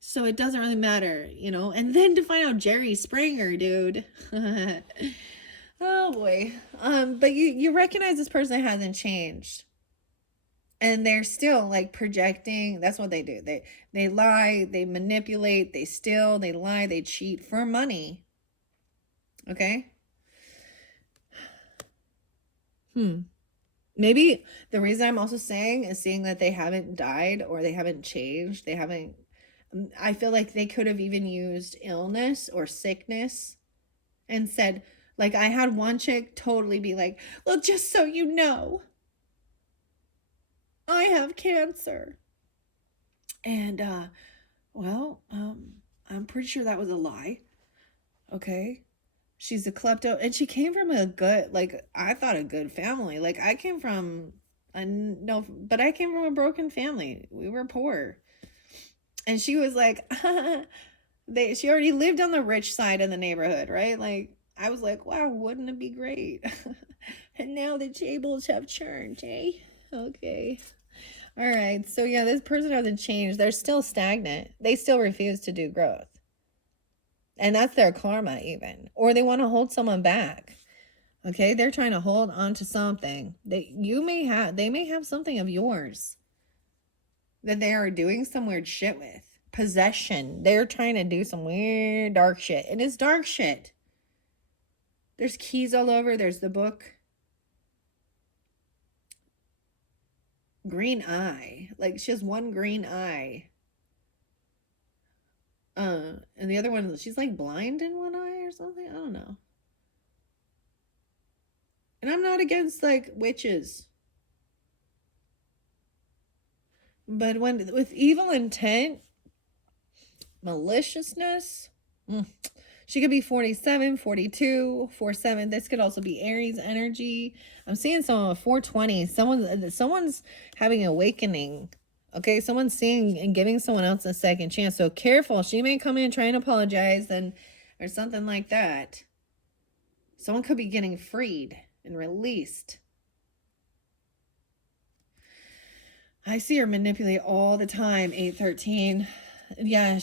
so it doesn't really matter, and then to find out Jerry Springer, dude. Oh boy. But you recognize this person hasn't changed, and they're still like projecting. That's what they do. They lie, they manipulate, they steal, they lie, they cheat for money. Okay? Maybe the reason I'm also saying is seeing that they haven't died, or they haven't changed. I feel like they could have even used illness or sickness and said, like, I had one chick totally be like, well, just so you know, I have cancer. And, I'm pretty sure that was a lie. Okay. She's a klepto, and she came from a good, like, I thought a good family. Like, I came from a broken family. We were poor. And she was like, she already lived on the rich side of the neighborhood, right? Like, I was like, wow, wouldn't it be great? And now the tables have turned, eh? Okay. All right. So yeah, this person hasn't changed. They're still stagnant. They still refuse to do growth. And that's their karma even. Or they want to hold someone back. Okay? They're trying to hold on to something that they may have something of yours that they are doing some weird shit with. Possession. They're trying to do some weird dark shit. And it's dark shit. There's keys all over. There's the book. Green eye. Like, she has one green eye. And the other one, she's like blind in one eye or something. I don't know. And I'm not against like witches. But with evil intent, maliciousness, She could be 47, 42, 47. This could also be Aries energy. I'm seeing someone 420. Someone's having an awakening. Okay, someone's seeing and giving someone else a second chance. So careful. She may come in trying to apologize or something like that. Someone could be getting freed and released. I see her manipulate all the time, 813. Yeah,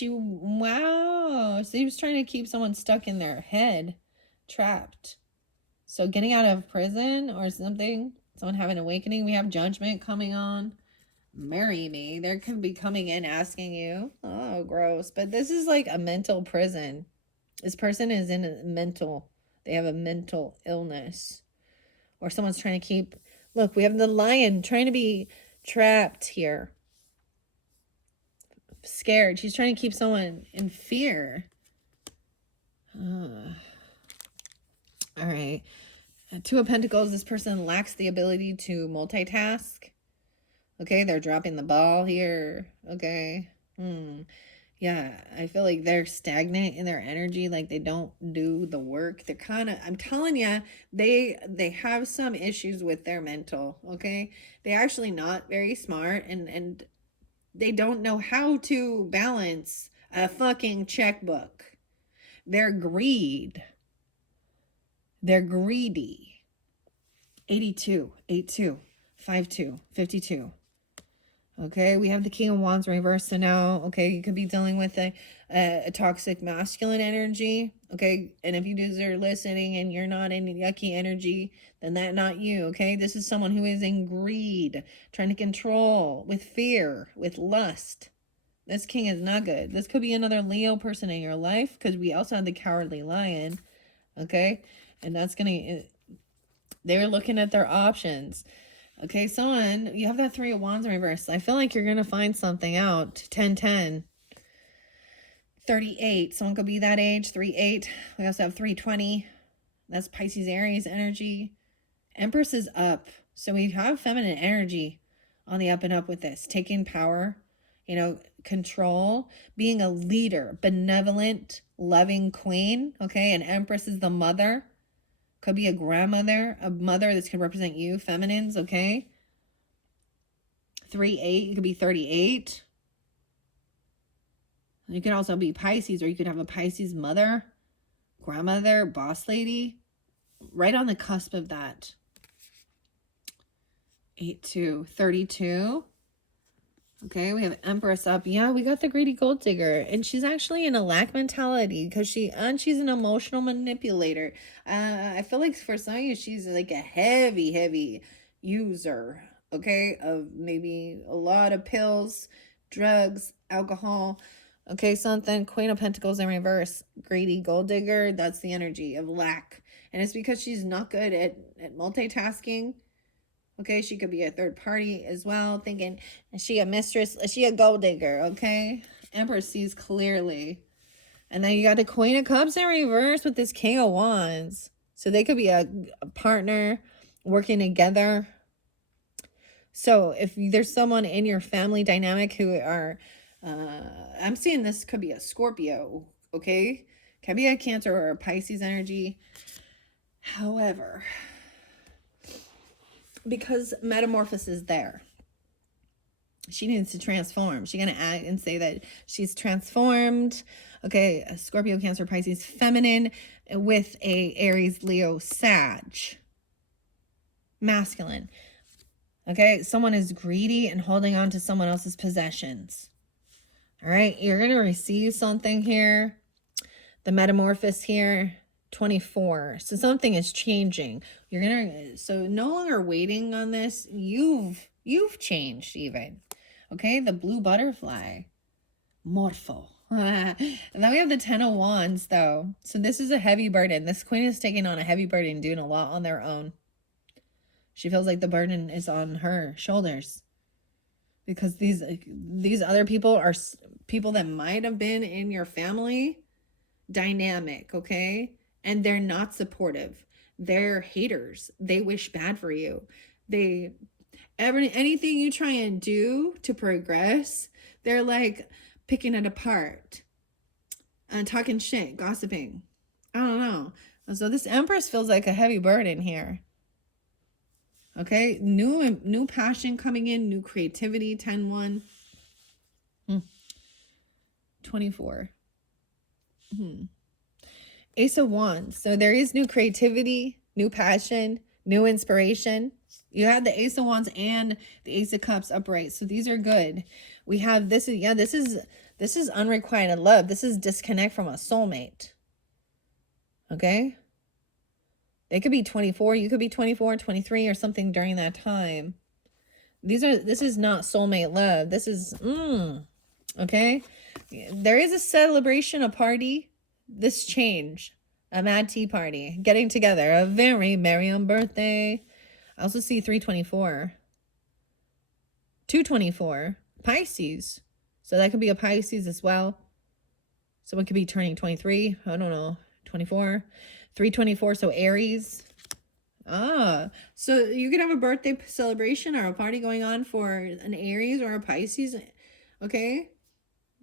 wow. So he was trying to keep someone stuck in their head, trapped. So getting out of prison or something, someone having an awakening. We have judgment coming on. Marry me. There could be coming in asking you. Oh, gross. But this is like a mental prison. This person is in a mental, they have a mental illness. Or someone's trying to keep, look, we have the lion trying to be trapped here. Scared. She's trying to keep someone in fear. All right. Two of Pentacles, this person lacks the ability to multitask. Okay, they're dropping the ball here. Okay. Yeah, I feel like they're stagnant in their energy, like they don't do the work. They're kind of, I'm telling you, they have some issues with their mental, okay? They're actually not very smart and they don't know how to balance a fucking checkbook. They're greedy. 82, 82, 52, 52. Okay, we have the King of Wands reversed. So now, okay, you could be dealing with a toxic masculine energy. Okay, and if you guys are listening and you're not in yucky energy, then that not you. Okay, this is someone who is in greed, trying to control, with fear, with lust. This king is not good. This could be another Leo person in your life, because we also have the Cowardly Lion. Okay, and that's gonna, they're looking at their options. Okay, someone, you have that Three of Wands in reverse. I feel like you're going to find something out. 1010. 38. Someone could be that age. 38. We also have 320. That's Pisces, Aries energy. Empress is up. So we have feminine energy on the up and up with this. Taking power, control, being a leader, benevolent, loving queen. Okay, and Empress is the mother. Could be a grandmother, a mother. This could represent you, feminines, okay? 3-8, it could be 38. You could also be Pisces, or you could have a Pisces mother, grandmother, boss lady. Right on the cusp of that. 8-2, 32. Okay, we have Empress up. Yeah, we got the greedy gold digger. And she's actually in a lack mentality because she's an emotional manipulator. I feel like for some of you, she's like a heavy user, okay, of maybe a lot of pills, drugs, alcohol. Okay, something. Queen of Pentacles in reverse. Greedy gold digger. That's the energy of lack. And it's because she's not good at multitasking. Okay, she could be a third party as well, thinking, is she a mistress? Is she a gold digger? Okay, Empress sees clearly. And then you got the Queen of Cups in reverse with this King of Wands. So they could be a partner working together. So if there's someone in your family dynamic who are, I'm seeing this could be a Scorpio, okay? Could be a Cancer or a Pisces energy. However, because Metamorphosis is there, she needs to transform. She's going to act and say that she's transformed. Okay, a Scorpio, Cancer, Pisces, feminine with a Aries, Leo, Sag, masculine. Okay, someone is greedy and holding on to someone else's possessions. All right, you're going to receive something here. The Metamorphosis here. 24. So something is changing. You're gonna, so no longer waiting on this. You've changed even. Okay, the blue butterfly. Morpho. And then we have the 10 of Wands though. So this is a heavy burden. This queen is taking on a heavy burden, doing a lot on their own. She feels like the burden is on her shoulders. Because these other people are people that might have been in your family dynamic, okay? And they're not supportive. They're haters. They wish bad for you. Anything you try and do to progress, they're like picking it apart. talking shit, gossiping. I don't know. So this Empress feels like a heavy burden here. Okay, new passion coming in, new creativity. 10-1. 24. Ace of Wands. So there is new creativity, new passion, new inspiration. You have the Ace of Wands and the Ace of Cups upright. So these are good. We have this is unrequited love. This is disconnect from a soulmate. Okay? They could be 24, you could be 24, 23 or something during that time. This is not soulmate love. This is okay? There is a celebration, a party. This change, a mad tea party, getting together, a very merry on birthday. I also see 324, 224, Pisces. So that could be a Pisces as well. Someone could be turning 23. I don't know, 24, 324. So Aries. So you could have a birthday celebration or a party going on for an Aries or a Pisces. Okay.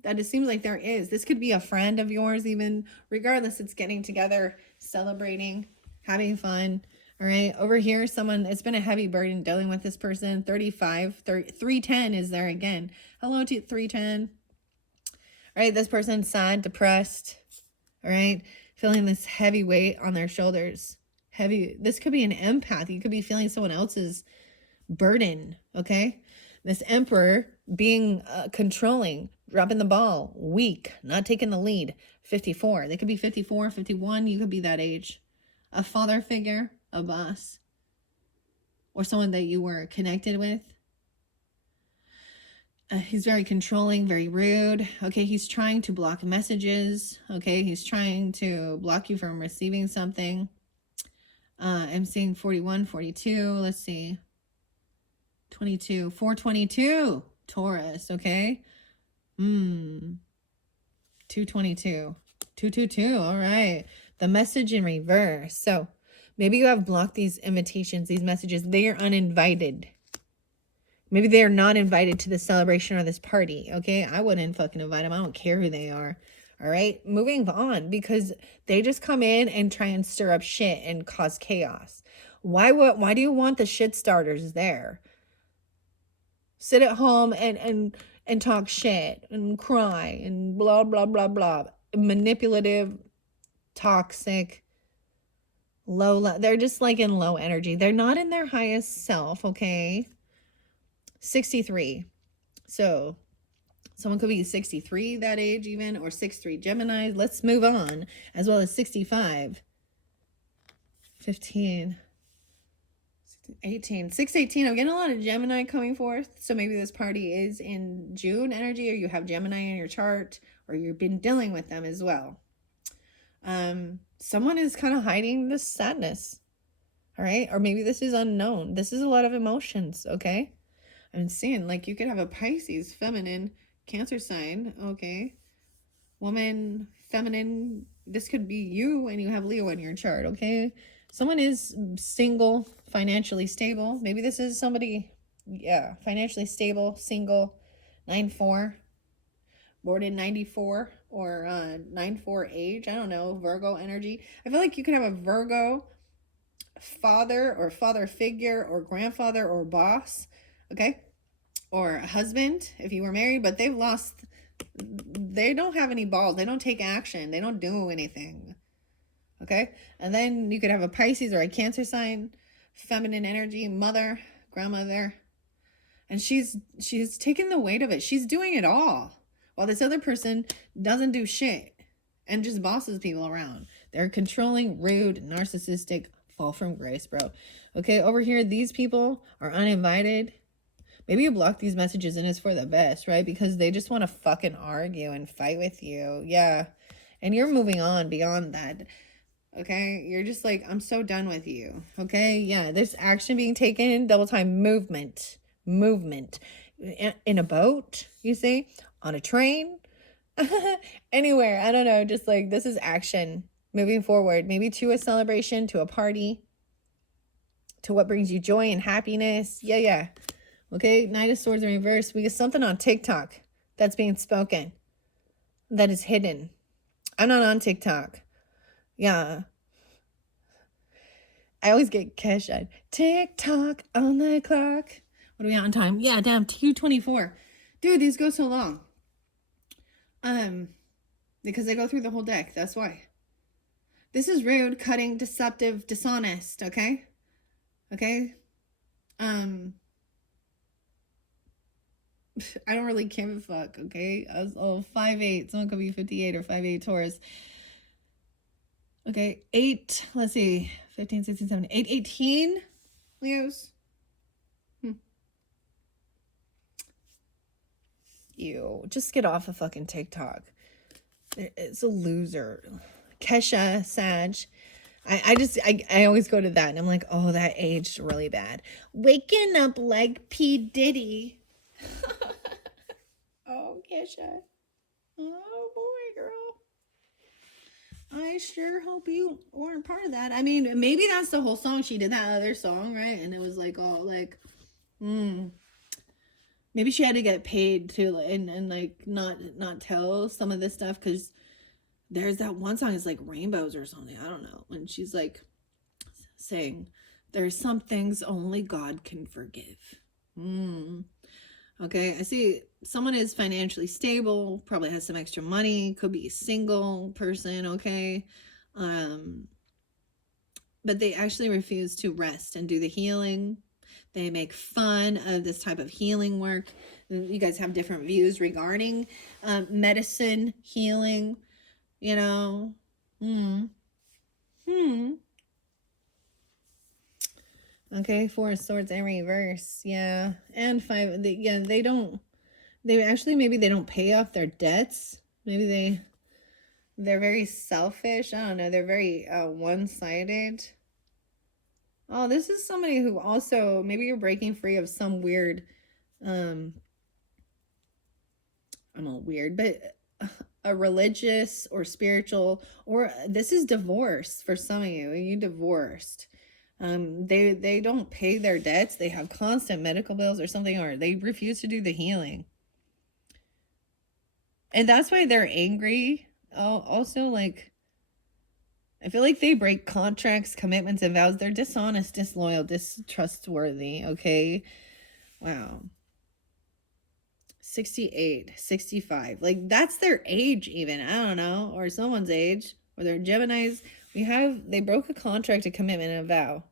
That it seems like there is. This could be a friend of yours even. Regardless, it's getting together, celebrating, having fun. All right. Over here, it's been a heavy burden dealing with this person. 310 is there again. Hello to 310. All right. This person's sad, depressed. All right. Feeling this heavy weight on their shoulders. This could be an empath. You could be feeling someone else's burden. Okay. This Emperor being controlling, dropping the ball, weak, not taking the lead. 54. They could be 54, 51. You could be that age. A father figure, a boss, or someone that you were connected with. He's very controlling, very rude. Okay, he's trying to block messages. Okay, he's trying to block you from receiving something. I'm seeing 41, 42. Let's see. 22, 422, Taurus, okay? 222, 222, all right. The message in reverse. So maybe you have blocked these invitations, these messages. They are uninvited. Maybe they are not invited to the celebration or this party, okay? I wouldn't fucking invite them. I don't care who they are, all right? Moving on, because they just come in and try and stir up shit and cause chaos. Why do you want the shit starters there? Sit at home and talk shit and cry and blah, blah, blah, blah. Manipulative, toxic, they're just like in low energy. They're not in their highest self, okay? 63. So someone could be 63 that age even, or 63 Gemini. Let's move on. As well as 65. 15. 18. 618. I'm getting a lot of Gemini coming forth. So maybe this party is in June energy, or you have Gemini in your chart, or you've been dealing with them as well. Someone is kind of hiding this sadness. All right. Or maybe this is unknown. This is a lot of emotions. Okay. I'm seeing like you could have a Pisces, feminine, Cancer sign. Okay. Woman, feminine. This could be you and you have Leo in your chart. Okay. Someone is single, financially stable. Maybe this is somebody, yeah, financially stable, single, 9-4, born in 94 or 9-4 age. I don't know, Virgo energy. I feel like you could have a Virgo father or father figure or grandfather or boss, okay? Or a husband if you were married, but they don't have any balls. They don't take action. They don't do anything. Okay. And then you could have a Pisces or a Cancer sign, feminine energy, mother, grandmother. And she's taking the weight of it. She's doing it all. While this other person doesn't do shit and just bosses people around. They're controlling, rude, narcissistic, fall from grace, bro. Okay. Over here, these people are uninvited. Maybe you block these messages and it's for the best, right? Because they just want to fucking argue and fight with you. Yeah. And you're moving on beyond that. Okay, you're just like, I'm so done with you. Okay, yeah, there's action being taken, double time movement in a boat, you see, on a train, anywhere. I don't know, just like this is action moving forward, maybe to a celebration, to a party, to what brings you joy and happiness. Yeah. Okay, Knight of Swords in reverse. We get something on TikTok that's being spoken that is hidden. I'm not on TikTok. Yeah. I always get Kesha. TikTok on the clock. What are we on time? Yeah, damn, 2:24. Dude, these go so long. Because they go through the whole deck. That's why. This is rude, cutting, deceptive, dishonest, okay? Okay? I don't really give a fuck, okay? I was 5'8". Someone could be 58 or 5'8" Taurus. Okay, 8, let's see, 15, 16, 17, 8, 18 Leos. Ew, just get off of fucking TikTok. It's a loser. Kesha, Sag. I always go to that and I'm like, oh, that aged really bad. Waking up like P. Diddy. Oh, Kesha. Oh, boy, girl. I sure hope you weren't part of that. I mean, maybe that's the whole song. She did that other song, right? And it was like all like, maybe she had to get paid to and like not tell some of this stuff, because there's that one song, it's like Rainbows or something. I don't know. And she's like saying, there's some things only God can forgive. Okay, I see someone is financially stable, probably has some extra money, could be a single person, okay? But they actually refuse to rest and do the healing. They make fun of this type of healing work. You guys have different views regarding medicine, healing, you know. Okay, 4 of Swords in reverse. Yeah. And 5. They don't. They actually, maybe they don't pay off their debts. Maybe they're very selfish. I don't know. They're very one-sided. Oh, this is somebody who also, maybe you're breaking free of some weird, I'm all weird, but a religious or spiritual, or this is divorce for some of you. You divorced. They don't pay their debts. They have constant medical bills or something, or they refuse to do the healing. And that's why they're angry. Also, like, I feel like they break contracts, commitments, and vows. They're dishonest, disloyal, distrustworthy, okay? Wow. 68, 65. Like, that's their age even. I don't know. Or someone's age. Or they're Geminis. They broke a contract, a commitment, and a vow.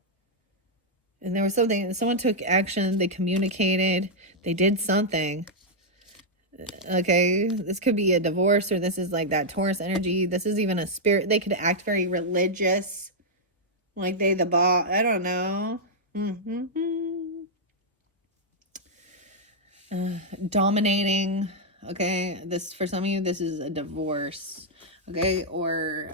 And there was something, someone took action, they communicated, they did something. Okay, this could be a divorce, or this is like that Taurus energy. This is even a spirit. They could act very religious, like they the boss. I don't know. Dominating. Okay, this, for some of you, this is a divorce. Okay, or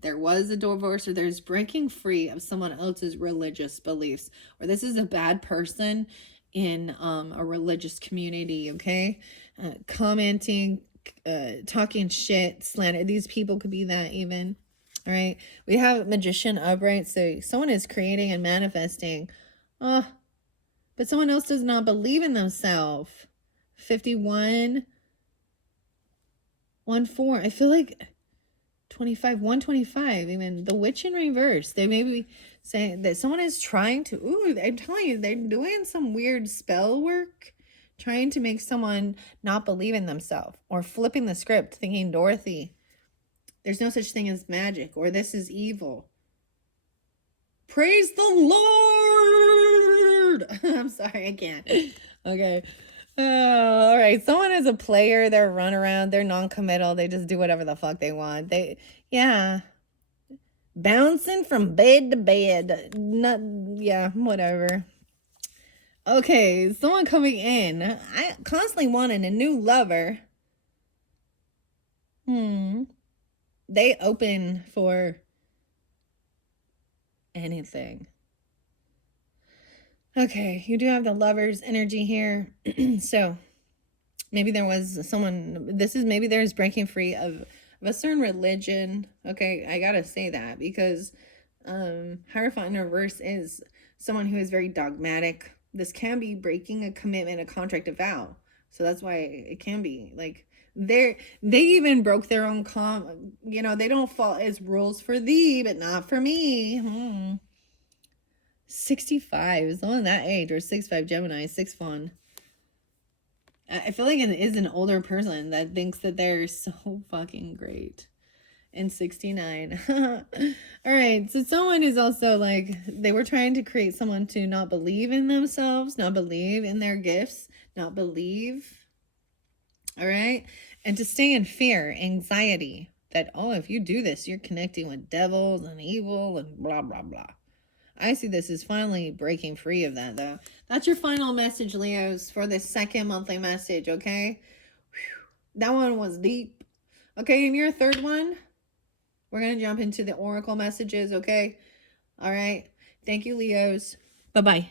there was a divorce, or there's breaking free of someone else's religious beliefs, or this is a bad person in a religious community. Okay, commenting, talking shit, slander. These people could be that even. All right, we have Magician upright, so someone is creating and manifesting, but someone else does not believe in themselves. 51 1-4. I feel like 25 125. Even the Witch in reverse. They may be saying that someone is trying to. Ooh, I'm telling you, they're doing some weird spell work, trying to make someone not believe in themselves, or flipping the script, thinking Dorothy, there's no such thing as magic, or this is evil. Praise the Lord. I'm sorry, I can't. Okay. All right. Someone is a player. They're run around. They're non-committal. They just do whatever the fuck they want. Yeah. Bouncing from bed to bed. Yeah, whatever. Okay. Someone coming in. I constantly wanted a new lover. They open for anything. Okay, you do have the Lover's energy here. So maybe there was someone, maybe there's breaking free of a certain religion. Okay, I gotta say that, because Hierophant in reverse is someone who is very dogmatic. This can be breaking a commitment, a contract, a vow. So that's why it can be like They even broke their own they don't fall as rules for thee, but not for me. 65 is someone that age, or 65 Gemini, 6 fun. I feel like it is an older person that thinks that they're so fucking great. And 69. All right. So someone is also like, they were trying to create someone to not believe in themselves, not believe in their gifts, not believe. All right. And to stay in fear, anxiety that, oh, if you do this, you're connecting with devils and evil and blah, blah, blah. I see this as finally breaking free of that, though. That's your final message, Leos, for this second monthly message, okay? Whew. That one was deep. Okay, and your third one, we're going to jump into the oracle messages, okay? All right. Thank you, Leos. Bye-bye.